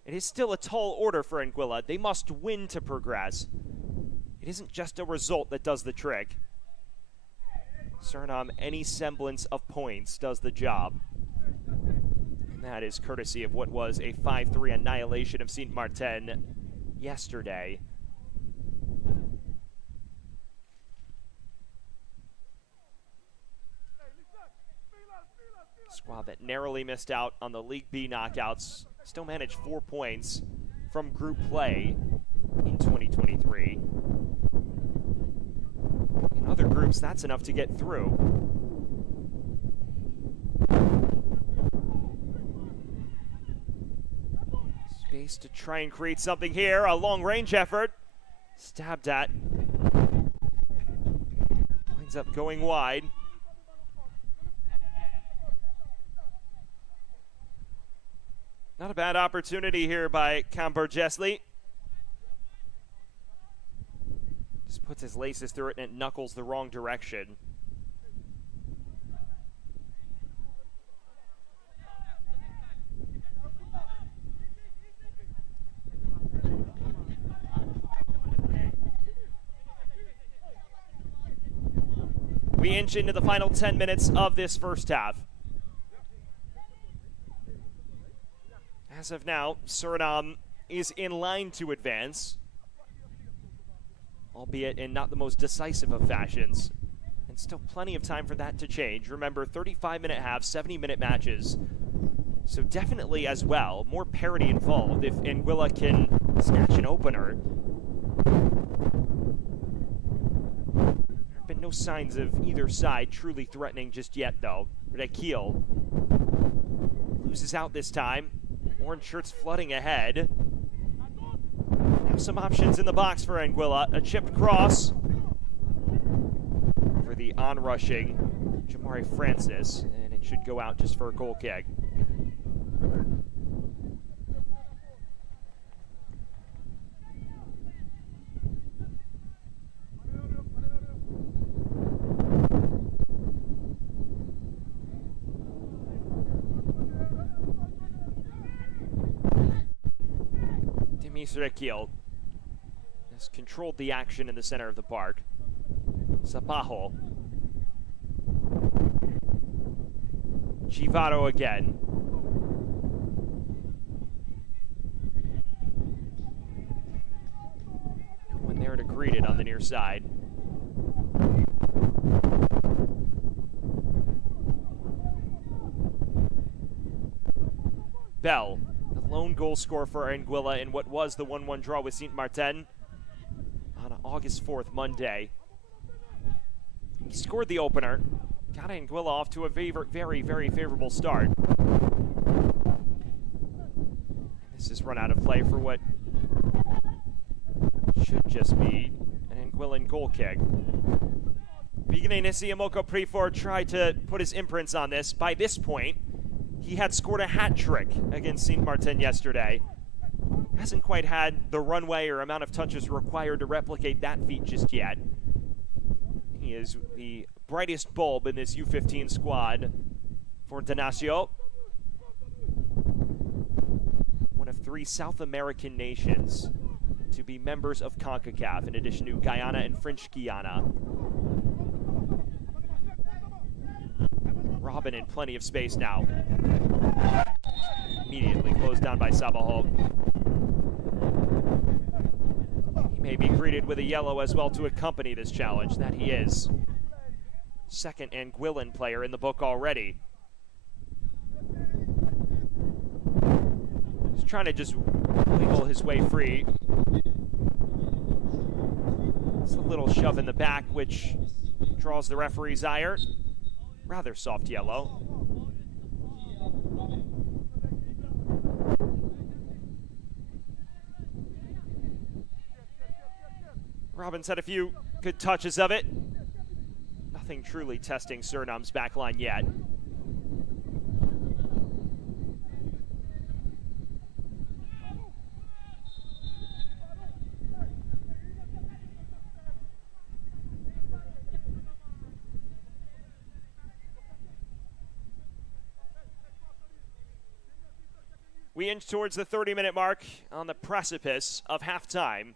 it is still a tall order for Anguilla. They must win to progress. It isn't just a result that does the trick. Suriname, any semblance of points does the job. And that is courtesy of what was a 5-3 annihilation of Saint Martin yesterday. Squad that narrowly missed out on the League B knockouts still managed 4 points from group play in 2023. In other groups, that's enough to get through. Space to try and create something here. A long-range effort. Stabbed at. Winds up going wide. Not a bad opportunity here by Cambergesli. Just puts his laces through it and it knuckles the wrong direction. We inch into the final 10 minutes of this first half. As of now, Suriname is in line to advance, albeit in not the most decisive of fashions. And still plenty of time for that to change. Remember, 35-minute halves, 70-minute matches. So definitely as well, more parity involved if Anguilla can snatch an opener. There have been no signs of either side truly threatening just yet, though. Rekil loses out this time. Orange shirts flooding ahead. Now some options in the box for Anguilla. A chipped cross over the on-rushing Jamari Francis, and it should go out just for a goal kick. Rekil has controlled the action in the center of the park. Sapajo. Givaro again. greeted on the near side. Bell, the lone goal scorer for Anguilla in what was the 1-1 draw with Saint Martin on August 4th, Monday. He scored the opener, got Anguilla off to a very, very favorable start. This is run out of play for what should just be an Anguillan goal kick. Beginning to see Amoko Prifor try to put his imprints on this. By this point, he had scored a hat trick against Saint Martin yesterday. Hasn't quite had the runway or amount of touches required to replicate that feat just yet. He is the brightest bulb in this U-15 squad for Danacio. One of 3 South American nations to be members of Concacaf, in addition to Guyana and French Guiana. Robin in plenty of space now. Immediately closed down by Sabaho. He may be greeted with a yellow as well to accompany this challenge. That he is. Second Anguillan player in the book already. He's trying to just wiggle his way free. It's a little shove in the back, which draws the referee's ire. Rather soft yellow. Robin's had a few good touches of it. Nothing truly testing Suriname's back line yet. We inch towards the 30-minute mark on the precipice of halftime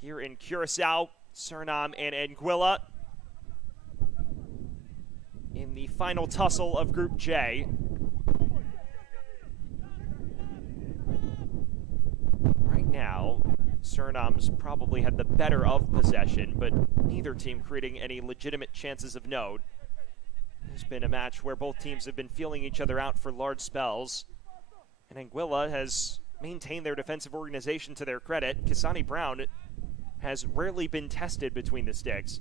here in Curacao, Suriname, and Anguilla in the final tussle of Group J. Right now, Suriname's probably had the better of possession, but neither team creating any legitimate chances of note. There's been a match where both teams have been feeling each other out for large spells. And Anguilla has maintained their defensive organization to their credit. Kisani Brown has rarely been tested between the sticks.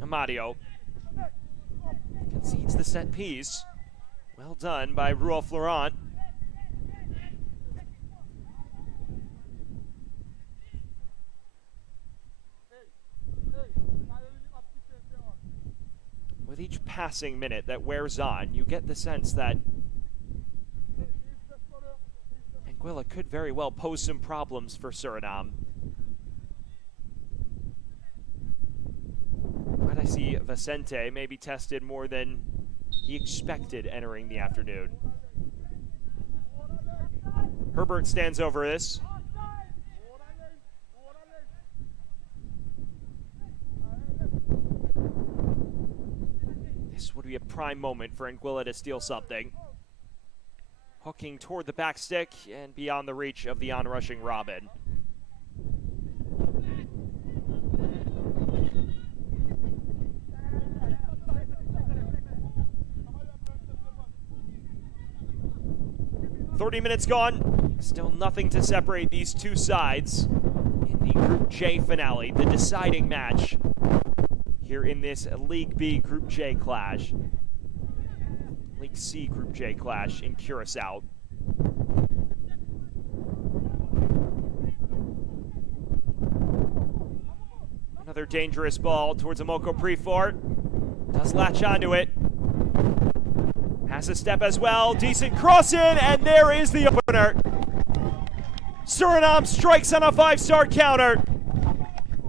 Amadio concedes the set piece. Well done by Ruel Florent. With each passing minute that wears on, you get the sense that Anguilla could very well pose some problems for Suriname. Might I see Vicente maybe tested more than he expected entering the afternoon. Herbert stands over this. This would be a prime moment for Anguilla to steal something. Hooking toward the back stick and beyond the reach of the onrushing Robin. "30 minutes gone. Still nothing to separate these two sides in the Group J finale, the deciding match here in this League B Group J clash. League C Group J clash in Curacao. Another dangerous ball towards Amoko Prifor. Does latch onto it. Has a step as well. Decent cross in, and there is the opener. Suriname strikes on a 5-star counter.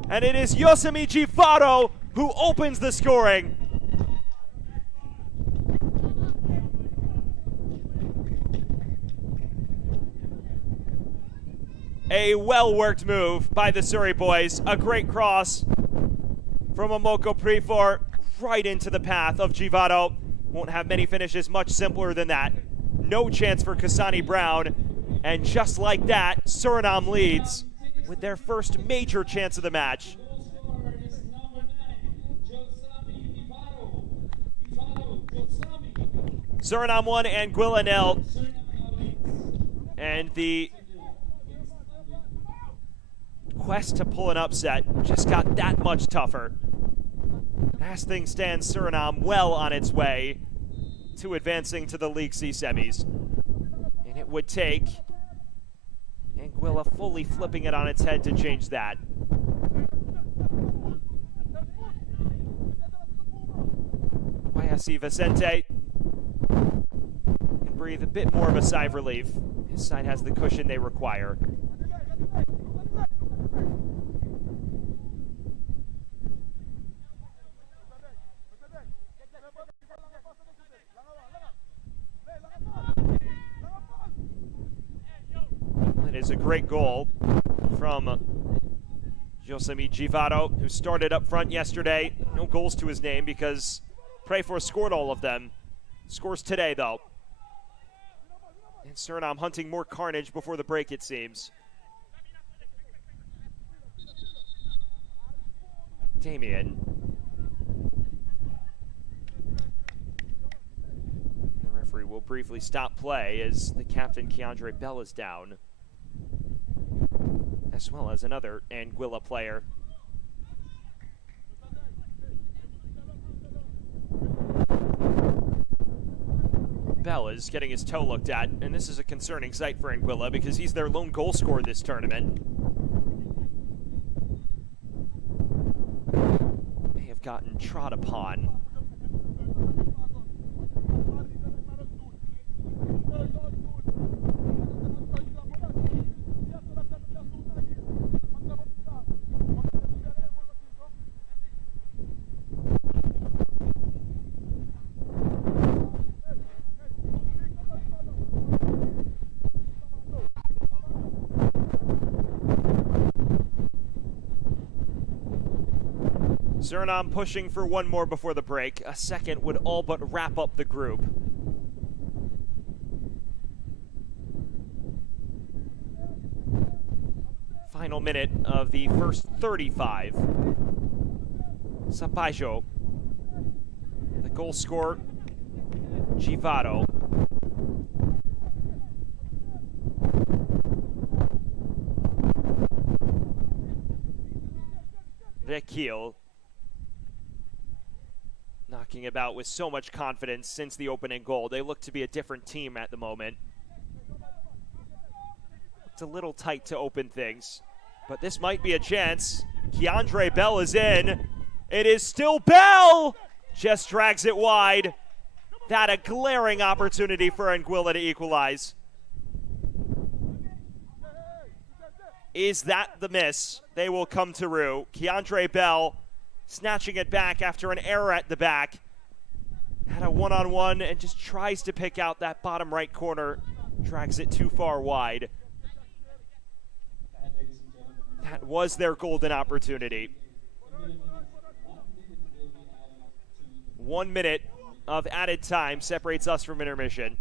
And it is Yosemite Faro who opens the scoring. A well-worked move by the Surrey boys. A great cross from Amoko Prifor right into the path of Givado. won't have many finishes much simpler than that. No chance for Kasani Brown. And just like that, Suriname leads with their first major chance of the match. Suriname 1, Anguilla 0. And the quest to pull an upset just got that much tougher. As things stand, Suriname well on its way to advancing to the League C semis. And it would take Anguilla fully flipping it on its head to change that. Guayasi Vicente can breathe a bit more of a sigh of relief. His side has the cushion they require. It is a great goal from Josemi Givaro, who started up front yesterday. No goals to his name because Prefor scored all of them. Scores today, though. And Suriname hunting more carnage before the break, it seems. Damien. The referee will briefly stop play as the captain, Keandre Bell, is down, as well as another Anguilla player. Bell is getting his toe looked at, and this is a concerning sight for Anguilla because he's their lone goal scorer this tournament. They have gotten trod upon. Suriname pushing for one more before the break. A second would all but wrap up the group. Final minute of the first 35. Sapaio. The goal scorer, Givaro. Requil. Knocking about with so much confidence since the opening goal. They look to be a different team at the moment. It's a little tight to open things, but this might be a chance. Keandre Bell is in. It is still Bell! Just drags it wide. That a glaring opportunity for Anguilla to equalize. Is that the miss? They will come to rue. Keandre Bell snatching it back after an error at the back. Had a one-on-one and just tries to pick out that bottom right corner. Drags it too far wide. That was their golden opportunity. 1 minute of added time separates us from intermission.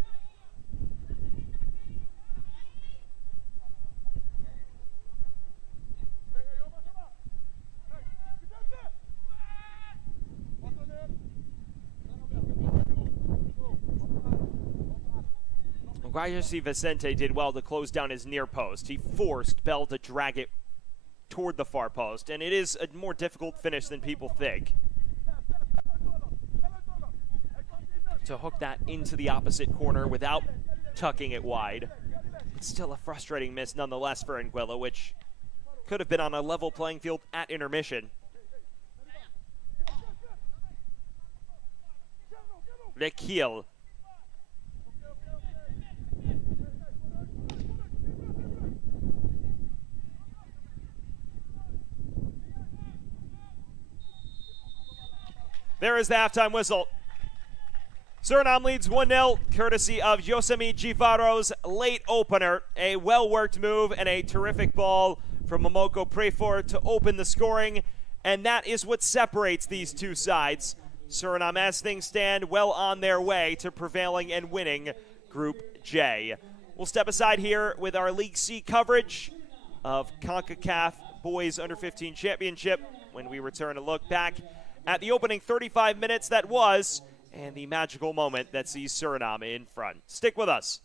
Guayasi Vicente did well to close down his near post. He forced Bell to drag it toward the far post, and it is a more difficult finish than people think. To hook that into the opposite corner without tucking it wide. It's still a frustrating miss nonetheless for Anguilla, which could have been on a level playing field at intermission. Requil. There is the halftime whistle. Suriname leads 1-0, courtesy of Josemi Givaro's late opener. A well-worked move and a terrific ball from Momoko Prefor to open the scoring. And that is what separates these two sides. Suriname, as things stand, well on their way to prevailing and winning Group J. We'll step aside here with our League C coverage of Concacaf Boys Under-15 Championship when we return to look back at the opening 35 minutes that was and the magical moment that sees Suriname in front. Stick with us.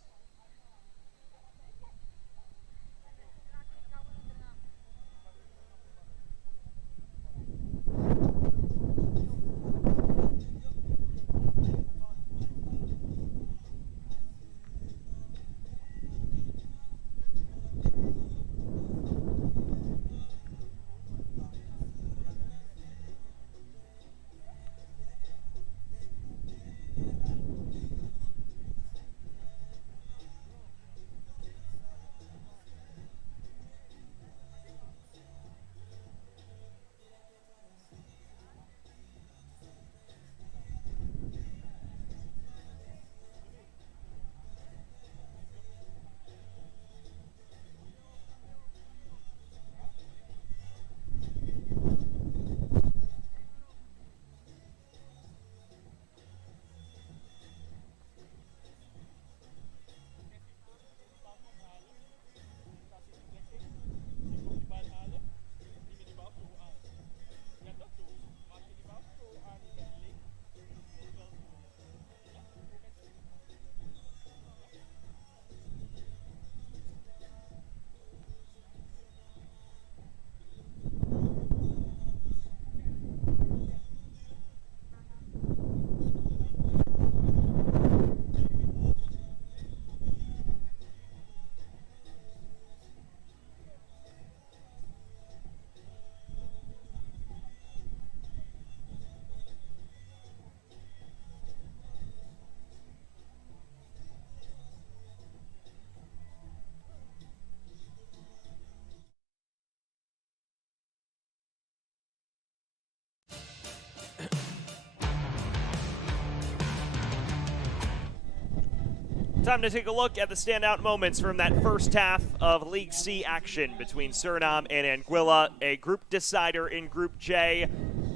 Time to take a look at the standout moments from that first half of League C action between Suriname and Anguilla, a group decider in Group J.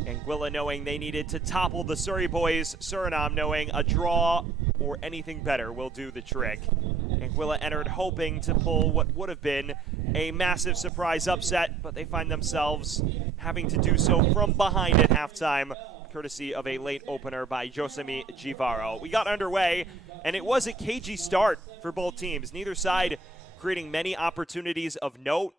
Anguilla knowing they needed to topple the Surrey boys, Suriname knowing a draw or anything better will do the trick. Anguilla entered hoping to pull what would have been a massive surprise upset, but they find themselves having to do so from behind at halftime, courtesy of a late opener by Josemi Givaro. We got underway, and it was a cagey start for both teams. Neither side creating many opportunities of note.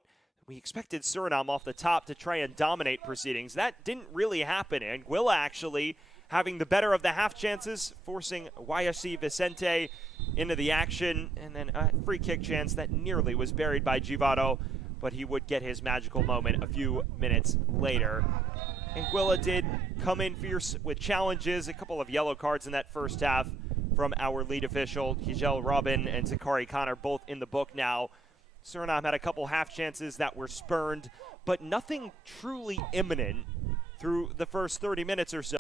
We expected Suriname off the top to try and dominate proceedings. That didn't really happen. Anguilla actually having the better of the half chances, forcing YFC Vicente into the action, and then a free kick chance that nearly was buried by Givaro, but he would get his magical moment a few minutes later. Anguilla did come in fierce with challenges, a couple of yellow cards in that first half from our lead official, Kijel Robin and Zakari Connor, both in the book now. Suriname had a couple half chances that were spurned, but nothing truly imminent through the first 30 minutes or so.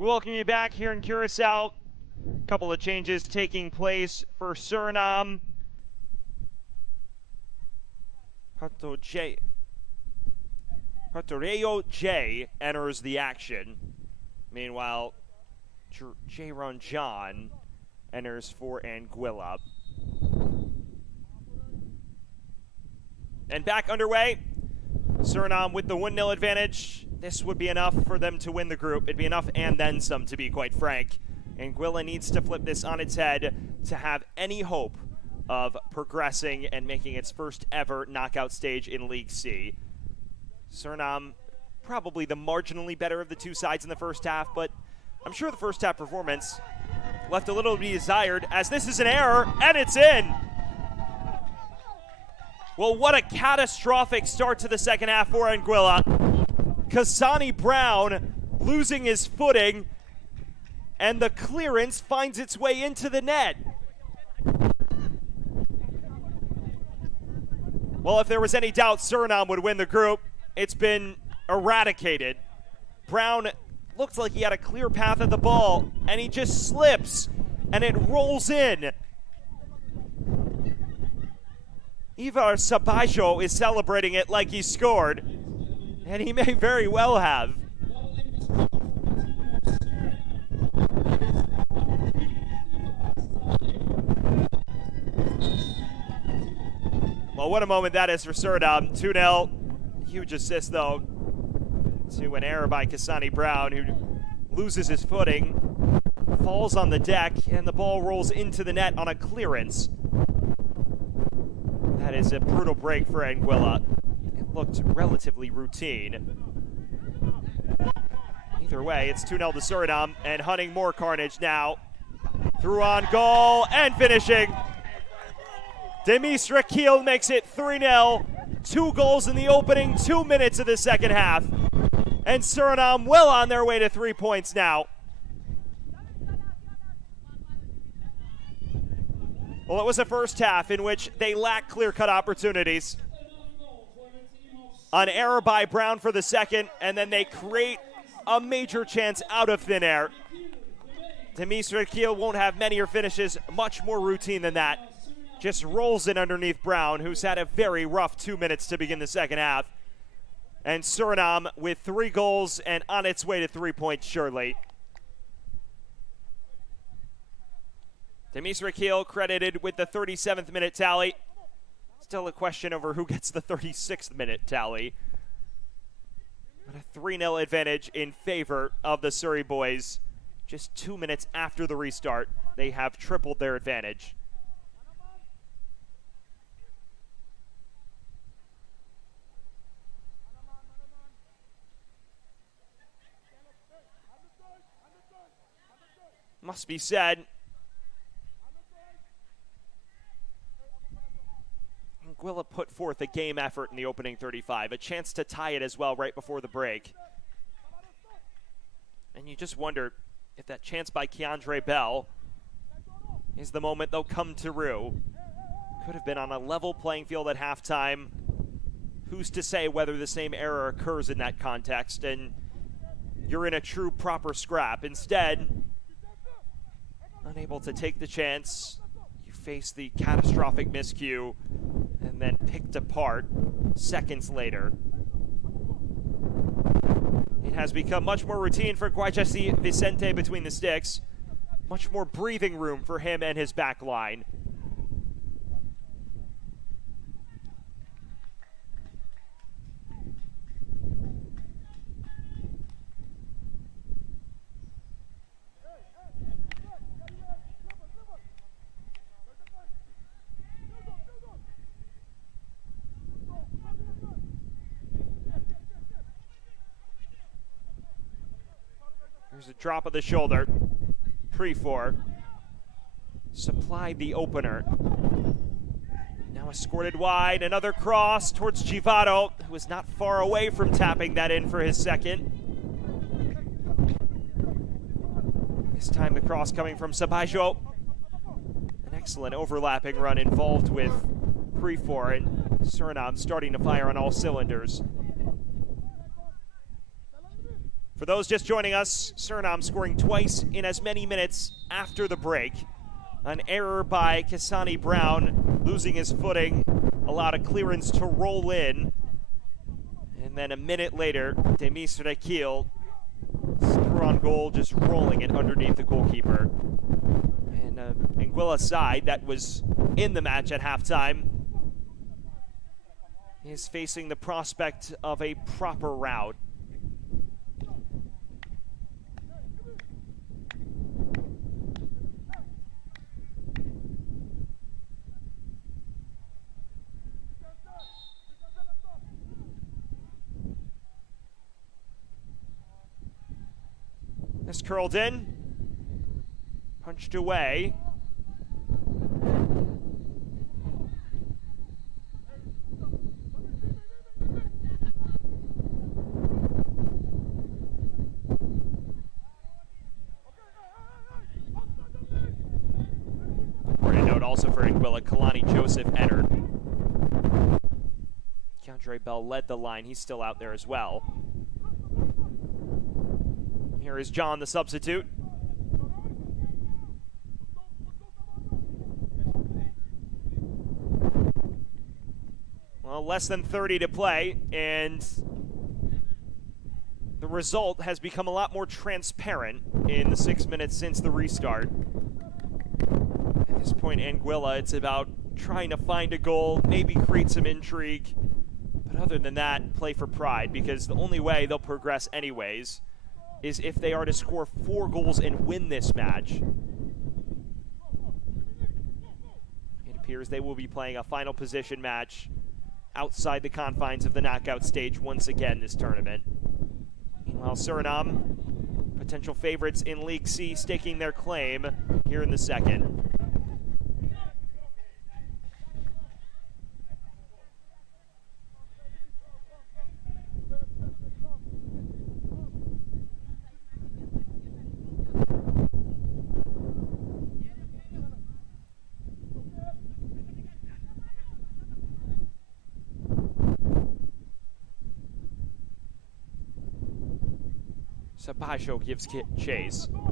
We welcome you back here in Curacao. A couple of changes taking place for Suriname. Patoreo J enters the action. Meanwhile, Jaron John enters for Anguilla. And back underway. Suriname with the 1-0 advantage. This would be enough for them to win the group. It'd be enough and then some, to be quite frank. Anguilla needs to flip this on its head to have any hope of progressing and making its first ever knockout stage in League C. Suriname, probably the marginally better of the two sides in the first half, but I'm sure the first half performance left a little to be desired, as this is an error, and it's in. Well, what a catastrophic start to the second half for Anguilla. Caicos Brown losing his footing, and the clearance finds its way into the net. Well, if there was any doubt Suriname would win the group, it's been eradicated. Brown looked like he had a clear path at the ball, and he just slips, and it rolls in. Ivar Sabajo is celebrating it like he scored, and he may very well have. Well, what a moment that is for Suriname. 2-0. Huge assist, though, to an error by Caicos Brown, who loses his footing, falls on the deck, and the ball rolls into the net on a clearance. That is a brutal break for Anguilla. It looked relatively routine. Either way, it's 2-0 to Suriname, and hunting more carnage now. Through on goal, and finishing. Demis Rakil makes it 3-0. 2 goals in the opening 2 minutes of the second half. And Suriname well on their way to 3 points now. Well, it was a first half in which they lacked clear-cut opportunities. An error by Brown for the second, and then they create a major chance out of thin air. Demis Rakil won't have many finishes, much more routine than that. Just rolls in underneath Brown, who's had a very rough 2 minutes to begin the second half. And Suriname with 3 goals and on its way to 3 points surely. Demis Rakil credited with the 37th minute tally. Still a question over who gets the 36th minute tally. But a 3-0 advantage in favor of the Surrey boys. Just 2 minutes after the restart, they have tripled their advantage. Must be said, Anguilla put forth a game effort in the opening 35, a chance to tie it as well right before the break. And you just wonder if that chance by Keandre Bell is the moment they'll come to rue. Could have been on a level playing field at halftime. Who's to say whether the same error occurs in that context and you're in a true proper scrap. Instead, unable to take the chance, you face the catastrophic miscue and then picked apart seconds later. It has become much more routine for Guajasi Vicente between the sticks. Much more breathing room for him and his back line. There's a drop of the shoulder. Prefor supplied the opener. Now escorted wide. Another cross towards Givato, who was not far away from tapping that in for his second. This time the cross coming from Sabajo. An excellent overlapping run involved with Prefor, and Suriname starting to fire on all cylinders. For those just joining us, Suriname scoring twice in as many minutes after the break. An error by Kasani Brown, losing his footing, allowed a clearance to roll in. And then a minute later, Demis Rekil threw on goal, just rolling it underneath the goalkeeper. And Anguilla's side, that was in the match at halftime, is facing the prospect of a proper rout. This curled in, punched away. Important note also for Anguilla, Kalani Joseph entered. Keandre Bell led the line, he's still out there as well. Here is John, the substitute. Well, less than 30 to play, and the result has become a lot more transparent in the 6 minutes since the restart. At this point, Anguilla, it's about trying to find a goal, maybe create some intrigue, but other than that, play for pride, because the only way they'll progress anyways is if they are to score 4 goals and win this match. It appears they will be playing a final position match outside the confines of the knockout stage once again this tournament. Meanwhile, Suriname, potential favorites in League C, staking their claim here in the second. Sabasho gives chase. And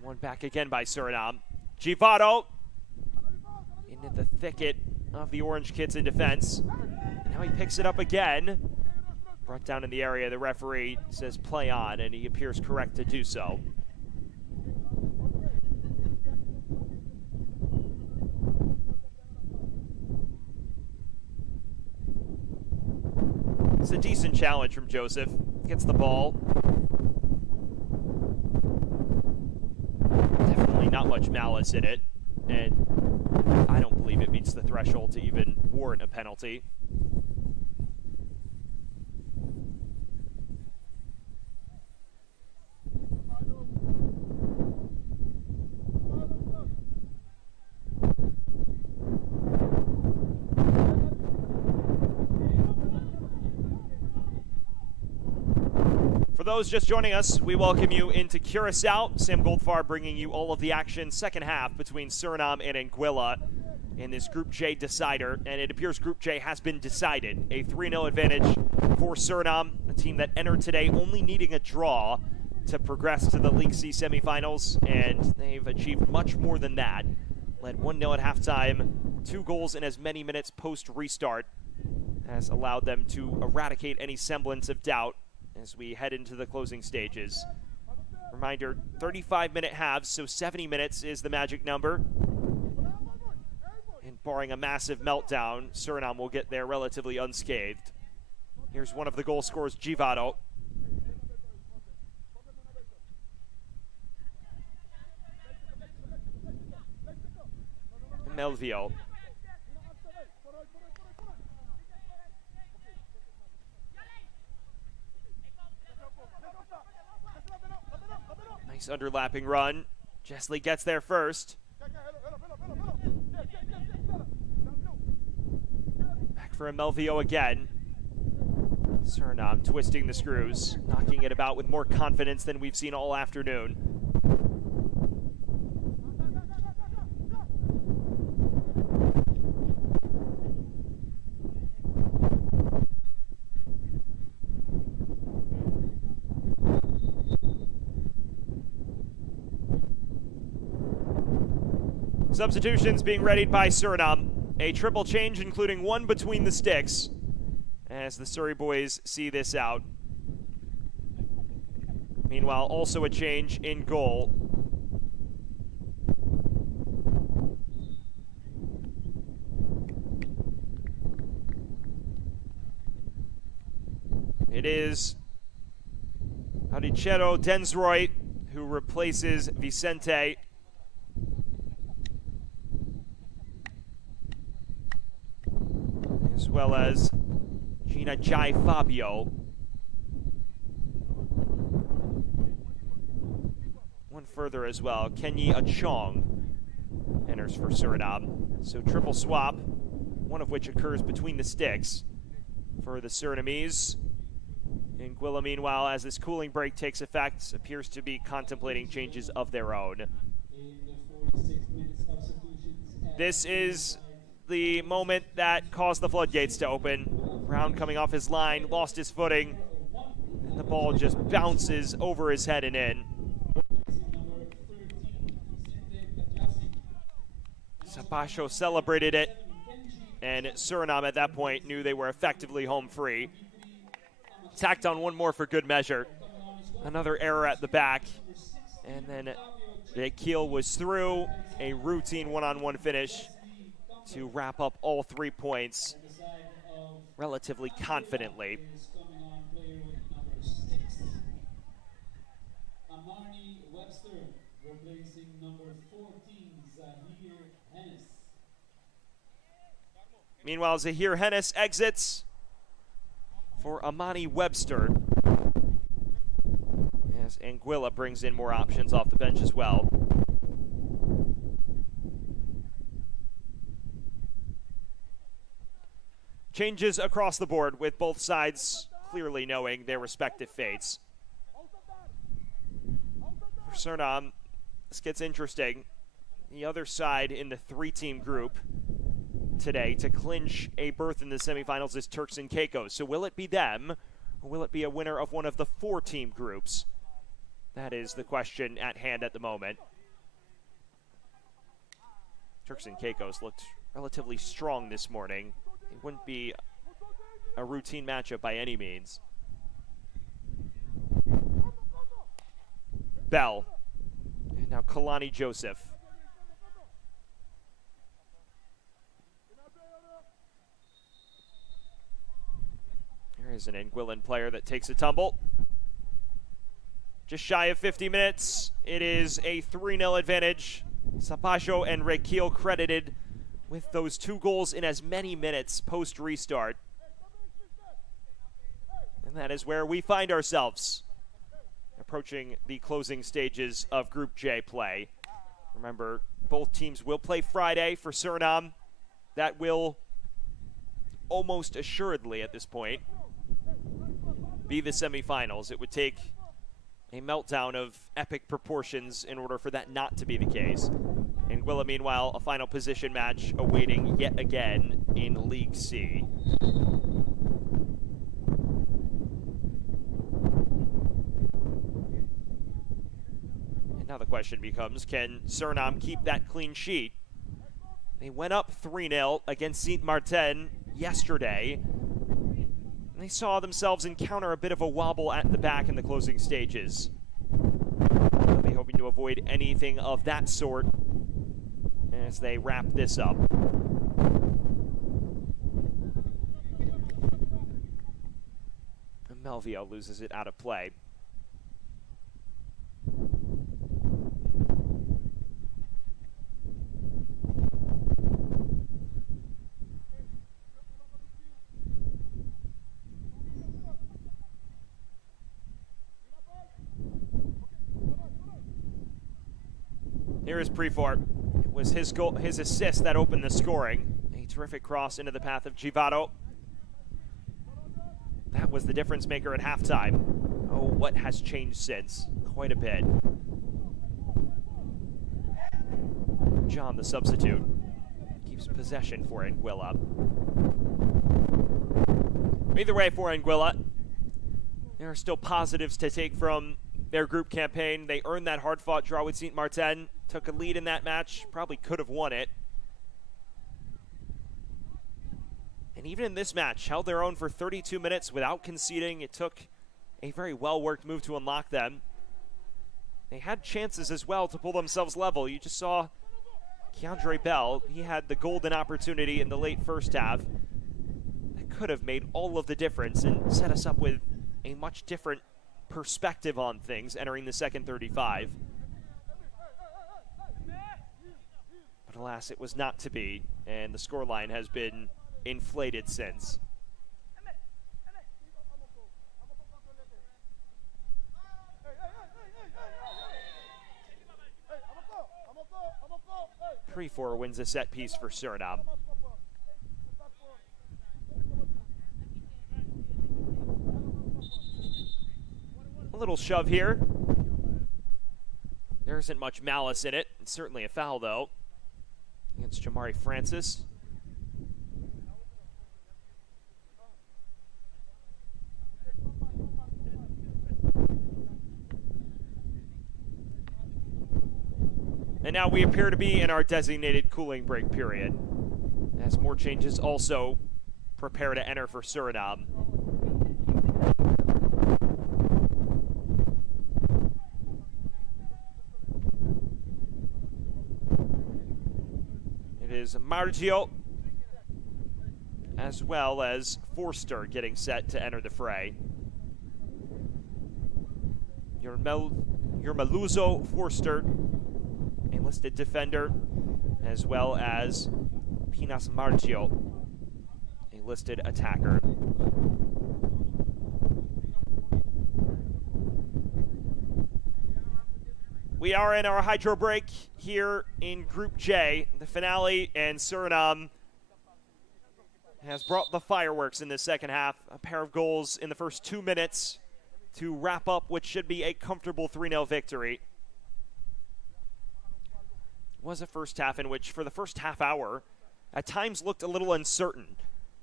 one back again by Suriname. Givado into the thicket of the Orange Kids in defense. Now he picks it up again. Brought down in the area, the referee says play on, and he appears correct to do so. It's a decent challenge from Joseph. Gets the ball. Definitely not much malice in it. And I don't believe it meets the threshold to even warrant a penalty. For those just joining us, we welcome you into Curacao. Sam Goldfarb bringing you all of the action second half between Suriname and Anguilla in this Group J decider. And it appears Group J has been decided. A 3-0 advantage for Suriname, a team that entered today only needing a draw to progress to the League C semifinals. And they've achieved much more than that. Led 1-0 at halftime, 2 goals in as many minutes post-restart has allowed them to eradicate any semblance of doubt as we head into the closing stages. Reminder, 35-minute halves, so 70 minutes is the magic number. And barring a massive meltdown, Suriname will get there relatively unscathed. Here's one of the goal scorers, Givado. Melvio. Nice underlapping run. Jessley gets there first. Back for a Melvio again. Suriname twisting the screws, knocking it about with more confidence than we've seen all afternoon. Substitutions being readied by Suriname. A triple change, including one between the sticks, as the Surrey boys see this out. Meanwhile, also a change in goal. It is Adicero Densroy who replaces Vicente. As well as Gina Jai Fabio. One further as well, Kenyi Achong enters for Suriname. So triple swap, one of which occurs between the sticks for the Surinamese. Anguilla, meanwhile, as this cooling break takes effect, appears to be contemplating changes of their own. This is the moment that caused the floodgates to open. Brown coming off his line, lost his footing, and the ball just bounces over his head and in. Sapasho celebrated it, and Suriname at that point knew they were effectively home free. Tacked on one more for good measure. Another error at the back, and then the keel was through. A routine one-on-one finish to wrap up all 3 points relatively confidently. Meanwhile, Zahir Hennis exits for Amani Webster, as Anguilla brings in more options off the bench as well. Changes across the board, with both sides clearly knowing their respective fates. For Suriname, this gets interesting. The other side in the 3-team group today to clinch a berth in the semifinals is Turks and Caicos. So will it be them, or will it be a winner of one of the 4-team groups? That is the question at hand at the moment. Turks and Caicos looked relatively strong this morning. It wouldn't be a routine matchup by any means. Bell. And now Kalani Joseph. There is an Anguillan player that takes a tumble. Just shy of 50 minutes. It is a 3-0 advantage. Sapasho and Rekiel credited with those 2 goals in as many minutes post-restart. And that is where we find ourselves, approaching the closing stages of Group J play. Remember, both teams will play Friday for Suriname. That will almost assuredly, at this point, be the semifinals. It would take a meltdown of epic proportions in order for that not to be the case. Anguilla, meanwhile, a final position match awaiting yet again in League C. And now the question becomes, can Suriname keep that clean sheet? They went up 3-0 against Sint Maarten yesterday. They saw themselves encounter a bit of a wobble at the back in the closing stages. They'll be hoping to avoid anything of that sort as they wrap this up. Melvio loses it out of play. Here is Prefor. It was his goal, his assist that opened the scoring. A terrific cross into the path of Givato. That was the difference maker at halftime. Oh, what has changed since? Quite a bit. John, the substitute, keeps possession for Anguilla. Either way for Anguilla, there are still positives to take from their group campaign. They earned that hard-fought draw with Sint Maarten took a lead in that match, probably could have won it. And even in this match, held their own for 32 minutes without conceding. It took a very well-worked move to unlock them. They had chances as well to pull themselves level. You just saw Keandre Bell. He had the golden opportunity in the late first half that could have made all of the difference and set us up with a much different perspective on things entering the second 35. But alas, it was not to be, and the scoreline has been inflated since. Prefor wins a set piece for Suriname. A little shove here. There isn't much malice in it. It's certainly a foul, though, against Jamari Francis. And now we appear to be in our designated cooling break period, as more changes also prepare to enter for Suriname. It is Margio as well as Forster getting set to enter the fray. Maluzo Forster, a listed defender, as well as Pinas Margio, a listed attacker. We are in our hydro break here in Group J, the finale, and Suriname has brought the fireworks in the second half. A pair of goals in the first 2 minutes to wrap up what should be a comfortable 3-0 victory. It was a first half in which, for the first half hour, at times looked a little uncertain.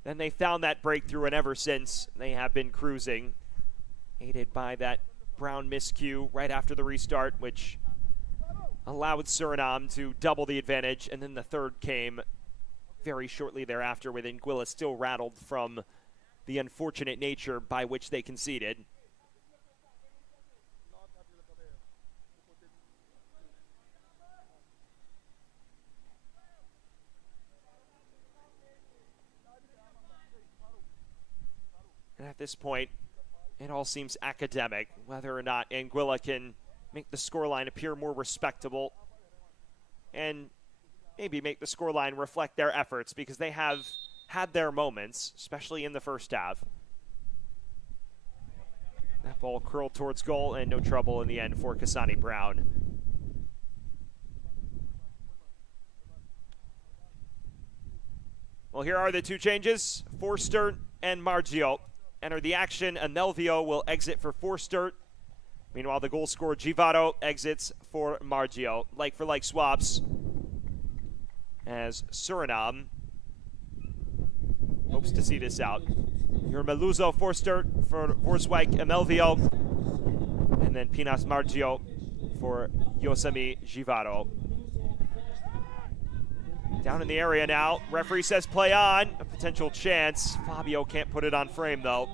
Then they found that breakthrough, and ever since, they have been cruising, aided by that Brown miscue right after the restart, which allowed Suriname to double the advantage, and then the third came very shortly thereafter, with Anguilla still rattled from the unfortunate nature by which they conceded. And at this point, it all seems academic, whether or not Anguilla can make the scoreline appear more respectable and maybe make the scoreline reflect their efforts, because they have had their moments, especially in the first half. That ball curled towards goal, and no trouble in the end for Kasani Brown. Well, here are the two changes. Forster and Margio enter the action. Anelvio will exit for Forster. Meanwhile, the goal scorer Givaro exits for Margio. Like-for-like swaps, as Suriname hopes to see this out. Your Meluzo Forster for Vorswijk Anelvio, and then Pinas Margio for Yosemi Givaro. Down in the area now. Referee says play on. A potential chance. Fabio can't put it on frame, though.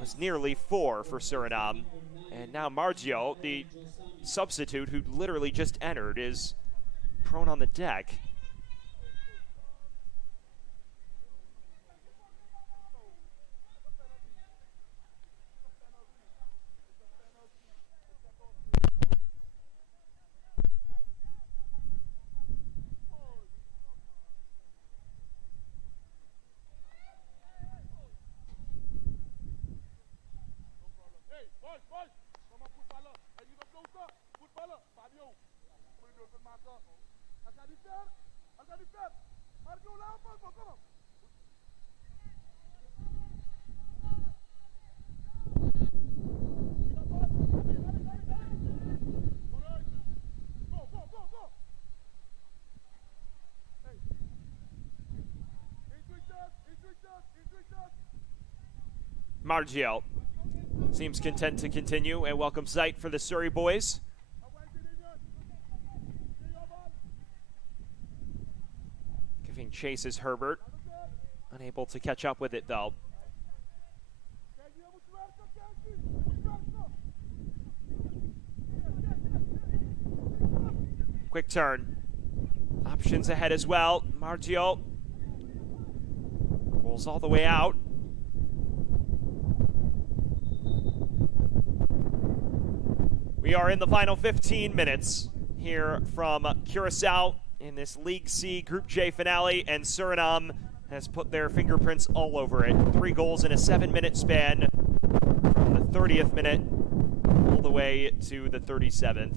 Was nearly 4 for Suriname. And now Margio, the substitute who literally just entered, is prone on the deck. Margio seems content to continue. A welcome sight for the Surrey boys. Giving chase is Herbert. Unable to catch up with it, though. Quick turn. Options ahead as well. Margio rolls all the way out. We are in the final 15 minutes here from Curacao in this League C Group J finale, and Suriname has put their fingerprints all over it. 3 goals in a 7-minute span from the 30th minute all the way to the 37th.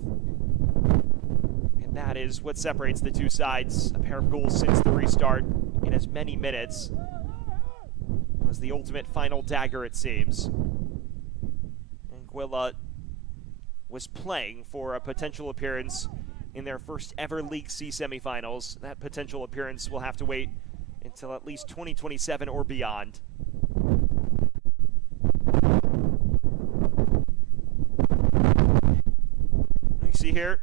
And that is what separates the two sides. A pair of goals since the restart in as many minutes. It was the ultimate final dagger, it seems. Anguilla was playing for a potential appearance in their first ever League C semifinals. That potential appearance will have to wait until at least 2027 or beyond. You see here,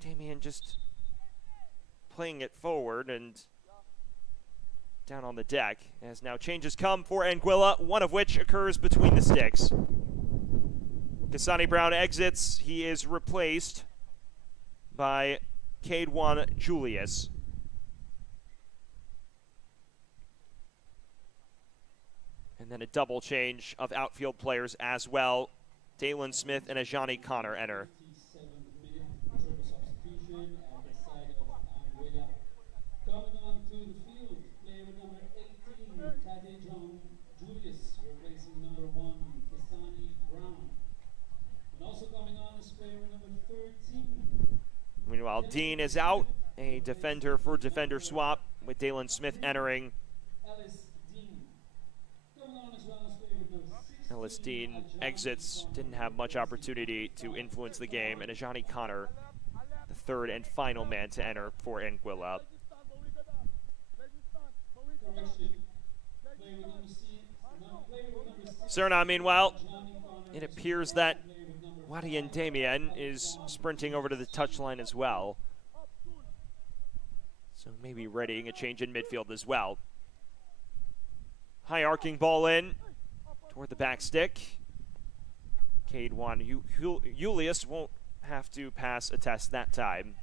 Damien just playing it forward and down on the deck, as now changes come for Anguilla, one of which occurs between the sticks. Cassani Brown exits. He is replaced by Cadewan Julius. And then a double change of outfield players as well. Dalen Smith and Ajani Connor enter. 57th minute, triple substitution at the side of Anguilla. Coming on to the field, player with number 18, Cadewan Julius, replacing number 1, Cassani Brown. And also coming on is player with number 13. Meanwhile, Dean is out. A defender for defender swap with Dalen Smith entering. Ellis Dean exits, didn't have much opportunity to influence the game, and Ajani Connor, the third and final man to enter for Anguilla. Suriname, meanwhile, it appears that Wadian Damien is sprinting over to the touchline as well. So maybe readying a change in midfield as well. High arcing ball in toward the back stick. Cadewan Julius won't have to pass a test that time.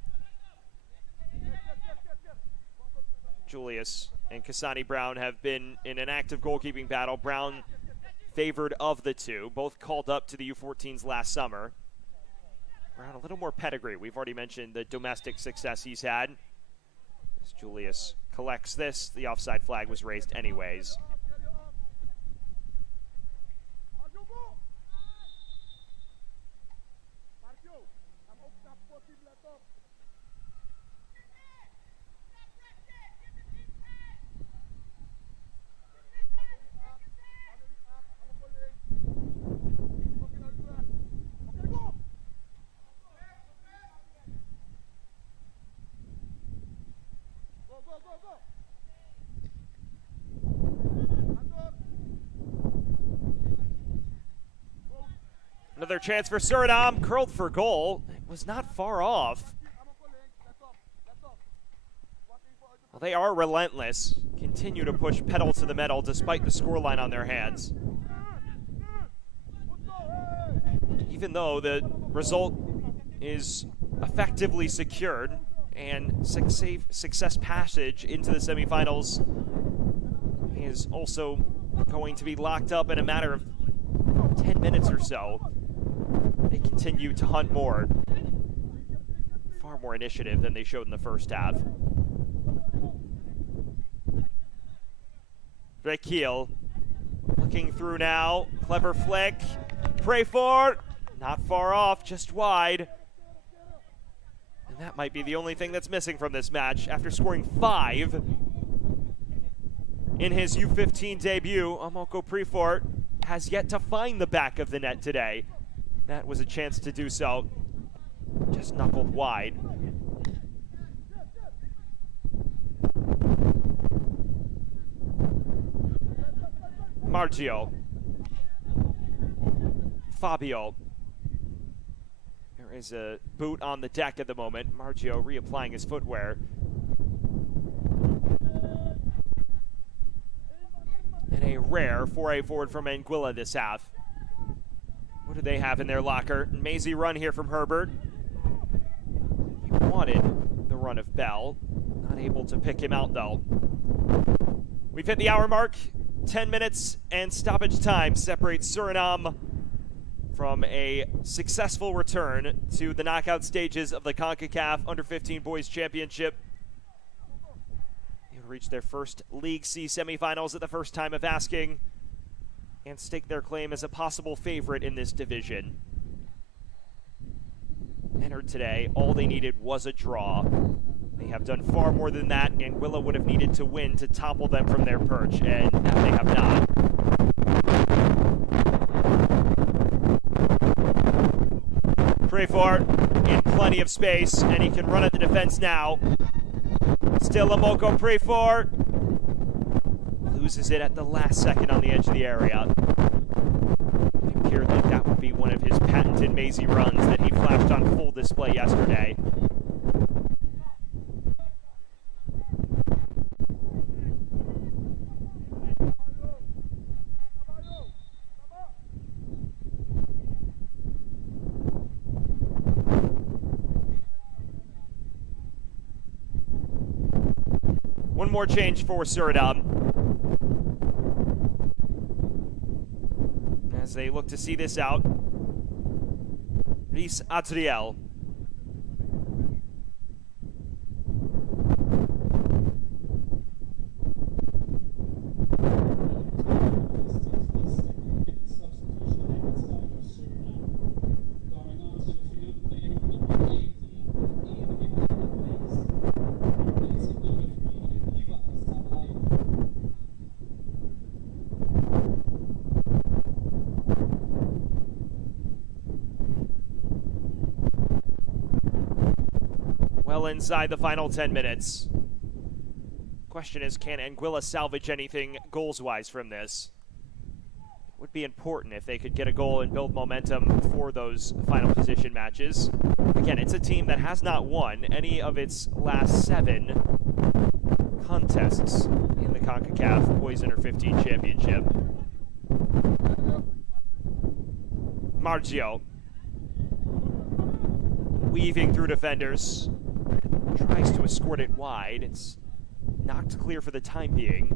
Julius and Cassani Brown have been in an active goalkeeping battle. Brown favored of the two, both called up to the U-14s last summer. Brown a little more pedigree. We've already mentioned the domestic success he's had. As Julius collects this, the offside flag was raised anyways. Another chance for Suriname, curled for goal. It was not far off. Well, they are relentless. Continue to push pedal to the metal despite the scoreline on their hands. Even though the result is effectively secured and success passage into the semifinals is also going to be locked up in a matter of 10 minutes or so. They continue to hunt more. Far more initiative than they showed in the first half. Rekiel looking through now. Clever flick. Pray for. Not far off, just wide. And that might be the only thing that's missing from this match. After scoring 5 in his U-15 debut, Amoko Prefort has yet to find the back of the net today. That was a chance to do so. Just knuckled wide. Margio. Fabio. There is a boot on the deck at the moment. Margio reapplying his footwear. And a rare 4-A forward from Anguilla this half. What do they have in their locker? Mazy run here from Herbert. He wanted the run of Bell. Not able to pick him out, though. We've hit the hour mark. 10 minutes and stoppage time separates Suriname from a successful return to the knockout stages of the Concacaf Under-15 Boys Championship. They reached their first League C semifinals at the first time of asking and stake their claim as a possible favorite in this division. Entered today, all they needed was a draw. They have done far more than that, and Anguilla would have needed to win to topple them from their perch, and that they have not. Prefor in plenty of space, and he can run at the defense now. Still Amoko Prefor. Loses it at the last second on the edge of the area. It appeared like that would be one of his patented Mazy runs that he flashed on full display yesterday. One more change for Suriname, as they look to see this out. Rhys Adriel. Well inside the final 10 minutes. Question is, can Anguilla salvage anything goals-wise from this? It would be important if they could get a goal and build momentum for those final position matches. Again, it's a team that has not won any of its last 7 contests in the Concacaf Boys Under-15 Championship. Margio. Weaving through defenders. Tries to escort it wide. It's knocked clear for the time being.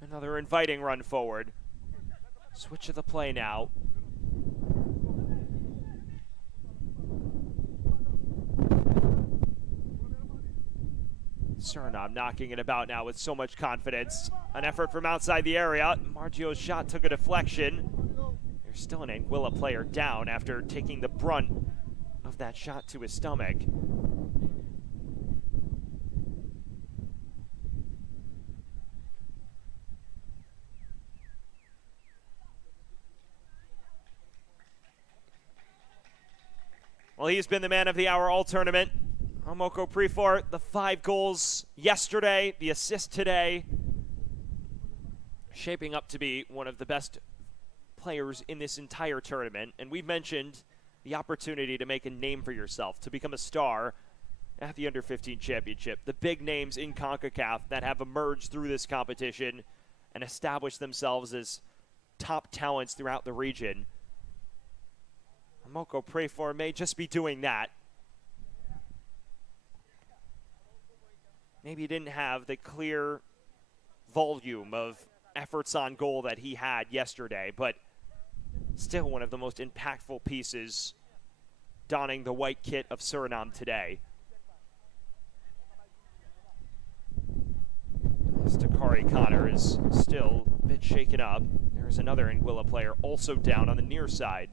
Another inviting run forward. Switch of the play now. Suriname knocking it about now with so much confidence. An effort from outside the area. Margio's shot took a deflection. There's still an Anguilla player down after taking the brunt of that shot to his stomach. Well, he's been the man of the hour all tournament. Amoko Prefor, the 5 goals yesterday, the assist today. Shaping up to be one of the best players in this entire tournament. And we've mentioned the opportunity to make a name for yourself, to become a star at the Under-15 Championship. The big names in CONCACAF that have emerged through this competition and established themselves as top talents throughout the region. Amoko Prefor may just be doing that. Maybe he didn't have the clear volume of efforts on goal that he had yesterday, but still one of the most impactful pieces donning the white kit of Suriname today. Stakari Connor is still a bit shaken up. There's another Anguilla player also down on the near side.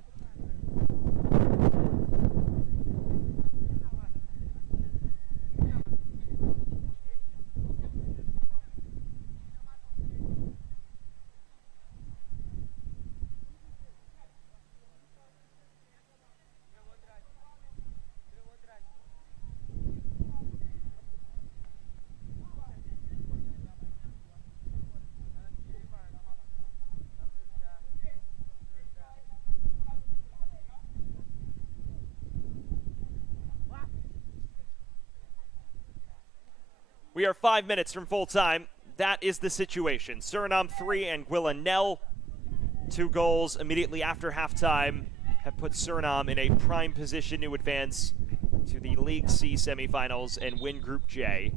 We are 5 minutes from full time. That is the situation. Suriname 3, Anguilla 0. 2 goals immediately after halftime have put Suriname in a prime position to advance to the League C semifinals and win Group J.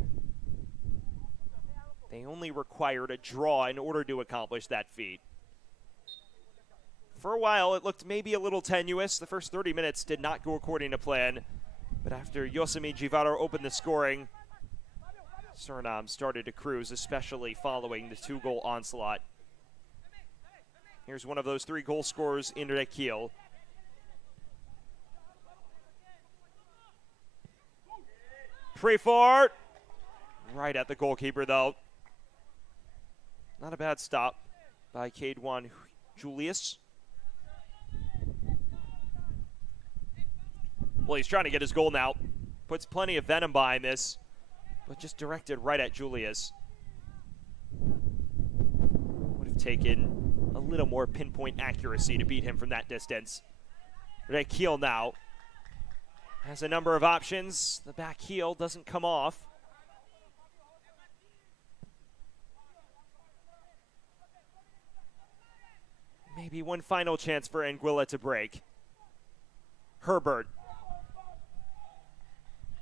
They only required a draw in order to accomplish that feat. For a while, it looked maybe a little tenuous. The first 30 minutes did not go according to plan. But after Yosemi Jivaro opened the scoring, Suriname started to cruise, especially following the 2-goal onslaught. Here's one of those 3 goal scorers, Indre Kiel. Prefort, right at the goalkeeper though. Not a bad stop by Cadewan Julius. Well, he's trying to get his goal now. Puts plenty of venom behind this, but just directed right at Julius. Would have taken a little more pinpoint accuracy to beat him from that distance. Rekiel now has a number of options. The back heel doesn't come off. Maybe one final chance for Anguilla to break. Herbert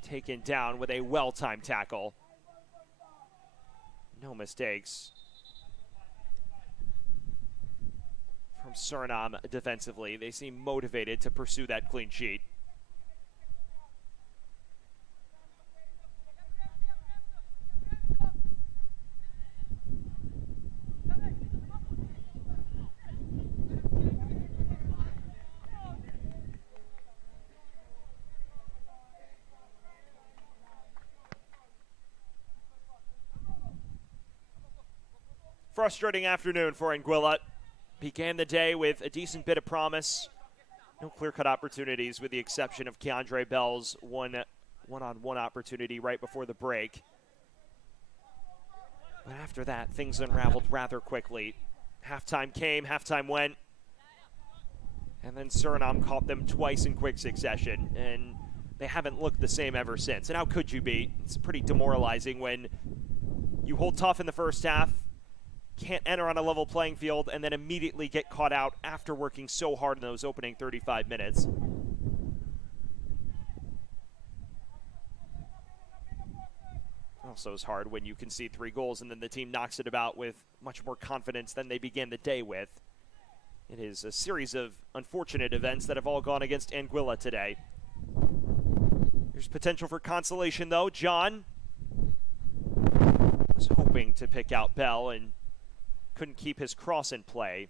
taken down with a well-timed tackle. No mistakes from Suriname defensively. They seem motivated to pursue that clean sheet. Frustrating afternoon for Anguilla. Began the day with a decent bit of promise. No clear-cut opportunities with the exception of Keandre Bell's one-on-one opportunity right before the break. But after that, things unraveled rather quickly. Halftime came, halftime went. And then Suriname caught them twice in quick succession. And they haven't looked the same ever since. And how could you be? It's pretty demoralizing when you hold tough in the first half, can't enter on a level playing field, and then immediately get caught out after working so hard in those opening 35 minutes. Also is hard when you concede 3 goals and then the team knocks it about with much more confidence than they began the day with. It is a series of unfortunate events that have all gone against Anguilla today. There's potential for consolation though. John was hoping to pick out Bell and couldn't keep his cross in play.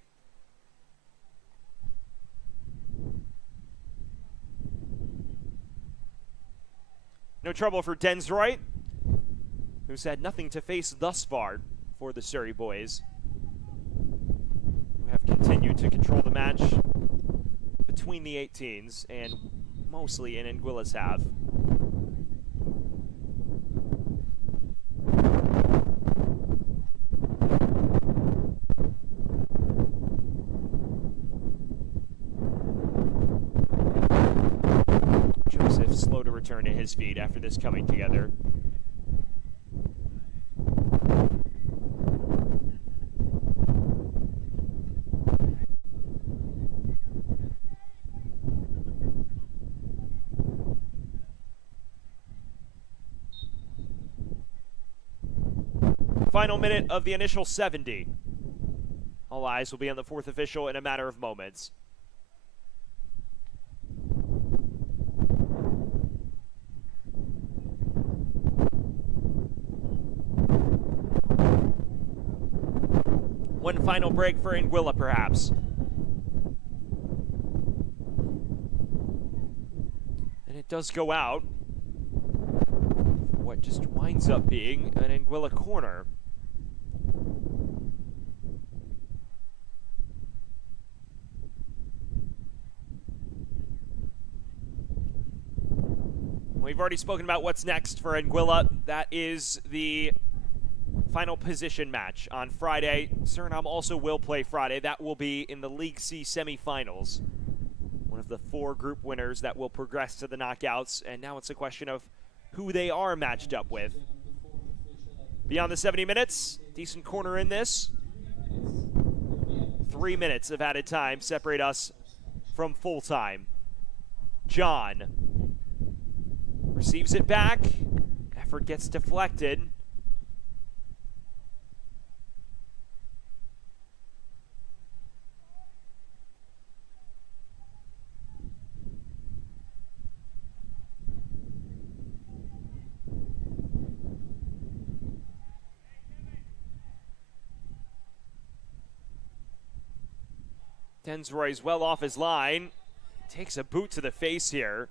No trouble for Densroy, who's had nothing to face thus far for the Surrey boys, who have continued to control the match between the 18s and mostly in Anguilla's half. Slow to return to his feet after this coming together. Final minute of the initial 70. All eyes will be on the 4th official in a matter of moments. One final break for Anguilla, perhaps. And it does go out for what just winds up being an Anguilla corner. We've already spoken about what's next for Anguilla. That is the final position match on Friday. Suriname also will play Friday. That will be in the League C semifinals. One of the 4 group winners that will progress to the knockouts. And now it's a question of who they are matched up with. Beyond the 70 minutes, decent corner in this. 3 minutes of added time separate us from full time. John receives it back. Effort gets deflected. Densroy's well off his line. Takes a boot to the face here.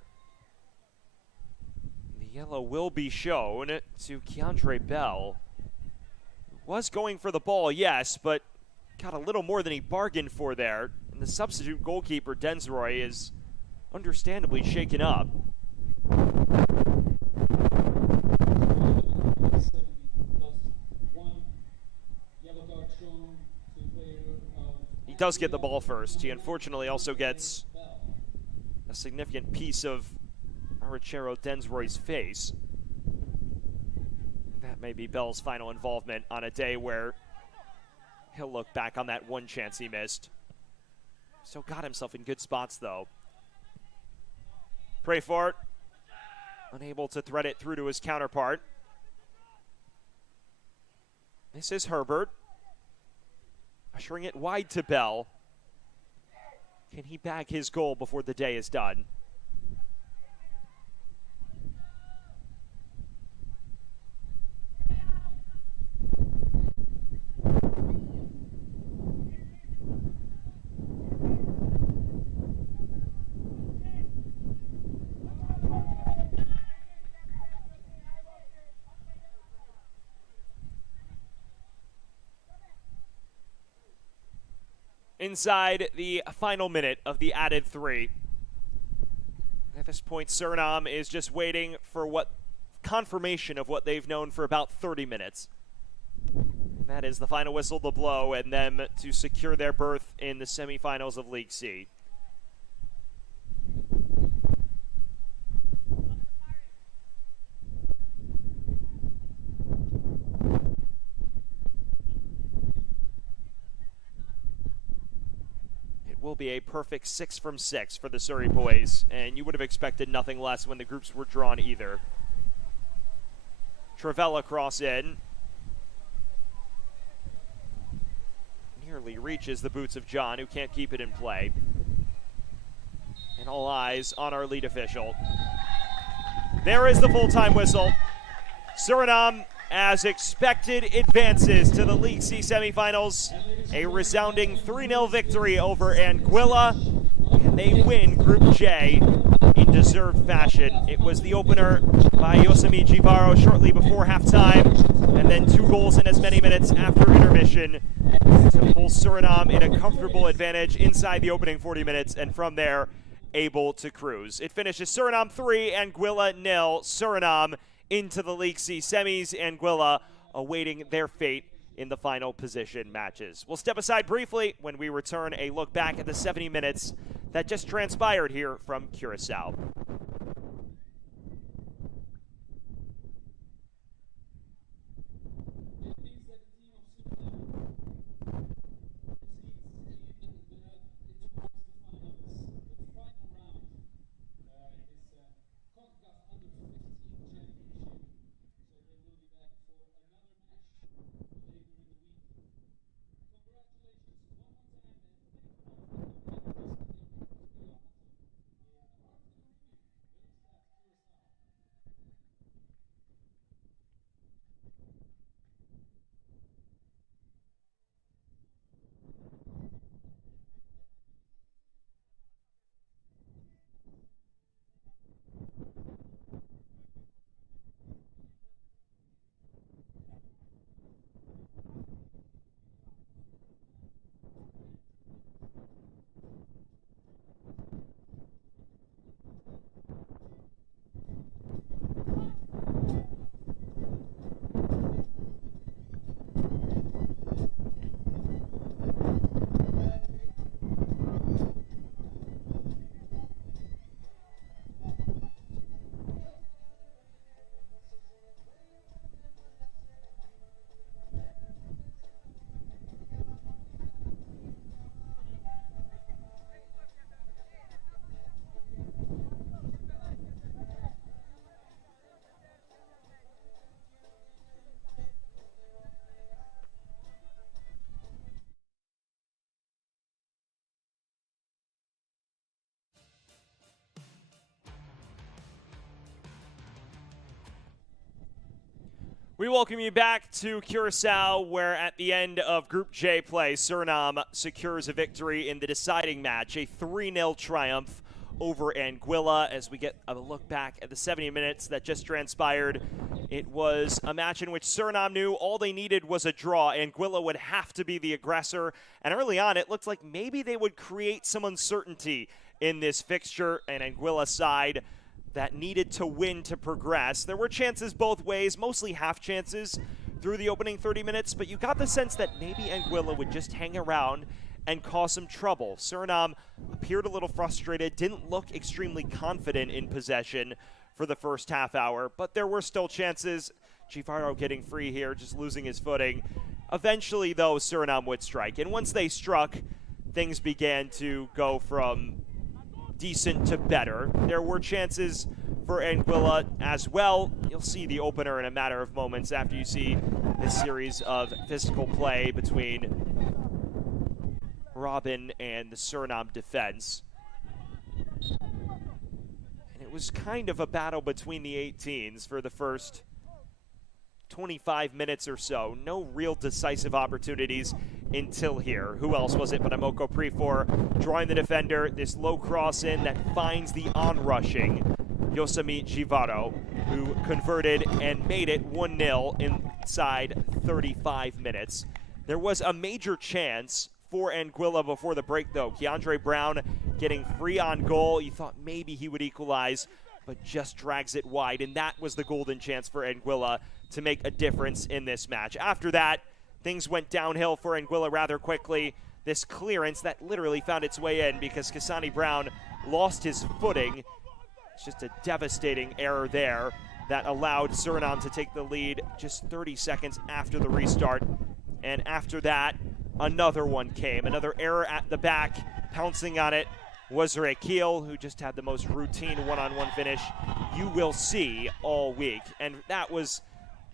The yellow will be shown to Keandre Bell. Was going for the ball, yes, but got a little more than he bargained for there. And the substitute goalkeeper, Densroy, is understandably shaken up. He does get the ball first. He unfortunately also gets a significant piece of Arachero Densroy's face. That may be Bell's final involvement on a day where he'll look back on that one chance he missed. Still got himself in good spots, though. Prayfort, unable to thread it through to his counterpart. This is Herbert. Ushering it wide to Bell. Can he bag his goal before the day is done? Inside the final minute of the added 3. At this point, Suriname is just waiting for what confirmation of what they've known for about 30 minutes. And that is the final whistle to blow and them to secure their berth in the semifinals of League C. Will be a perfect 6 from 6 for the Surrey boys, and you would have expected nothing less when the groups were drawn either. Travella cross in. Nearly reaches the boots of John, who can't keep it in play. And all eyes on our lead official. There is the full-time whistle. Suriname, as expected, advances to the League C semifinals. A resounding 3-0 victory over Anguilla, and they win Group J in deserved fashion. It was the opener by Yosemi Jivaro shortly before halftime, and then 2 goals in as many minutes after intermission to pull Suriname in a comfortable advantage inside the opening 40 minutes, and from there, able to cruise. It finishes Suriname 3, Anguilla 0. Suriname into the League C semis, Anguilla awaiting their fate in the final position matches. We'll step aside briefly when we return, a look back at the 70 minutes that just transpired here from Curacao. We welcome you back to Curacao, where at the end of Group J play, Suriname secures a victory in the deciding match, a 3-0 triumph over Anguilla. As we get a look back at the 70 minutes that just transpired, it was a match in which Suriname knew all they needed was a draw. Anguilla would have to be the aggressor, and early on it looked like maybe they would create some uncertainty in this fixture, an Anguilla side that needed to win to progress. There were chances both ways, mostly half chances through the opening 30 minutes, but you got the sense that maybe Anguilla would just hang around and cause some trouble. Suriname appeared a little frustrated, didn't look extremely confident in possession for the first half hour, but there were still chances. Givaro getting free here, just losing his footing. Eventually, though, Suriname would strike, and once they struck, things began to go from decent to better. There were chances for Anguilla as well. You'll see the opener in a matter of moments after you see this series of physical play between Robin and the Suriname defense. And it was kind of a battle between the 18s for the first 25 minutes or so. No real decisive opportunities until here. Who else was it but Amoko Prefor drawing the defender, this low cross in that finds the on-rushing Yosemi Givaro, who converted and made it 1-0 inside 35 minutes. There was a major chance for Anguilla before the break, though. Keandre Brown getting free on goal. You thought maybe he would equalize, but just drags it wide, and that was the golden chance for Anguilla to make a difference in this match. After that, things went downhill for Anguilla rather quickly. This clearance that literally found its way in because Kasani Brown lost his footing. It's just a devastating error there that allowed Suriname to take the lead just 30 seconds after the restart. And after that, another one came. Another error at the back. Pouncing on it was Rekiel, who just had the most routine one-on-one finish you will see all week. And that was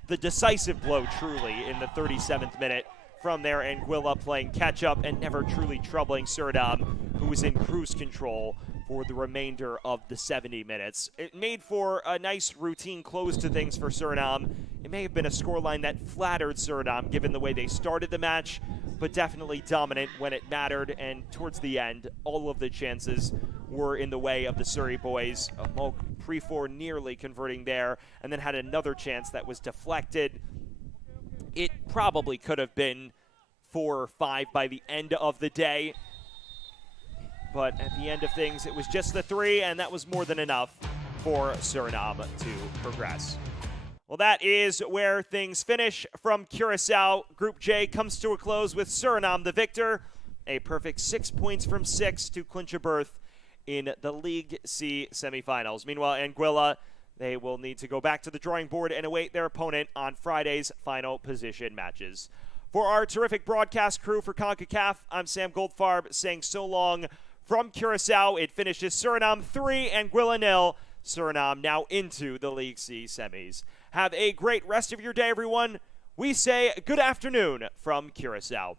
the decisive blow, truly, in the 37th minute. From there, Anguilla playing catch-up and never truly troubling Suriname, who was in cruise control for the remainder of the 70 minutes. It made for a nice routine close to things for Suriname. It may have been a scoreline that flattered Suriname, given the way they started the match, but definitely dominant when it mattered, and towards the end, all of the chances were in the way of the Surrey boys. Amok Prefor nearly converting there, and then had another chance that was deflected. It probably could have been 4 or 5 by the end of the day, but at the end of things, it was just the 3, and that was more than enough for Suriname to progress. Well, that is where things finish from Curacao. Group J comes to a close with Suriname the victor. A perfect 6 points from 6 to clinch a berth in the League C semifinals. Meanwhile, Anguilla, they will need to go back to the drawing board and await their opponent on Friday's final position matches. For our terrific broadcast crew for Concacaf, I'm Sam Goldfarb saying so long from Curacao. It finishes Suriname 3, Anguilla 0. Suriname now into the League C semis. Have a great rest of your day, everyone. We say good afternoon from Curacao.